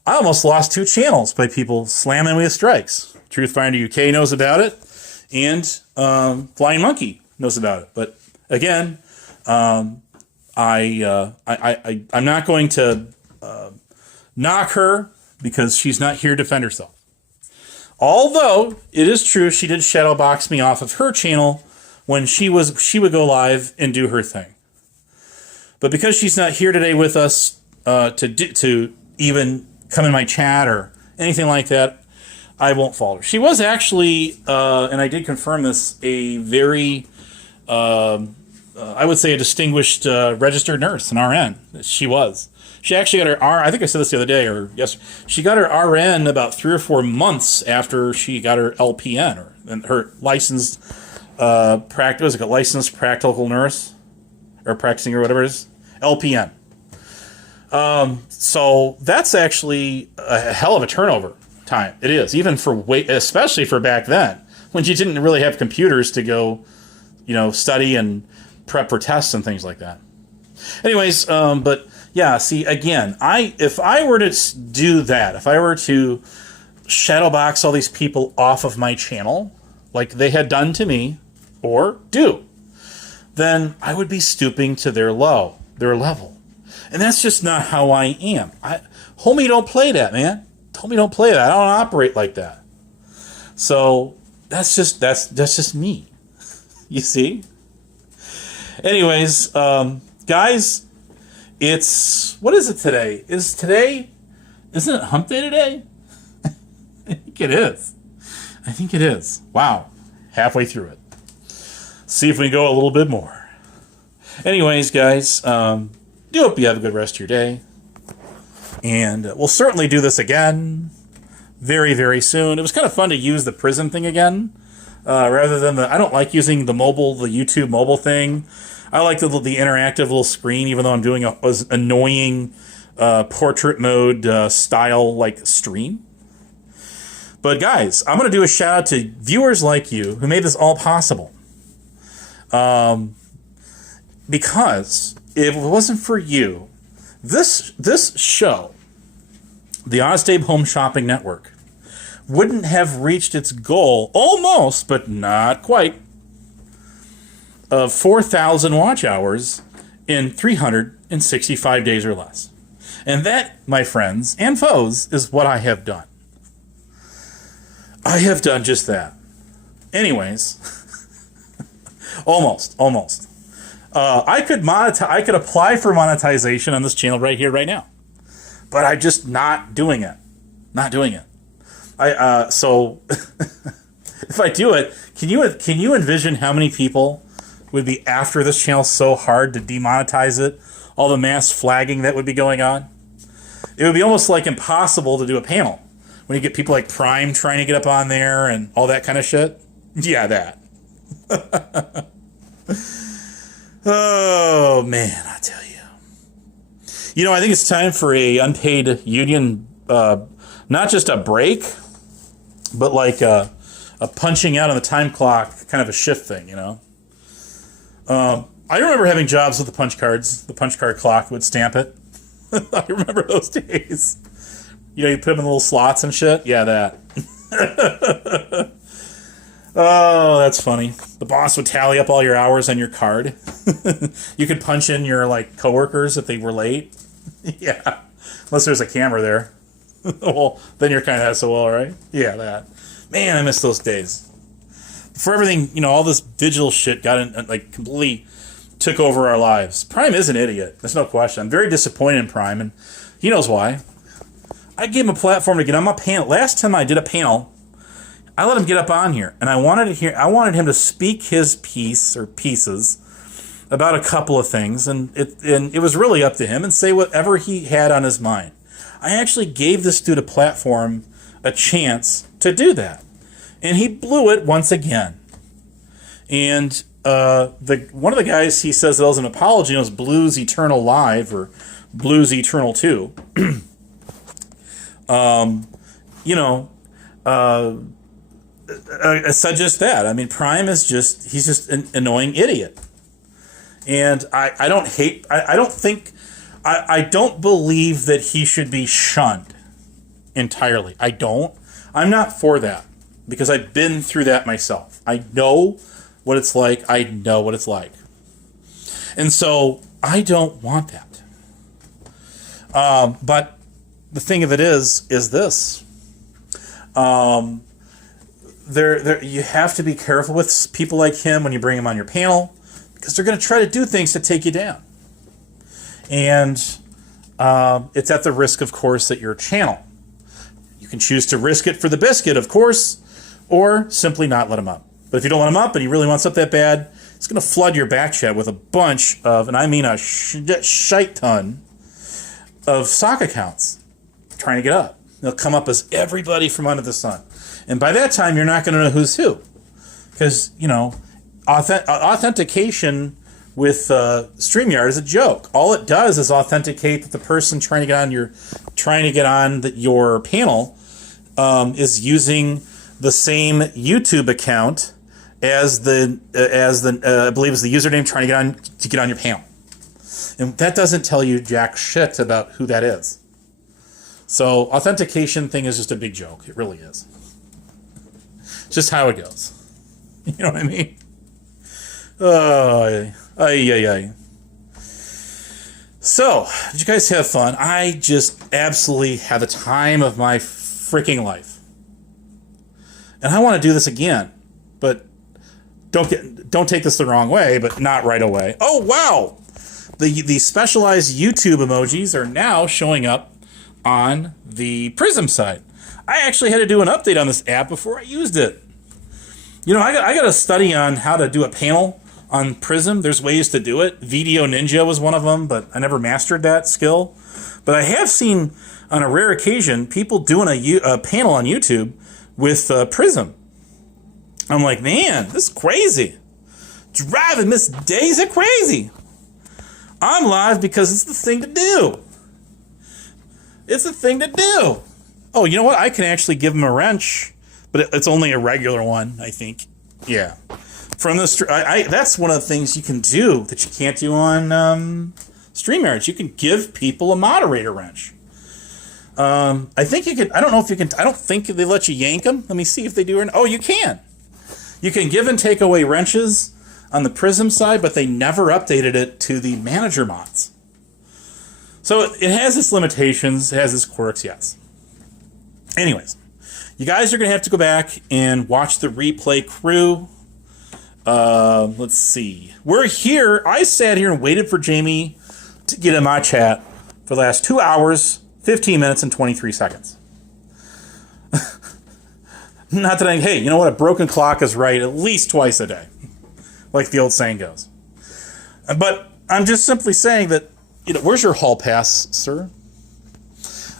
I almost lost 2 channels by people slamming me with strikes. Truth Finder UK knows about it, and Flying Monkey knows about it. But again, I'm not going to knock her because she's not here to defend herself. Although it is true, she did shadow box me off of her channel when she would go live and do her thing. But because she's not here today with us to even come in my chat or anything like that, I won't fault her. She was actually, and I did confirm this, a very, I would say, a distinguished registered nurse, an RN. She was. She actually got her I think I said this the other day or yesterday. She got her RN about 3 or 4 months after she got her LPN, or her licensed licensed practical nurse, or practicing, or whatever it is, LPN. So that's actually a hell of a turnover time. It is, even especially for back then, when you didn't really have computers to go, study and prep for tests and things like that. Anyways, but yeah, see, again, if I were to do that, if I were to shadow box all these people off of my channel, like they had done to me, or do, then I would be stooping to their level. And that's just not how I am. Homie, don't play that, man. Homie, don't play that. I don't operate like that. So that's just me. You see? Anyways, guys, what is it today? Isn't it hump day today? I think it is. Wow. Halfway through it. See if we can go a little bit more. Anyways, guys, do hope you have a good rest of your day. And we'll certainly do this again very, very soon. It was kind of fun to use the Prism thing again. Rather than I don't like using the YouTube mobile thing. I like the interactive little screen, even though I'm doing a annoying portrait mode style like stream. But guys, I'm going to do a shout out to viewers like you who made this all possible. Because if it wasn't for you, this show, the Honest Abe Home Shopping Network, wouldn't have reached its goal, almost, but not quite, of 4,000 watch hours in 365 days or less. And that, my friends and foes, is what I have done. I have done just that. Anyways, almost. I could apply for monetization on this channel right here, right now, but I'm just not doing it. So if I do it, can you envision how many people would be after this channel so hard to demonetize it? All the mass flagging that would be going on. It would be almost like impossible to do a panel when you get people like Prime trying to get up on there and all that kind of shit. Yeah, that. Oh man, I tell you. I think it's time for a unpaid union, not just a break, but like a punching out on the time clock, kind of a shift thing, I remember having jobs with the punch cards. The punch card clock would stamp it. I remember those days. You put them in the little slots and shit. Yeah, that. Oh, that's funny. The boss would tally up all your hours on your card. You could punch in your coworkers if they were late. Yeah, unless there's a camera there. Well, then you're kind of SOL, right? Yeah, that. Man, I miss those days. For everything, all this digital shit got in, completely took over our lives. Prime is an idiot. There's no question. I'm very disappointed in Prime, and he knows why. I gave him a platform to get on my panel. Last time I did a panel, I let him get up on here, and I wanted him to speak his piece or pieces about a couple of things, and it was really up to him, and say whatever he had on his mind. I actually gave this dude a platform, a chance to do that, and he blew it once again. And one of the guys he says that owes an apology was Blues Eternal Live or Blues Eternal 2. I said just that. I mean, Prime is he's just an annoying idiot. And I don't believe that he should be shunned entirely. I'm not for that because I've been through that myself. I know what it's like. And so I don't want that. But the thing of it is this. You have to be careful with people like him when you bring him on your panel because they're going to try to do things to take you down. And it's at the risk, of course, that your channel. You can choose to risk it for the biscuit, of course, or simply not let him up. But if you don't let him up and he really wants up that bad, it's going to flood your back chat with a bunch of, and I mean a shite ton, of sock accounts trying to get up. They'll come up as everybody from under the sun. And by that time, you're not going to know who's who. Because, authentication with StreamYard is a joke. All it does is authenticate that the person trying to get on your panel is using the same YouTube account as the I believe is the username trying to get on your panel. And that doesn't tell you jack shit about who that is. So authentication thing is just a big joke. It really is. It's just how it goes. You know what I mean? Ay. So, did you guys have fun? I just absolutely had the time of my freaking life. And I want to do this again. But don't take this the wrong way, but not right away. Oh wow, the specialized YouTube emojis are now showing up on the Prism side. I actually had to do an update on this app before I used it. You know, I got a study on how to do a panel on Prism. There's ways to do it. Video Ninja was one of them, but I never mastered that skill. But I have seen, on a rare occasion, people doing a panel on YouTube with Prism. I'm like, man, this is crazy. Driving Miss Daisy crazy. I'm live because it's the thing to do. It's the thing to do. Oh, you know what? I can actually give them a wrench, but it's only a regular one, I think. Yeah. From the that's one of the things you can do that you can't do on StreamYard. You can give people a moderator wrench. I think you can. I don't know if you can. I don't think they let you yank them. Let me see if they do. Oh, you can. You can give and take away wrenches on the Prism side, but they never updated it to the manager mods. So it has its limitations. It has its quirks. Yes. Anyways, you guys are going to have to go back and watch the replay crew. Let's see. We're here. I sat here and waited for Jamie to get in my chat for the last 2 hours, 15 minutes, and 23 seconds. Not that hey, you know what? A broken clock is right at least twice a day, like the old saying goes. But I'm just simply saying that, you know, where's your hall pass, sir?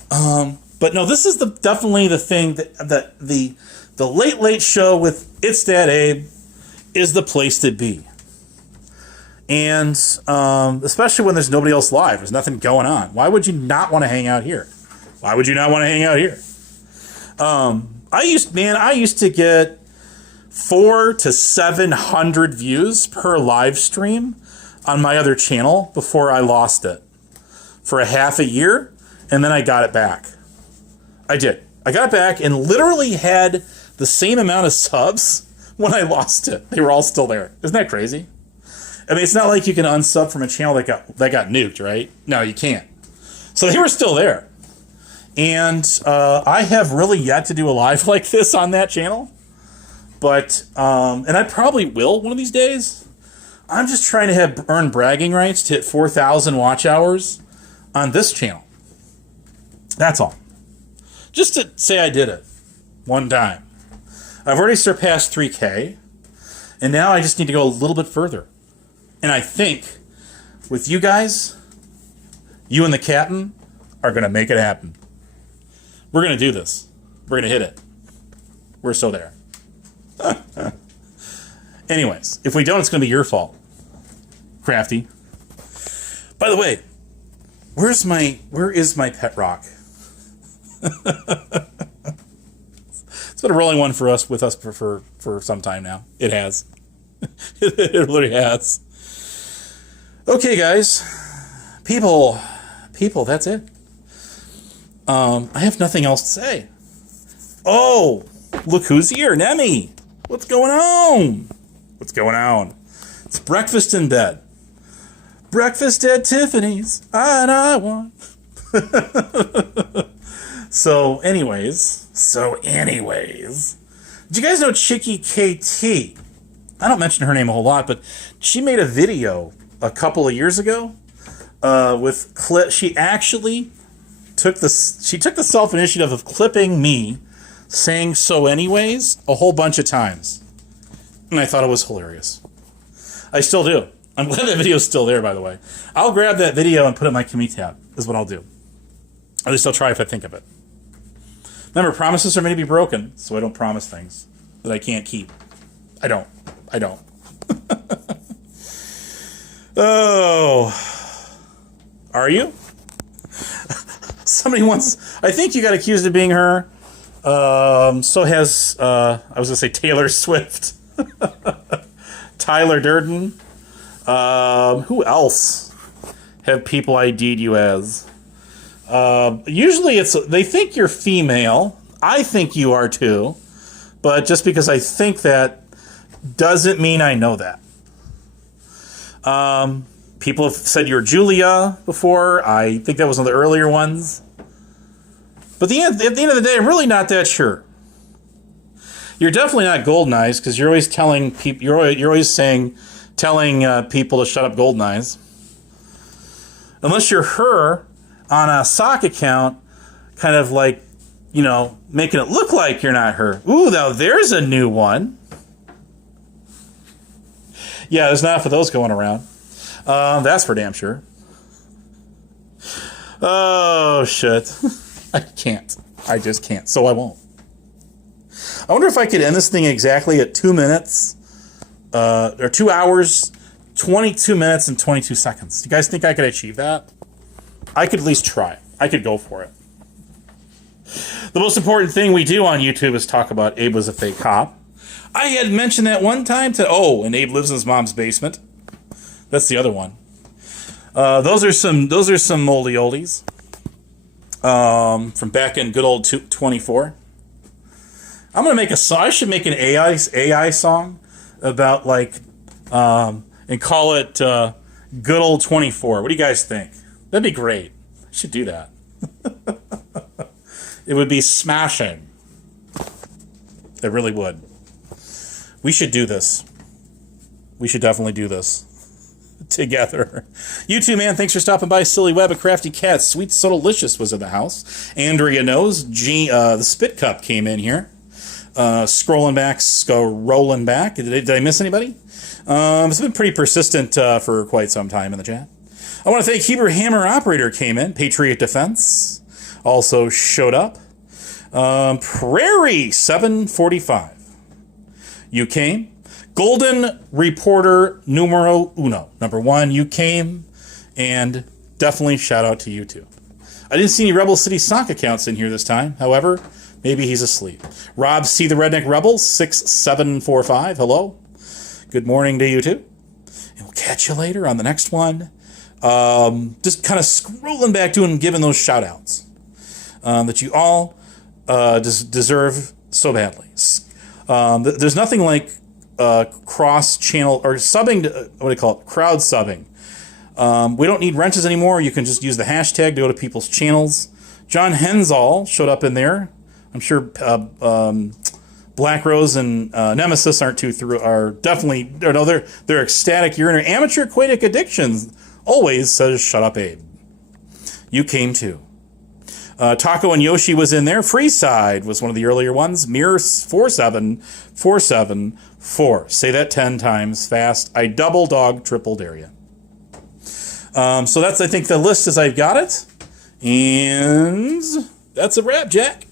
But no, this is definitely the thing that the late show with It's That Abe is the place to be. And especially when there's nobody else live, there's nothing going on. Why would you not want to hang out here? Why would you not want to hang out here? I used to get 400 to 700 views per live stream on my other channel before I lost it for a half a year, and then I got it back. I did. I got it back and literally had the same amount of subs when I lost it. They were all still there. Isn't that crazy? I mean, it's not like you can unsub from a channel that got nuked, right? No, you can't. So they were still there. And I have really yet to do a live like this on that channel. But, and I probably will one of these days. I'm just trying to earn bragging rights to hit 4,000 watch hours on this channel. That's all. Just to say I did it one time. I've already surpassed 3K, and now I just need to go a little bit further. And I think with you guys, you and the captain are going to make it happen. We're going to do this. We're going to hit it. We're so there. Anyways, if we don't, it's going to be your fault. Crafty. By the way, where is my pet rock? It's been a rolling one with us for some time now. It has. It really has. Okay, guys. People, that's it. I have nothing else to say. Oh, look who's here. Nemi. What's going on? What's going on? It's breakfast in bed. Breakfast at Tiffany's. I want. So anyways, did you guys know Chicky KT? I don't mention her name a whole lot, but she made a video a couple of years ago with clip. She actually took the self-initiative of clipping me saying "so anyways" a whole bunch of times, and I thought it was hilarious. I still do. I'm glad that video's still there, by the way. I'll grab that video and put it in my community tab, is what I'll do. At least I'll try if I think of it. Remember, promises are made to be broken, so I don't promise things that I can't keep. I don't. Oh. Are you? Somebody once... I think you got accused of being her. So has... I was going to say Taylor Swift. Tyler Durden. Who else have people ID'd you as? Usually they think you're female. I think you are too. But just because I think that doesn't mean I know that. People have said you're Julia before. I think that was one of the earlier ones. But at the end of the day, I'm really not that sure. You're definitely not Golden Eyes because you're always telling people. You're always saying, telling people to shut up, Golden Eyes. Unless you're her on a sock account, kind of like, you know, making it look like you're not her. Ooh, now there's a new one. Yeah, there's not enough of those going around. That's for damn sure. Oh, shit. I can't. I just can't. So I won't. I wonder if I could end this thing exactly at 2 minutes, or 2 hours, 22 minutes, and 22 seconds. Do you guys think I could achieve that? I could at least try. I could go for it. The most important thing we do on YouTube is talk about Abe was a fake cop. I had mentioned that one time and Abe lives in his mom's basement. That's the other one. Those are some moldy oldies from back in good old 24. I'm gonna make a song. I should make an AI song about like and call it good old 24. What do you guys think? That'd be great. I should do that. It would be smashing. It really would. We should do this. We should definitely do this together. You too, man. Thanks for stopping by. Silly Web, a Crafty Cat, Sweet So Delicious was in the house. Andrea knows. The Spit Cup came in here. Scrolling back. Did I miss anybody? It's been pretty persistent for quite some time in the chat. I want to thank Hebrew Hammer Operator came in. Patriot Defense also showed up. Prairie 745. You came. Golden Reporter numero uno. Number 1, you came. And definitely shout out to you too. I didn't see any Rebel City sock accounts in here this time. However, maybe he's asleep. Rob C. the Redneck Rebel 6745. Hello. Good morning to you too. And we'll catch you later on the next one. Just kind of scrolling back to and giving those shout outs that you all deserve so badly. There's nothing like cross channel or subbing, what do you call it? Crowd subbing. We don't need wrenches anymore. You can just use the hashtag to go to people's channels. John Hensall showed up in there. I'm sure Black Rose and Nemesis are definitely, no, they're ecstatic. You're in an amateur aquatic addictions. Always says, shut up, Abe. You came too. Taco and Yoshi was in there. Freeside was one of the earlier ones. Mirror 47474. Say that 10 times fast. I double dog triple dare you. So that's, I think, the list as I've got it. And that's a wrap, Jack.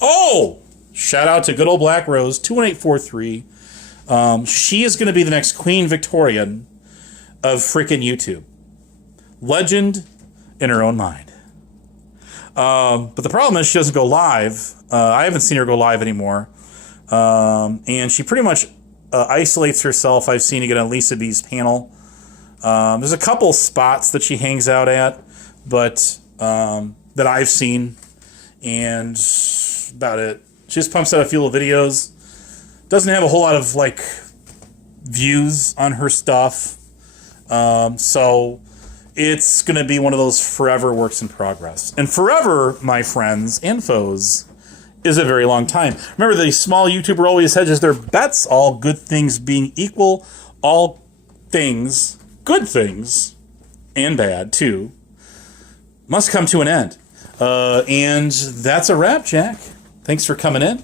Oh! Shout out to good old Black Rose, 21843. She is going to be the next Queen Victorian of freaking YouTube. Legend in her own mind. But the problem is she doesn't go live. I haven't seen her go live anymore. And she pretty much isolates herself. I've seen her get on Lisa B's panel. There's a couple spots that she hangs out at, but that I've seen. And about it. She just pumps out a few little videos. Doesn't have a whole lot of, like, views on her stuff. So it's going to be one of those forever works in progress. And forever, my friends and foes, is a very long time. Remember, the small YouTuber always hedges their bets, all good things being equal, all things, good things, and bad, too, must come to an end. And that's a wrap, Jack. Thanks for coming in.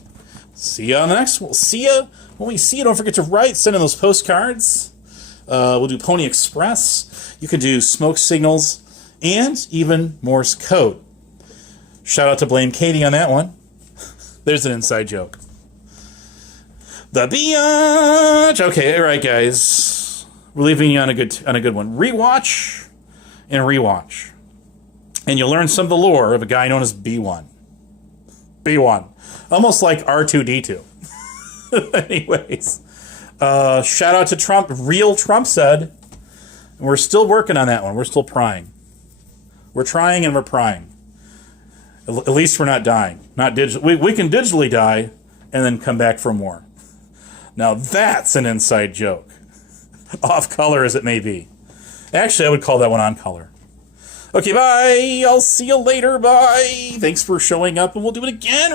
See you on the next one. We'll see you when we see you. Don't forget to send in those postcards. We'll do Pony Express. You can do smoke signals and even Morse code. Shout out to Blame Katie on that one. There's an inside joke. The biatch. Okay, all right, guys. We're leaving you on a good one. Rewatch and rewatch, and you'll learn some of the lore of a guy known as B1. B1, almost like R2D2. Anyways. Shout out to Trump. Real Trump said, we're still working on that one. We're still prying. We're trying and we're prying. At least we're not dying. Not we can digitally die and then come back for more. Now that's an inside joke. Off color as it may be. Actually, I would call that one on color. Okay, bye. I'll see you later. Bye. Thanks for showing up, and we'll do it again.